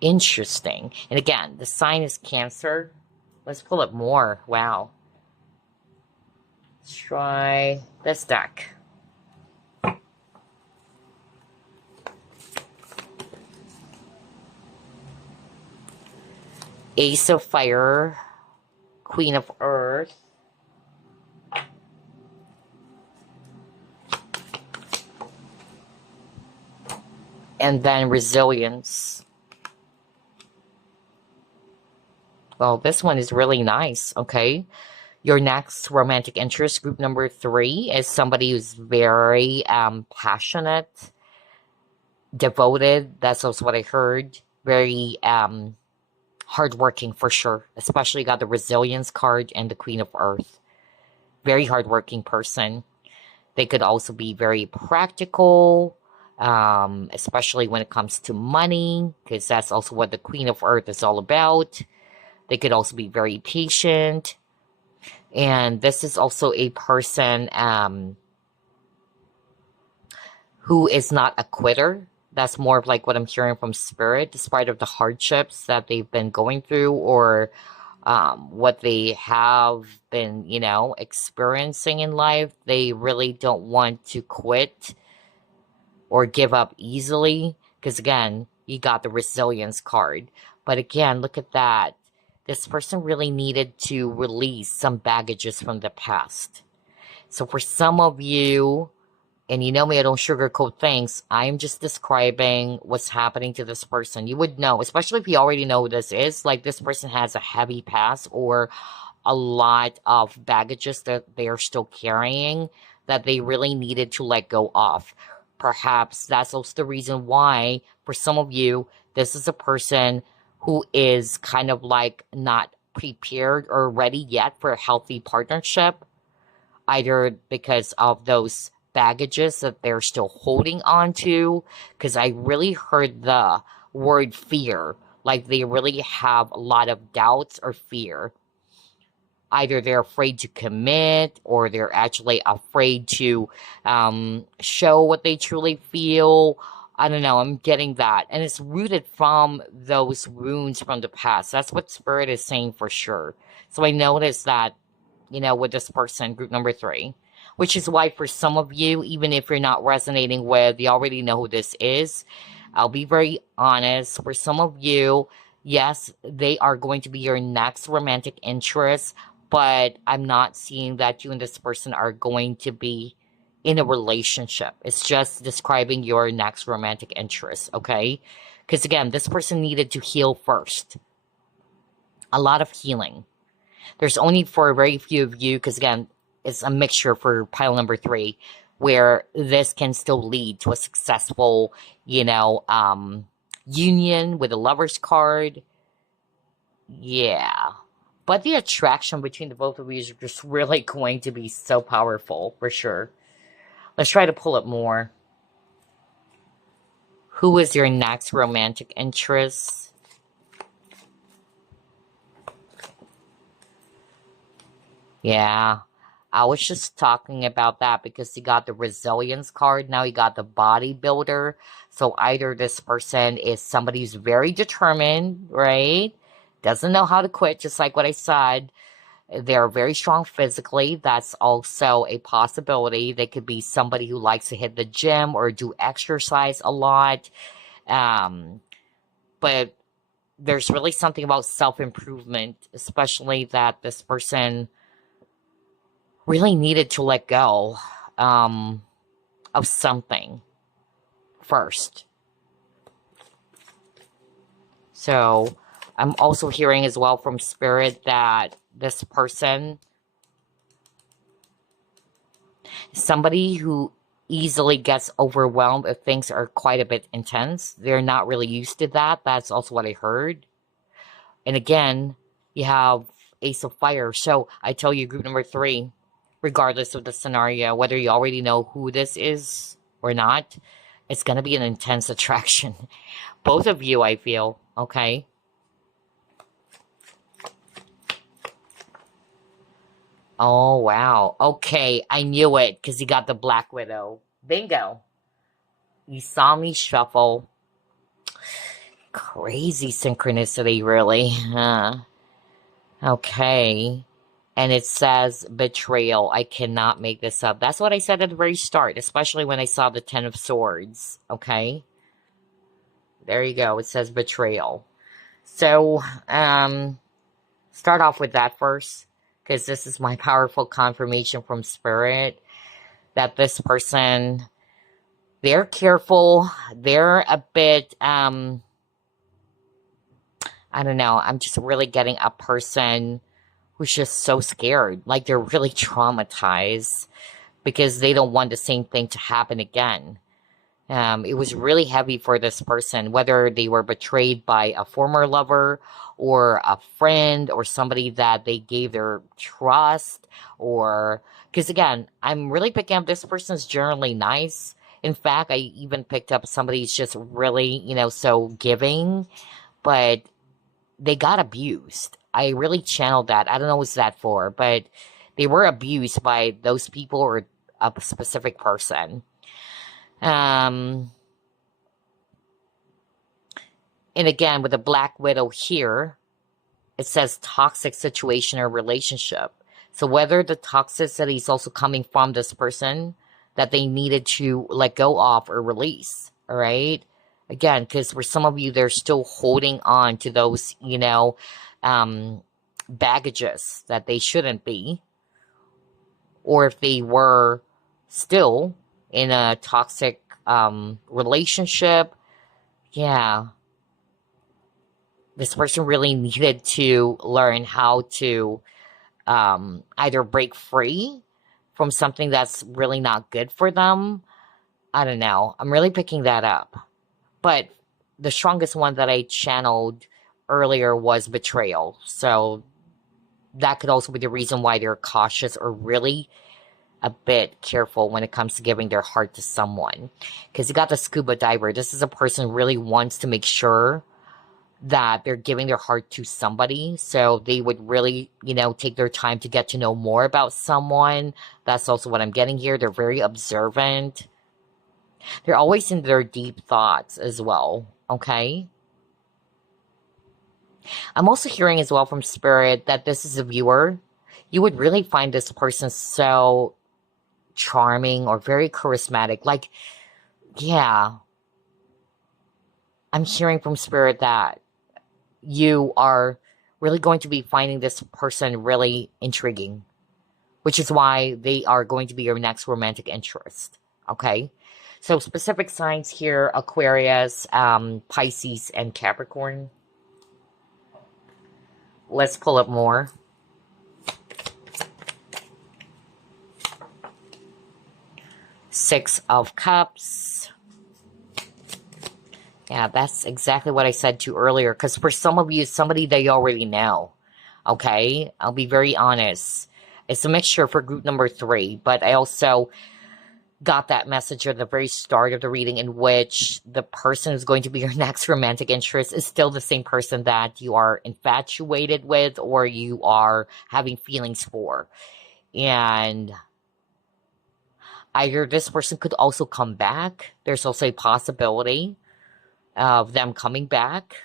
Interesting. And again, the sign is Cancer. Let's pull up more. Wow. Let's try this deck. Ace of Fire, Queen of Earth, and then Resilience. Well, this one is really nice, okay? Your next romantic interest, group number 3, is somebody who's very passionate, devoted. That's also what I heard. Very hardworking for sure. Especially got the Resilience card and the Queen of Earth. Very hardworking person. They could also be very practical, especially when it comes to money, because that's also what the Queen of Earth is all about. They could also be very patient. And this is also a person who is not a quitter. That's more of like what I'm hearing from Spirit, despite of the hardships that they've been going through or what they have been, experiencing in life. They really don't want to quit or give up easily. Because again, you got the Resilience card. But again, look at that. This person really needed to release some baggages from the past. So for some of you, and you know me, I don't sugarcoat things. I'm just describing what's happening to this person. You would know, especially if you already know who this is, like this person has a heavy past or a lot of baggages that they are still carrying that they really needed to let go of. Perhaps that's also the reason why, for some of you, this is a person who is kind of like not prepared or ready yet for a healthy partnership, either because of those baggages that they're still holding on to, because I really heard the word fear, like they really have a lot of doubts or fear. Either they're afraid to commit or they're actually afraid to show what they truly feel. I don't know, I'm getting that. And it's rooted from those wounds from the past. That's what Spirit is saying for sure. So I noticed that, with this person, group number 3, which is why for some of you, even if you're not resonating with, you already know who this is. I'll be very honest. For some of you, yes, they are going to be your next romantic interest, but I'm not seeing that you and this person are going to be in a relationship. It's just describing your next romantic interest, okay? Because again, this person needed to heal first. A lot of healing. There's only for a very few of you, because again, it's a mixture for pile number 3, where this can still lead to a successful, union with a lover's card. Yeah. But the attraction between the both of you is just really going to be so powerful, for sure. Let's try to pull up more. Who is your next romantic interest? Yeah. I was just talking about that because you got the Resilience card. Now you got the Bodybuilder. So either this person is somebody who's very determined, right? Doesn't know how to quit, just like what I said. They're very strong physically. That's also a possibility. They could be somebody who likes to hit the gym or do exercise a lot. Um, but there's really something about self-improvement, especially that this person really needed to let go of something first. So I'm also hearing as well from Spirit that this person, somebody who easily gets overwhelmed if things are quite a bit intense. They're not really used to that. That's also what I heard. And again, you have Ace of Fire. So I tell you, group number 3, regardless of the scenario, whether you already know who this is or not, it's going to be an intense attraction. Both of you, I feel, okay? Oh, wow. Okay, I knew it because you got the Black Widow. Bingo. You saw me shuffle. Crazy synchronicity, really. Okay. And it says betrayal. I cannot make this up. That's what I said at the very start, especially when I saw the Ten of Swords. Okay. There you go. It says betrayal. So, start off with that first, because this is my powerful confirmation from Spirit that this person, they're careful. They're a bit, I don't know. I'm just really getting a person who's just so scared. Like they're really traumatized because they don't want the same thing to happen again. It was really heavy for this person, whether they were betrayed by a former lover or a friend or somebody that they gave their trust, or because again, I'm really picking up this person's generally nice. In fact, I even picked up somebody's just really, so giving, but they got abused. I really channeled that. I don't know what's that for, but they were abused by those people or a specific person. And again, with the Black Widow here, it says toxic situation or relationship. So whether the toxicity is also coming from this person that they needed to let go of or release, all right? Again, because for some of you, they're still holding on to those, baggages that they shouldn't be. Or if they were still in a toxic relationship, yeah, this person really needed to learn how to either break free from something that's really not good for them. I don't know. I'm really picking that up. But the strongest one that I channeled earlier was betrayal. So that could also be the reason why they're cautious or really a bit careful when it comes to giving their heart to someone. Because you got the scuba diver. This is a person who really wants to make sure that they're giving their heart to somebody. So they would really, take their time to get to know more about someone. That's also what I'm getting here. They're very observant. They're always in their deep thoughts as well. Okay? I'm also hearing as well from Spirit that this is a viewer. You would really find this person so charming or very charismatic. Like, yeah. I'm hearing from Spirit that you are really going to be finding this person really intriguing, which is why they are going to be your next romantic interest. Okay? So specific signs here, Aquarius, Pisces, and Capricorn. Let's pull up more. Six of Cups. Yeah, that's exactly what I said to you earlier. Because for some of you, somebody they already know. Okay? I'll be very honest. It's a mixture for group number 3. But I also got that message at the very start of the reading in which the person who's going to be your next romantic interest is still the same person that you are infatuated with or you are having feelings for. And either this person could also come back. There's also a possibility of them coming back.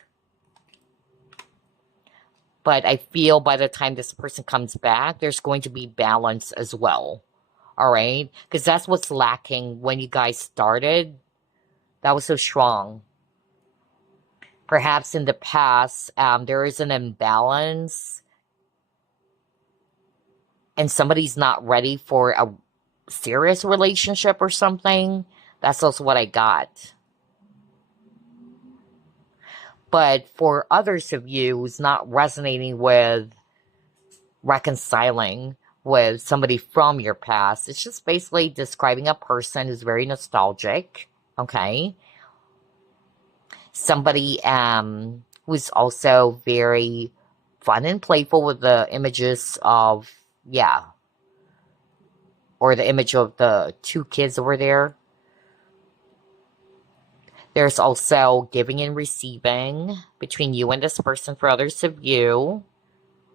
But I feel by the time this person comes back, there's going to be balance as well. All right? Because that's what's lacking when you guys started. That was so strong. Perhaps in the past, there is an imbalance and somebody's not ready for a serious relationship or something. That's also what I got. But for others of you who's not resonating with reconciling with somebody from your past, it's just basically describing a person who's very nostalgic, okay? Somebody who's also very fun and playful with the images of, yeah, or the image of the two kids over there. There's also giving and receiving between you and this person for others of you,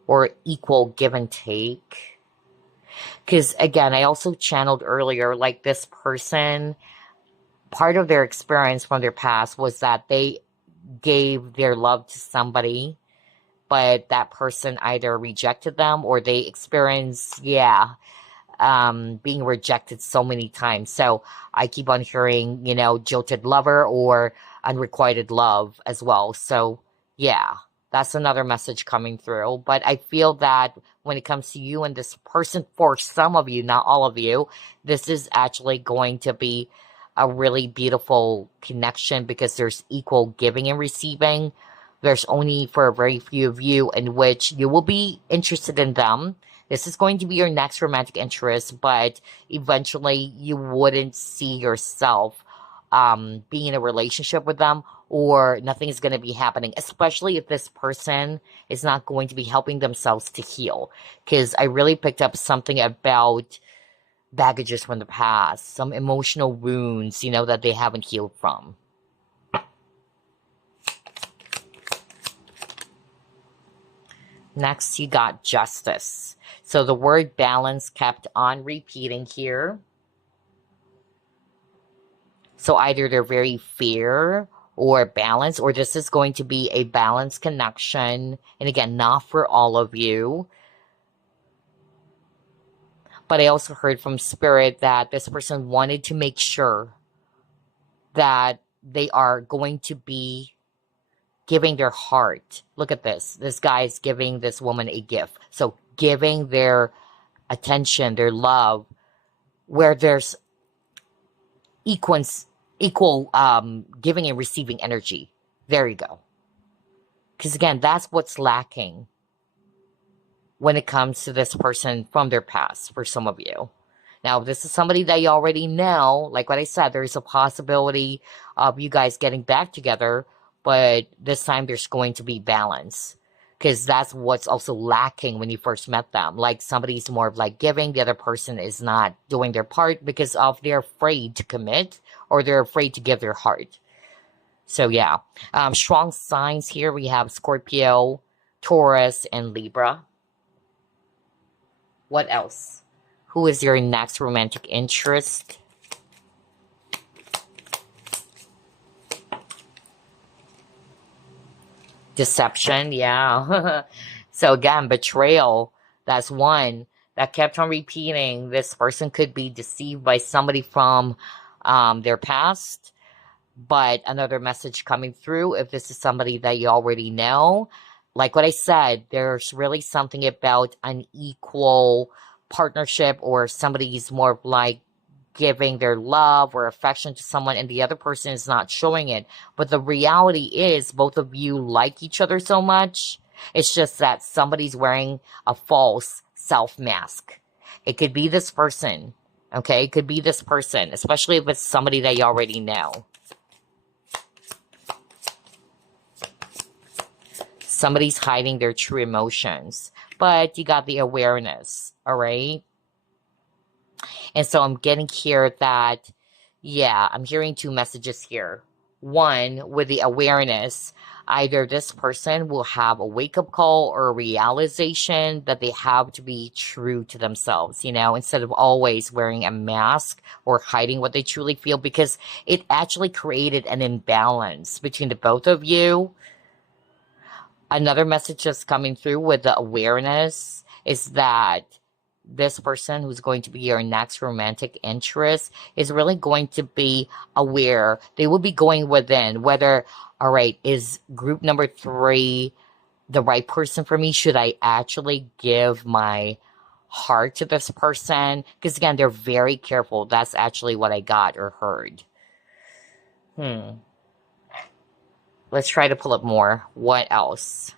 or equal give and take. Because again, I also channeled earlier, like this person, part of their experience from their past was that they gave their love to somebody, but that person either rejected them or they experienced, being rejected so many times. So I keep on hearing, jilted lover or unrequited love as well. So yeah, that's another message coming through. But I feel that when it comes to you and this person, for some of you, not all of you, this is actually going to be a really beautiful connection because there's equal giving and receiving. There's only for a very few of you in which you will be interested in them. This is going to be your next romantic interest, but eventually you wouldn't see yourself being in a relationship with them, or nothing is going to be happening, especially if this person is not going to be helping themselves to heal. Because I really picked up something about baggages from the past, some emotional wounds, that they haven't healed from. Next, you got justice. So the word balance kept on repeating here. So either they're very fair or balanced, or this is going to be a balanced connection. And again, not for all of you. But I also heard from Spirit that this person wanted to make sure that they are going to be giving their heart. Look at this. This guy is giving this woman a gift. So giving their attention, their love, where there's equal giving and receiving energy. There you go. Because again, that's what's lacking when it comes to this person from their past for some of you. Now, if this is somebody that you already know, like what I said, there's a possibility of you guys getting back together, but this time there's going to be balance. Because that's what's also lacking when you first met them. Like somebody's more of like giving, the other person is not doing their part because of they're afraid to commit or they're afraid to give their heart. So yeah, strong signs here. We have Scorpio, Taurus, and Libra. What else? Who is your next romantic interest? Deception, yeah. So again, betrayal. That's one that kept on repeating. This person could be deceived by somebody from their past. But another message coming through, if this is somebody that you already know, like what I said, there's really something about an equal partnership, or somebody's more like giving their love or affection to someone and the other person is not showing it. But the reality is both of you like each other so much. It's just that somebody's wearing a false self mask. It could be this person. Okay, it could be this person, especially if it's somebody that you already know. Somebody's hiding their true emotions, but you got the awareness, all right? And so I'm getting here that, yeah, I'm hearing two messages here. One, with the awareness, either this person will have a wake-up call or a realization that they have to be true to themselves, instead of always wearing a mask or hiding what they truly feel, because it actually created an imbalance between the both of you. Another message that's coming through with the awareness is that this person who's going to be your next romantic interest is really going to be aware. They will be going within, whether All right, is group number 3 the right person for me? Should I actually give my heart to this person? Because again, they're very careful. That's actually what I got or heard. Let's try to pull up more. What else?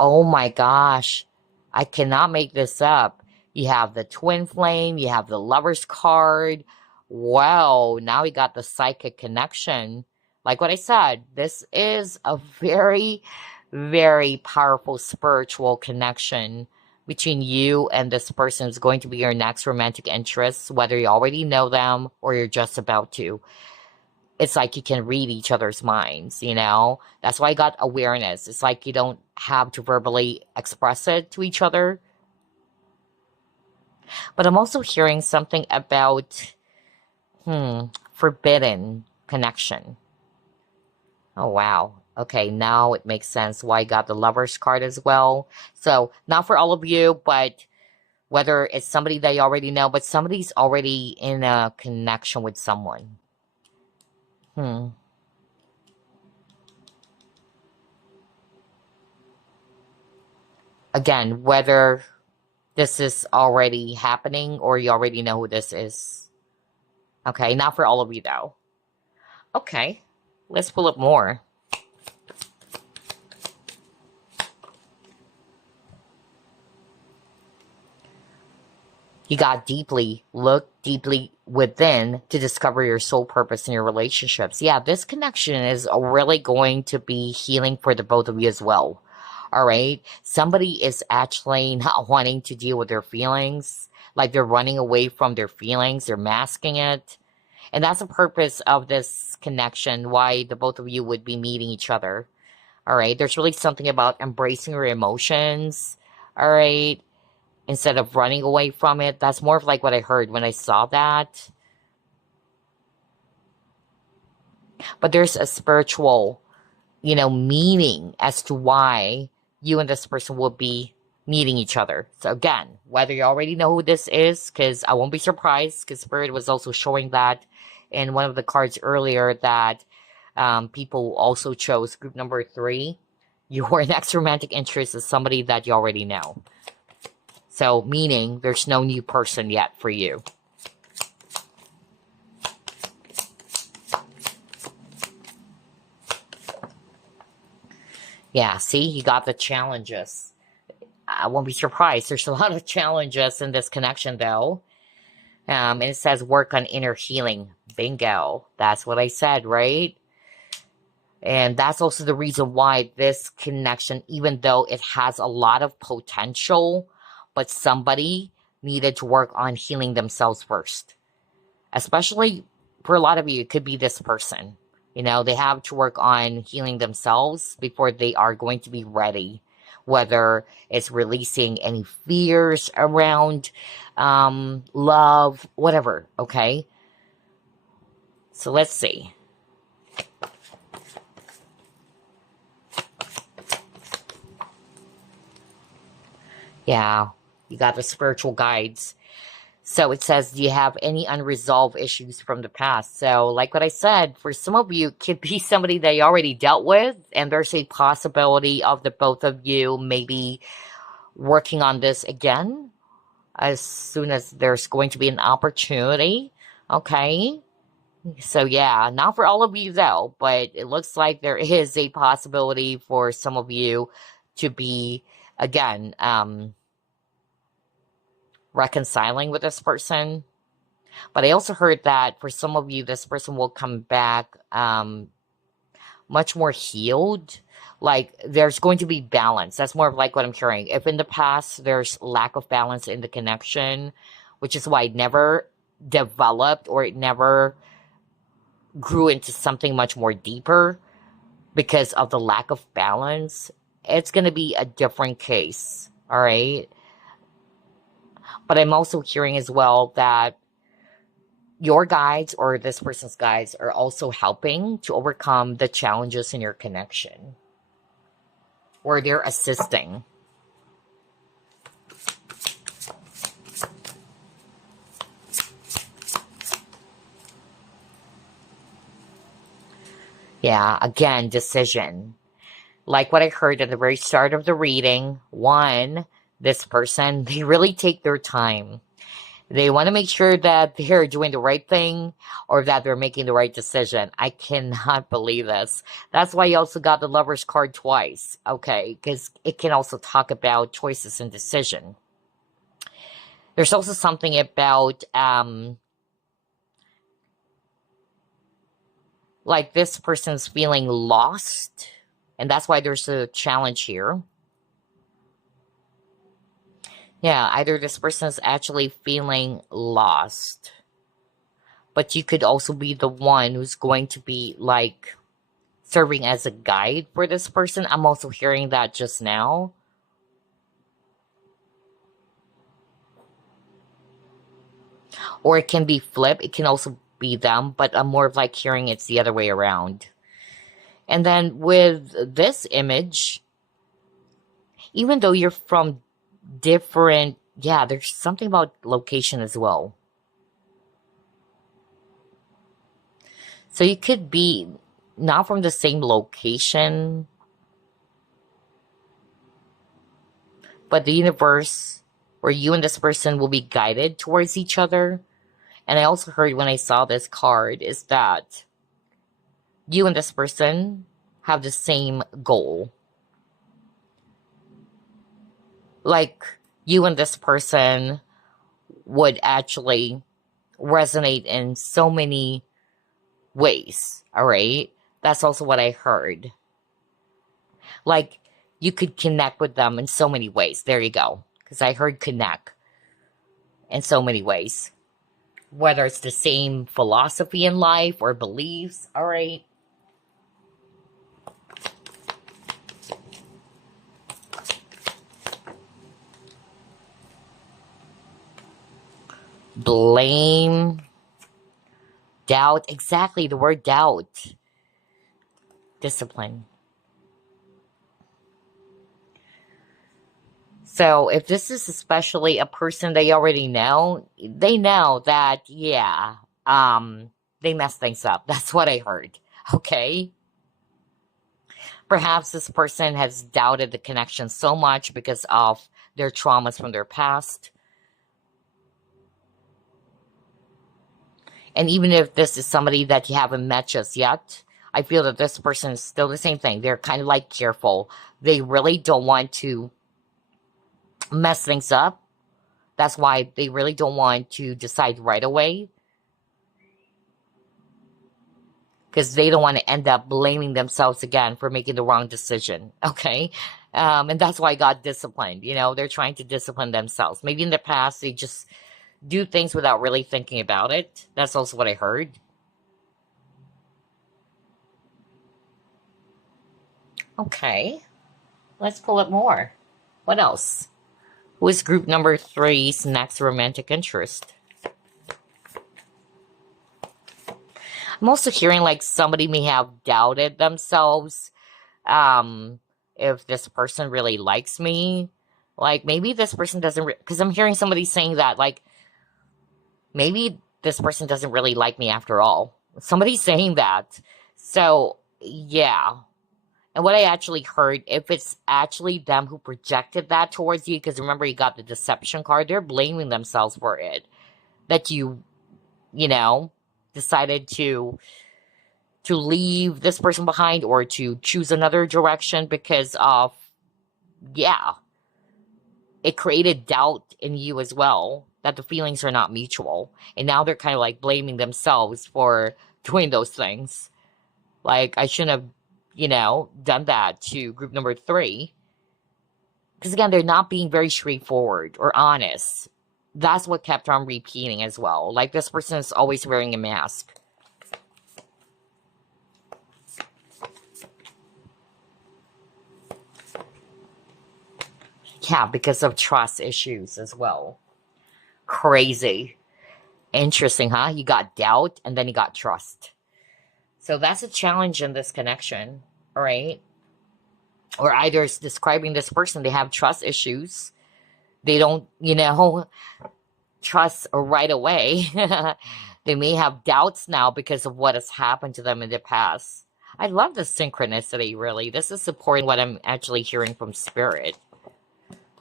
Oh my gosh. I cannot make this up. You have the twin flame, you have the lover's card. Wow, now we got the psychic connection. Like what I said, this is a very, very powerful spiritual connection between you and this person who's going to be your next romantic interest, whether you already know them or you're just about to. It's like you can read each other's minds, you know? That's why I got awareness. It's like you don't have to verbally express it to each other. But I'm also hearing something about, forbidden connection. Oh, wow. Okay, now it makes sense why I got the lover's card as well. So, not for all of you, but whether it's somebody that you already know, but somebody's already in a connection with someone. Again, whether this is already happening or you already know who this is. Okay, not for all of you though. Okay, let's pull up more. You got look deeply within to discover your soul purpose in your relationships. Yeah, this connection is really going to be healing for the both of you as well. All right. Somebody is actually not wanting to deal with their feelings, like they're running away from their feelings, they're masking it. And that's the purpose of this connection, why the both of you would be meeting each other. All right. There's really something about embracing your emotions. All right. Instead of running away from it. That's more of like what I heard when I saw that. But there's a spiritual, meaning as to why you and this person will be meeting each other. So again, whether you already know who this is, because I won't be surprised, because Spirit was also showing that in one of the cards earlier that people also chose group number 3. Your next romantic interest is somebody that you already know. So, meaning there's no new person yet for you. Yeah, see, you got the challenges. I won't be surprised. There's a lot of challenges in this connection, though. And it says work on inner healing. Bingo. That's what I said, right? And that's also the reason why this connection, even though it has a lot of potential, but somebody needed to work on healing themselves first. Especially for a lot of you, it could be this person. They have to work on healing themselves before they are going to be ready. Whether it's releasing any fears around love, whatever, okay? So let's see. Yeah, you got the spiritual guides. So it says, do you have any unresolved issues from the past? So like what I said, for some of you, it could be somebody that you already dealt with, and there's a possibility of the both of you maybe working on this again as soon as there's going to be an opportunity. Okay. So yeah, not for all of you though, but it looks like there is a possibility for some of you to be, again, reconciling with this person. But I also heard that for some of you, this person will come back much more healed. Like there's going to be balance. That's more of like what I'm hearing. If in the past there's lack of balance in the connection, which is why it never developed or it never grew into something much more deeper because of the lack of balance, it's going to be a different case. All right. But I'm also hearing as well that your guides or this person's guides are also helping to overcome the challenges in your connection, or they're assisting. Yeah, again, decision. Like what I heard at the very start of the reading, one, this person, they really take their time. They want to make sure that they're doing the right thing or that they're making the right decision. I cannot believe this. That's why you also got the Lover's card twice, okay? Because it can also talk about choices and decision. There's also something about, like this person's feeling lost, and that's why there's a challenge here. Yeah, either this person is actually feeling lost, but you could also be the one who's going to be like serving as a guide for this person. I'm also hearing that just now. Or it can be flip. It can also be them, but I'm more of like hearing it's the other way around. And then with this image, even though you're from different, yeah, there's something about location as well. So you could be not from the same location, but the universe or you and this person will be guided towards each other. And I also heard when I saw this card is that you and this person have the same goal. Like you and this person would actually resonate in so many ways, all right? That's also what I heard. Like you could connect with them in so many ways. There you go. Because I heard connect in so many ways. Whether it's the same philosophy in life or beliefs, all right? Blame, doubt, exactly the word doubt, discipline. So if this is especially a person they already know, they know that, yeah, they mess things up. That's what I heard. Okay? Perhaps this person has doubted the connection so much because of their traumas from their past. And even if this is somebody that you haven't met just yet, I feel that this person is still the same thing. They're kind of like careful. They really don't want to mess things up. That's why they really don't want to decide right away. Because they don't want to end up blaming themselves again for making the wrong decision. Okay? And that's why I got disciplined. You know, they're trying to discipline themselves. Maybe in the past, they just do things without really thinking about it. That's also what I heard. Okay. Let's pull up more. What else? Who is group number three's next romantic interest? I'm also hearing like somebody may have doubted themselves. Um, if this person really likes me, like maybe this person doesn't, because I'm hearing somebody saying that, like maybe this person doesn't really like me after all. Somebody's saying that. So, yeah. And what I actually heard, if it's actually them who projected that towards you, because remember you got the deception card, they're blaming themselves for it. That you know, decided to leave this person behind or to choose another direction because of, yeah, it created doubt in you as well that the feelings are not mutual. And now they're kind of like blaming themselves for doing those things. Like, I shouldn't have, done that to group number three. Because again, they're not being very straightforward or honest. That's what kept on repeating as well. Like, this person is always wearing a mask. Yeah, because of trust issues as well. Crazy. Interesting, huh? You got doubt and then you got trust. So that's a challenge in this connection, all right? Or either it's describing this person, they have trust issues. They don't, trust right away. They may have doubts now because of what has happened to them in the past. I love the synchronicity, really. This is supporting what I'm actually hearing from Spirit.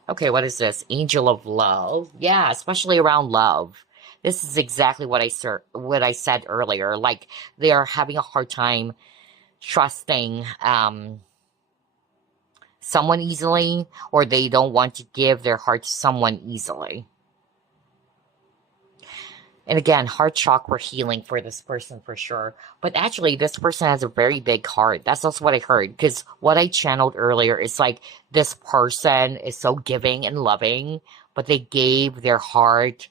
Okay, what is this? Angel of Love. Yeah, especially around love. This is exactly what I said earlier. Like, they are having a hard time trusting someone easily, or they don't want to give their heart to someone easily. And again, heart chakra healing for this person for sure. But actually, this person has a very big heart. That's also what I heard. Because what I channeled earlier is like this person is so giving and loving, but they gave their heart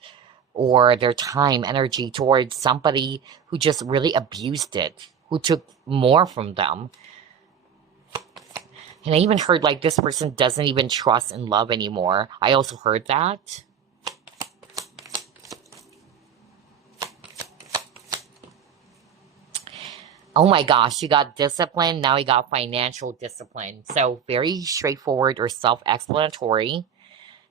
or their time, energy towards somebody who just really abused it, who took more from them. And I even heard like this person doesn't even trust and love anymore. I also heard that. Oh my gosh, you got discipline, now you got financial discipline. So very straightforward or self-explanatory.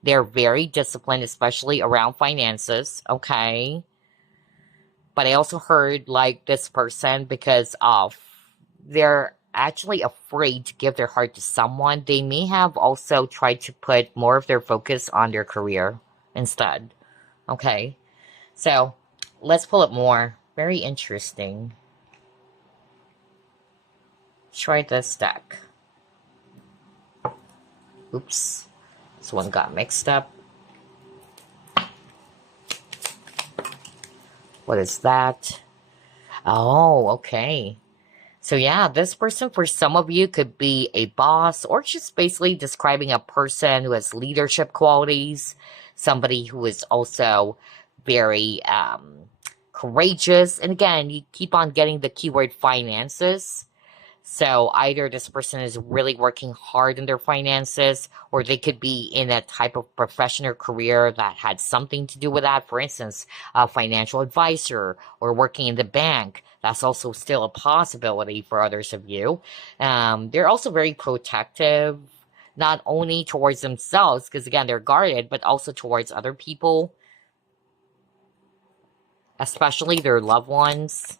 They're very disciplined, especially around finances, okay? But I also heard like this person, because of they're actually afraid to give their heart to someone, they may have also tried to put more of their focus on their career instead, okay? So let's pull up more. Very interesting. Try this deck. Oops. This one got mixed up. What is that? Oh, okay. So yeah, this person for some of you could be a boss, or just basically describing a person who has leadership qualities, somebody who is also very courageous. And again, you keep on getting the keyword finances. So either this person is really working hard in their finances, or they could be in a type of profession or career that had something to do with that. For instance, a financial advisor or working in the bank. That's also still a possibility for others of you. They're also very protective, not only towards themselves, because again, they're guarded, but also towards other people, especially their loved ones.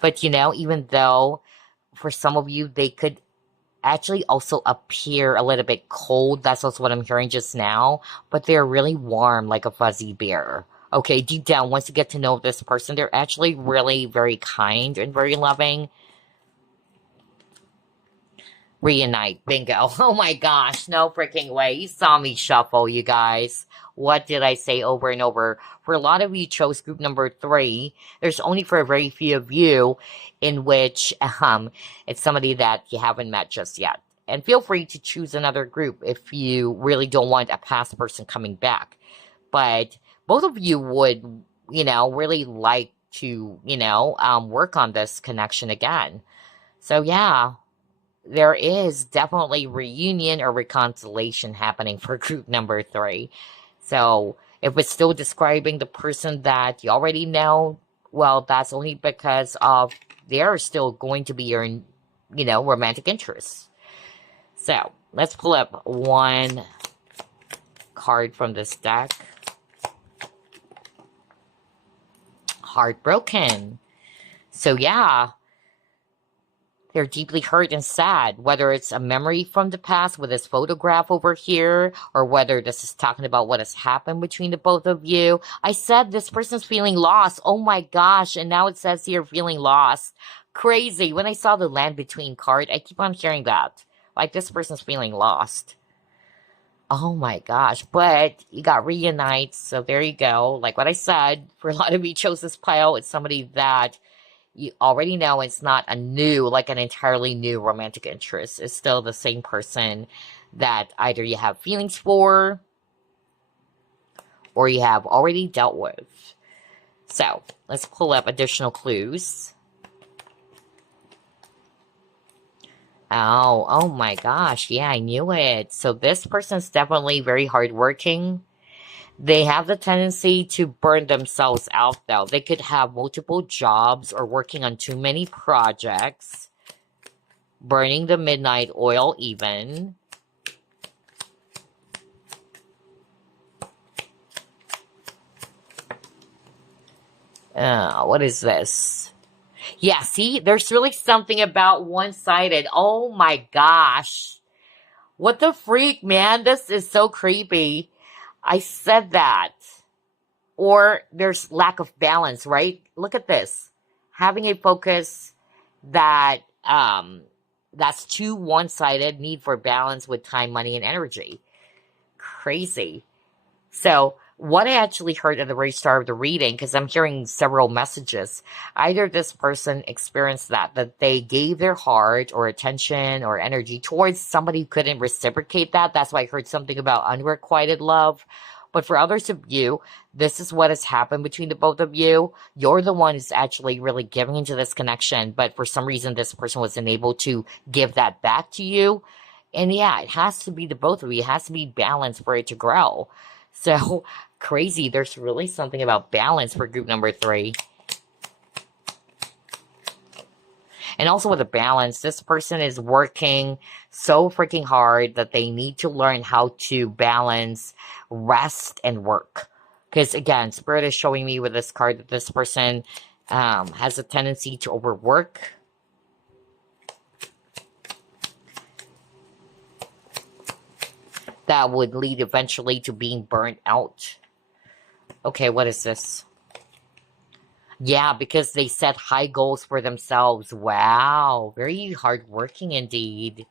But you know, even though for some of you, they could actually also appear a little bit cold. That's also what I'm hearing just now. But they're really warm, like a fuzzy bear. Okay, deep down, once you get to know this person, they're actually really very kind and very loving. Reunite. Bingo. Oh my gosh, no freaking way. You saw me shuffle, you guys. What did I say over and over? For a lot of you chose group number 3. There's only for a very few of you in which it's somebody that you haven't met just yet. And feel free to choose another group if you really don't want a past person coming back. But both of you would, really like to, work on this connection again. So yeah, there is definitely reunion or reconciliation happening for group number 3. So if it's still describing the person that you already know, well, that's only because of they're still going to be your, romantic interests. So let's pull up one card from this deck. Heartbroken. So yeah, they're deeply hurt and sad, whether it's a memory from the past with this photograph over here, or whether this is talking about what has happened between the both of you. I said this person's feeling lost. Oh my gosh. And now it says here feeling lost. Crazy. When I saw the land between card, I keep on hearing that. Like this person's feeling lost. Oh my gosh. But you got reunite. So there you go. Like what I said, for a lot of you chose this pile, it's somebody that you already know it's not like an entirely new romantic interest. It's still the same person that either you have feelings for or you have already dealt with. So let's pull up additional clues. Oh my gosh. Yeah, I knew it. So this person's definitely very hardworking. They have the tendency to burn themselves out, though. They could have multiple jobs or working on too many projects. Burning the midnight oil, even. What is this? Yeah, see, there's really something about one-sided. Oh my gosh. What the freak, man? This is so creepy. I said that. Or there's lack of balance, right? Look at this. Having a focus that that's too one-sided, need for balance with time, money, and energy. Crazy. So, what I actually heard at the very start of the reading, because I'm hearing several messages, either this person experienced that they gave their heart or attention or energy towards somebody who couldn't reciprocate that. That's why I heard something about unrequited love. But for others of you, this is what has happened between the both of you. You're the one who's actually really giving into this connection, but for some reason, this person wasn't able to give that back to you. And yeah, it has to be the both of you. It has to be balanced for it to grow. So crazy. There's really something about balance for group number 3. And also with the balance, this person is working so freaking hard that they need to learn how to balance rest and work. Because again, Spirit is showing me with this card that this person has a tendency to overwork. That would lead eventually to being burnt out. Okay, what is this? Yeah, because they set high goals for themselves. Wow, very hardworking indeed.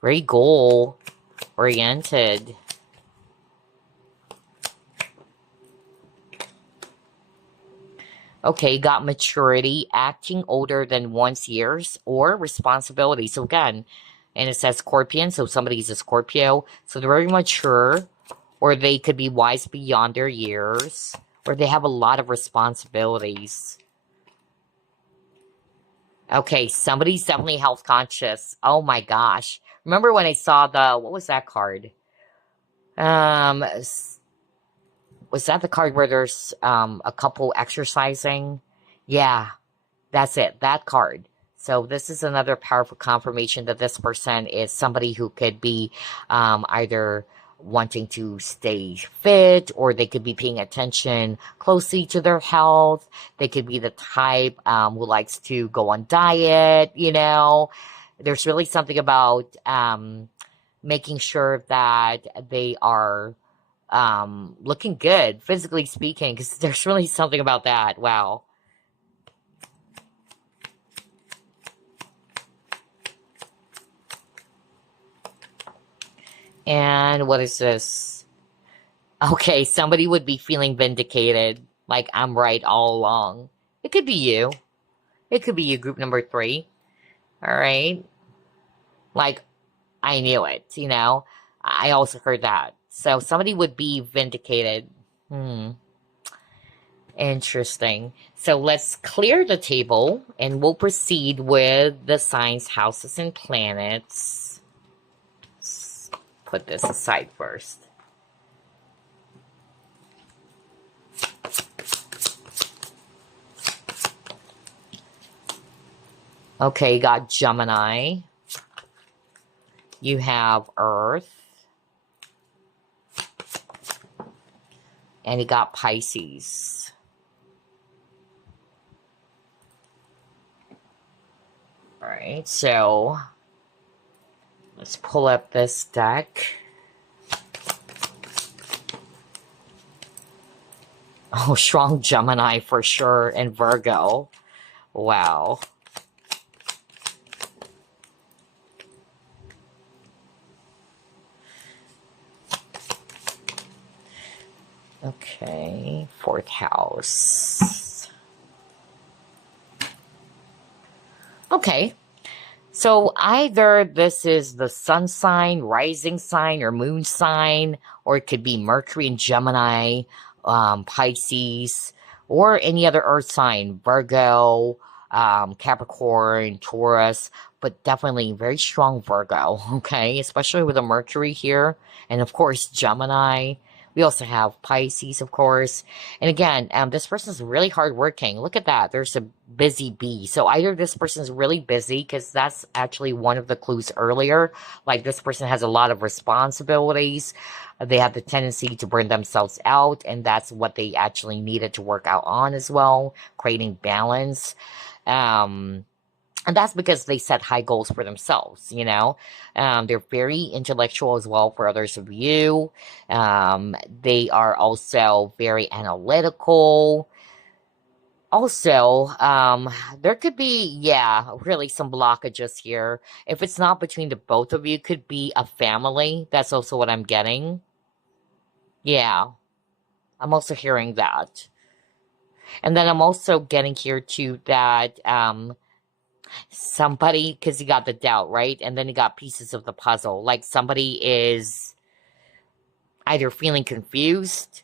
Very goal-oriented. Okay, got maturity, acting older than one's years, or responsibility. So again, and it says Scorpion, so somebody's a Scorpio. So they're very mature, or they could be wise beyond their years, or they have a lot of responsibilities. Okay, somebody's definitely health conscious. Oh my gosh. Remember when I saw what was that card? Was that the card where there's a couple exercising? Yeah, that's it, that card. So this is another powerful confirmation that this person is somebody who could be either wanting to stay fit, or they could be paying attention closely to their health. They could be the type who likes to go on diet, you know. There's really something about making sure that they are looking good, physically speaking, because there's really something about that. Wow. And what is this? Okay, somebody would be feeling vindicated, like I'm right all along. It could be you. It could be you, group number 3. All right. Like, I knew it, you know? I also heard that. So somebody would be vindicated. Interesting. So let's clear the table and we'll proceed with the signs, houses, and planets. Let's put this aside first. Okay, you got Gemini. You have Earth. And you got Pisces. All right, so let's pull up this deck. Oh, strong Gemini for sure, and Virgo. Wow. Okay, 4th house. Okay, so either this is the sun sign, rising sign, or moon sign, or it could be Mercury and Gemini, Pisces, or any other earth sign, Virgo, Capricorn, Taurus, but definitely very strong Virgo, okay? Especially with the Mercury here, and of course Gemini. We also have Pisces, of course. And again, this person is really hardworking. Look at that. There's a busy bee. So either this person is really busy, because that's actually one of the clues earlier. Like this person has a lot of responsibilities. They have the tendency to burn themselves out, and that's what they actually needed to work out on as well, creating balance. And that's because they set high goals for themselves, you know. They're very intellectual as well for others of you. They are also very analytical. Also, there could be, yeah, really some blockages here. If it's not between the both of you, could be a family. That's also what I'm getting. Yeah, I'm also hearing that. And then I'm also getting here too that somebody, because you got the doubt, right? And then you got pieces of the puzzle. Like somebody is either feeling confused,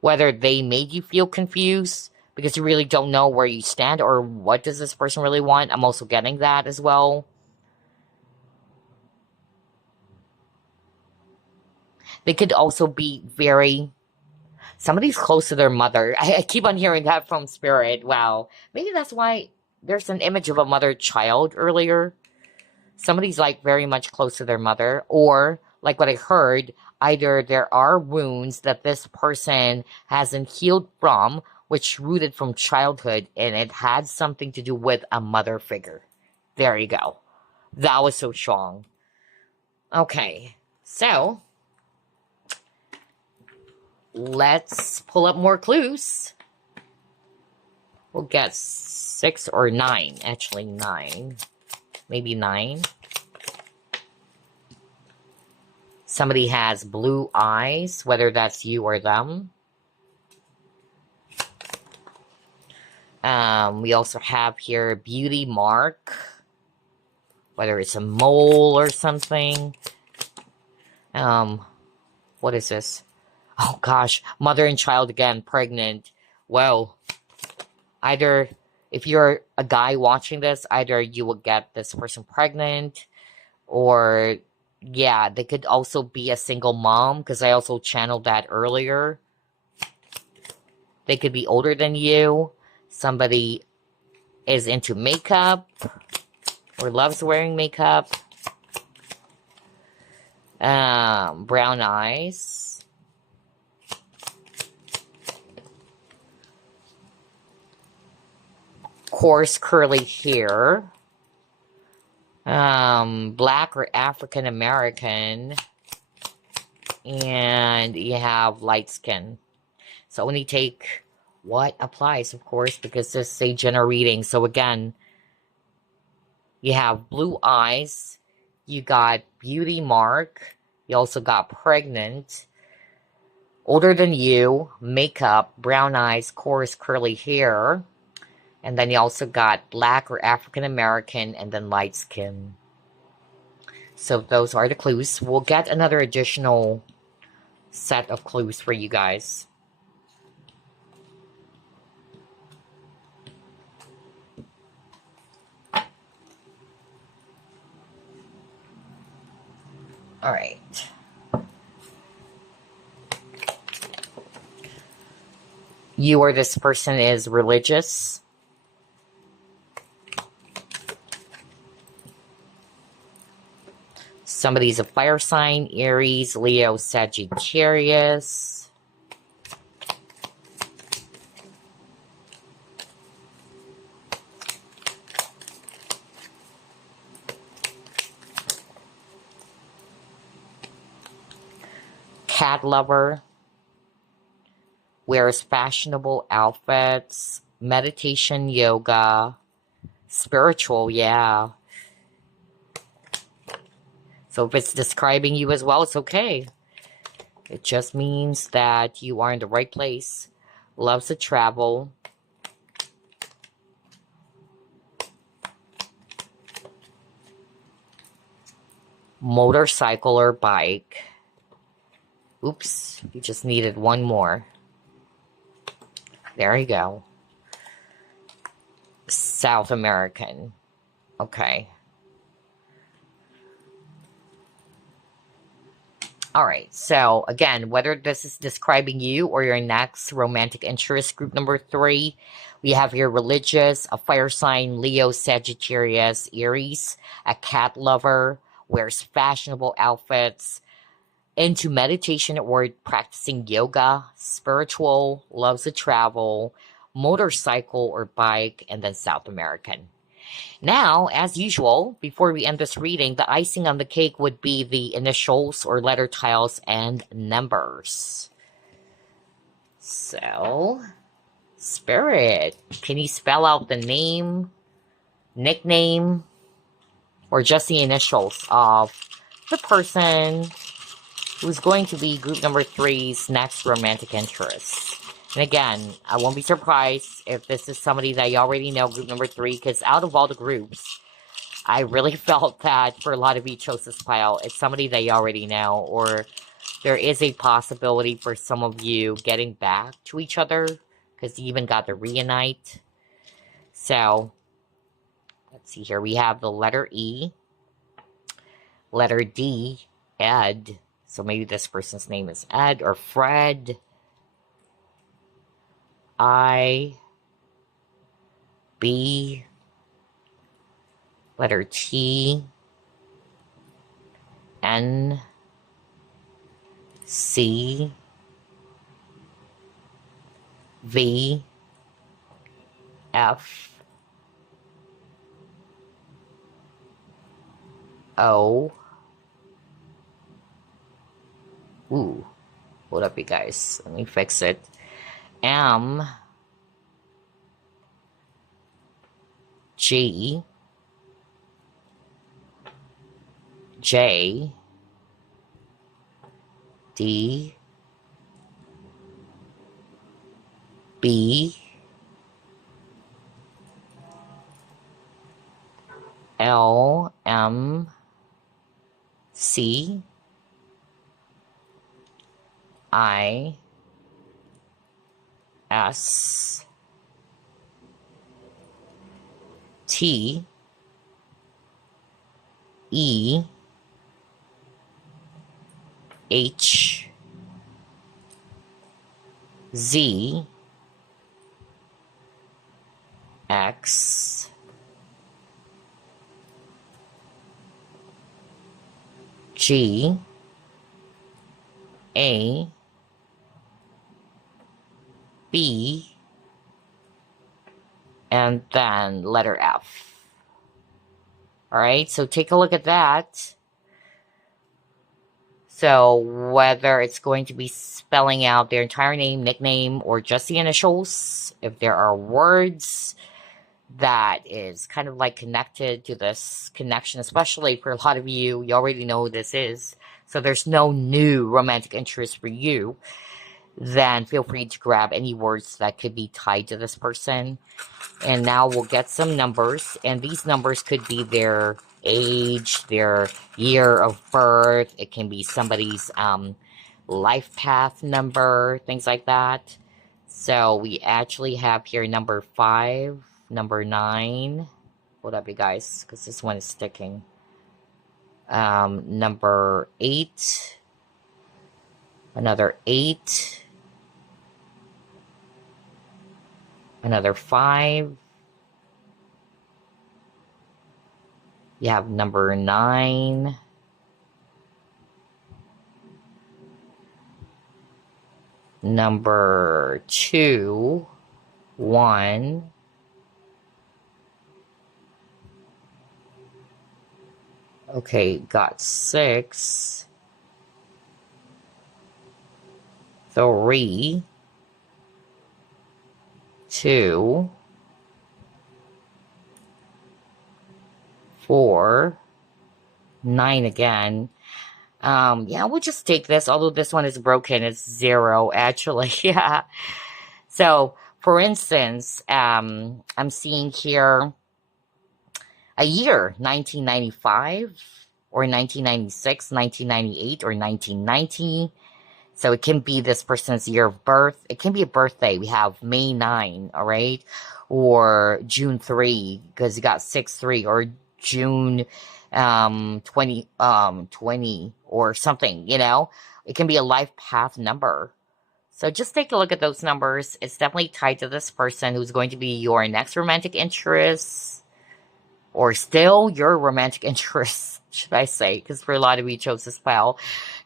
whether they made you feel confused because you really don't know where you stand or what does this person really want. I'm also getting that as well. They could also be very, somebody's close to their mother. I keep on hearing that from Spirit. Wow. Maybe that's why there's an image of a mother-child earlier. Somebody's like very much close to their mother, or like what I heard, either there are wounds that this person hasn't healed from, which rooted from childhood, and it had something to do with a mother figure. There you go. That was so strong. Okay, so let's pull up more clues. We'll get 6 or 9. Actually, 9. Maybe 9. Somebody has blue eyes, whether that's you or them. We also have here beauty mark, whether it's a mole or something. What is this? Oh gosh, mother and child again, pregnant. Well, either if you're a guy watching this, either you will get this person pregnant, or yeah, they could also be a single mom, because I also channeled that earlier. They could be older than you. Somebody is into makeup or loves wearing makeup. Brown eyes. Coarse curly hair. Black or African American. And you have light skin. So only take what applies, of course, because this is a general reading. So again, you have blue eyes, you got beauty mark, you also got pregnant, older than you, makeup, brown eyes, coarse curly hair, and then you also got black or African American, and then light skin. So those are the clues. We'll get another additional set of clues for you guys. All right. You or this person is religious. Somebody's a fire sign, Aries, Leo, Sagittarius. Cat lover. Wears fashionable outfits. Meditation, yoga. Spiritual, yeah. So if it's describing you as well, it's okay. It just means that you are in the right place. Loves to travel. Motorcycle or bike. Oops, you just needed one more. There you go. South American. Okay. All right. So again, whether this is describing you or your next romantic interest, group number 3, we have here religious, a fire sign, Leo, Sagittarius, Aries, a cat lover, wears fashionable outfits, into meditation or practicing yoga, spiritual, loves to travel, motorcycle or bike, and then South American. Now, as usual, before we end this reading, the icing on the cake would be the initials or letter tiles and numbers. So, Spirit, can you spell out the name, nickname, or just the initials of the person who's going to be group number 3's next romantic interest? And again, I won't be surprised if this is somebody that you already know, group number 3, because out of all the groups, I really felt that for a lot of you chose this pile, it's somebody that you already know, or there is a possibility for some of you getting back to each other, because you even got the reunite. So, let's see here. We have the letter E, letter D, Ed. So maybe this person's name is Ed or Fred. I, B, letter T, N, C, V, F, O. Ooh, hold up, you guys. Let me fix it. M, G, J, D, B, L, M, C, I, S, T, E, H, Z, X, G, A, B, and then letter F. All right, so take a look at that. So whether it's going to be spelling out their entire name, nickname, or just the initials, if there are words that is kind of like connected to this connection, especially for a lot of you, you already know who this is. So there's no new romantic interest for you. Then feel free to grab any words that could be tied to this person. And now we'll get some numbers. And these numbers could be their age, their year of birth. It can be somebody's life path number, things like that. So we actually have here number 5, number 9. Hold up, you guys, because this one is sticking. Number 8. Another 8. Another 5. You have number 9. Number 2, 1. Okay, got 6. 3. 2. 4. 9 again. Yeah, we'll just take this, although this one is broken. It's 0, actually. Yeah. So, for instance, I'm seeing here a year, 1995, or 1996, 1998, or 1990. So it can be this person's year of birth. It can be a birthday. We have May 9, all right? Or June 3, because you got 6-3, or June 20, or something, you know? It can be a life path number. So just take a look at those numbers. It's definitely tied to this person who's going to be your next romantic interest, or still your romantic interest, should I say, because for a lot of you chose as well,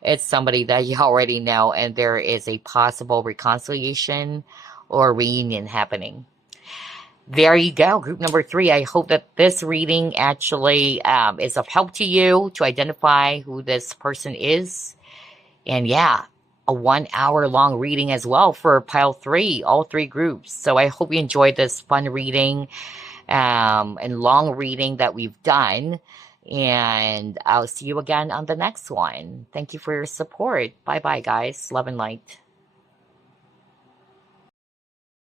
it's somebody that you already know, and there is a possible reconciliation or reunion happening. There you go, group number 3. I hope that this reading actually is of help to you to identify who this person is. And yeah, a 1 hour long reading as well for pile 3, all 3 groups. So I hope you enjoyed this fun reading and long reading that we've done. And I'll see you again on the next one. Thank you for your support. Bye bye, guys. Love and light.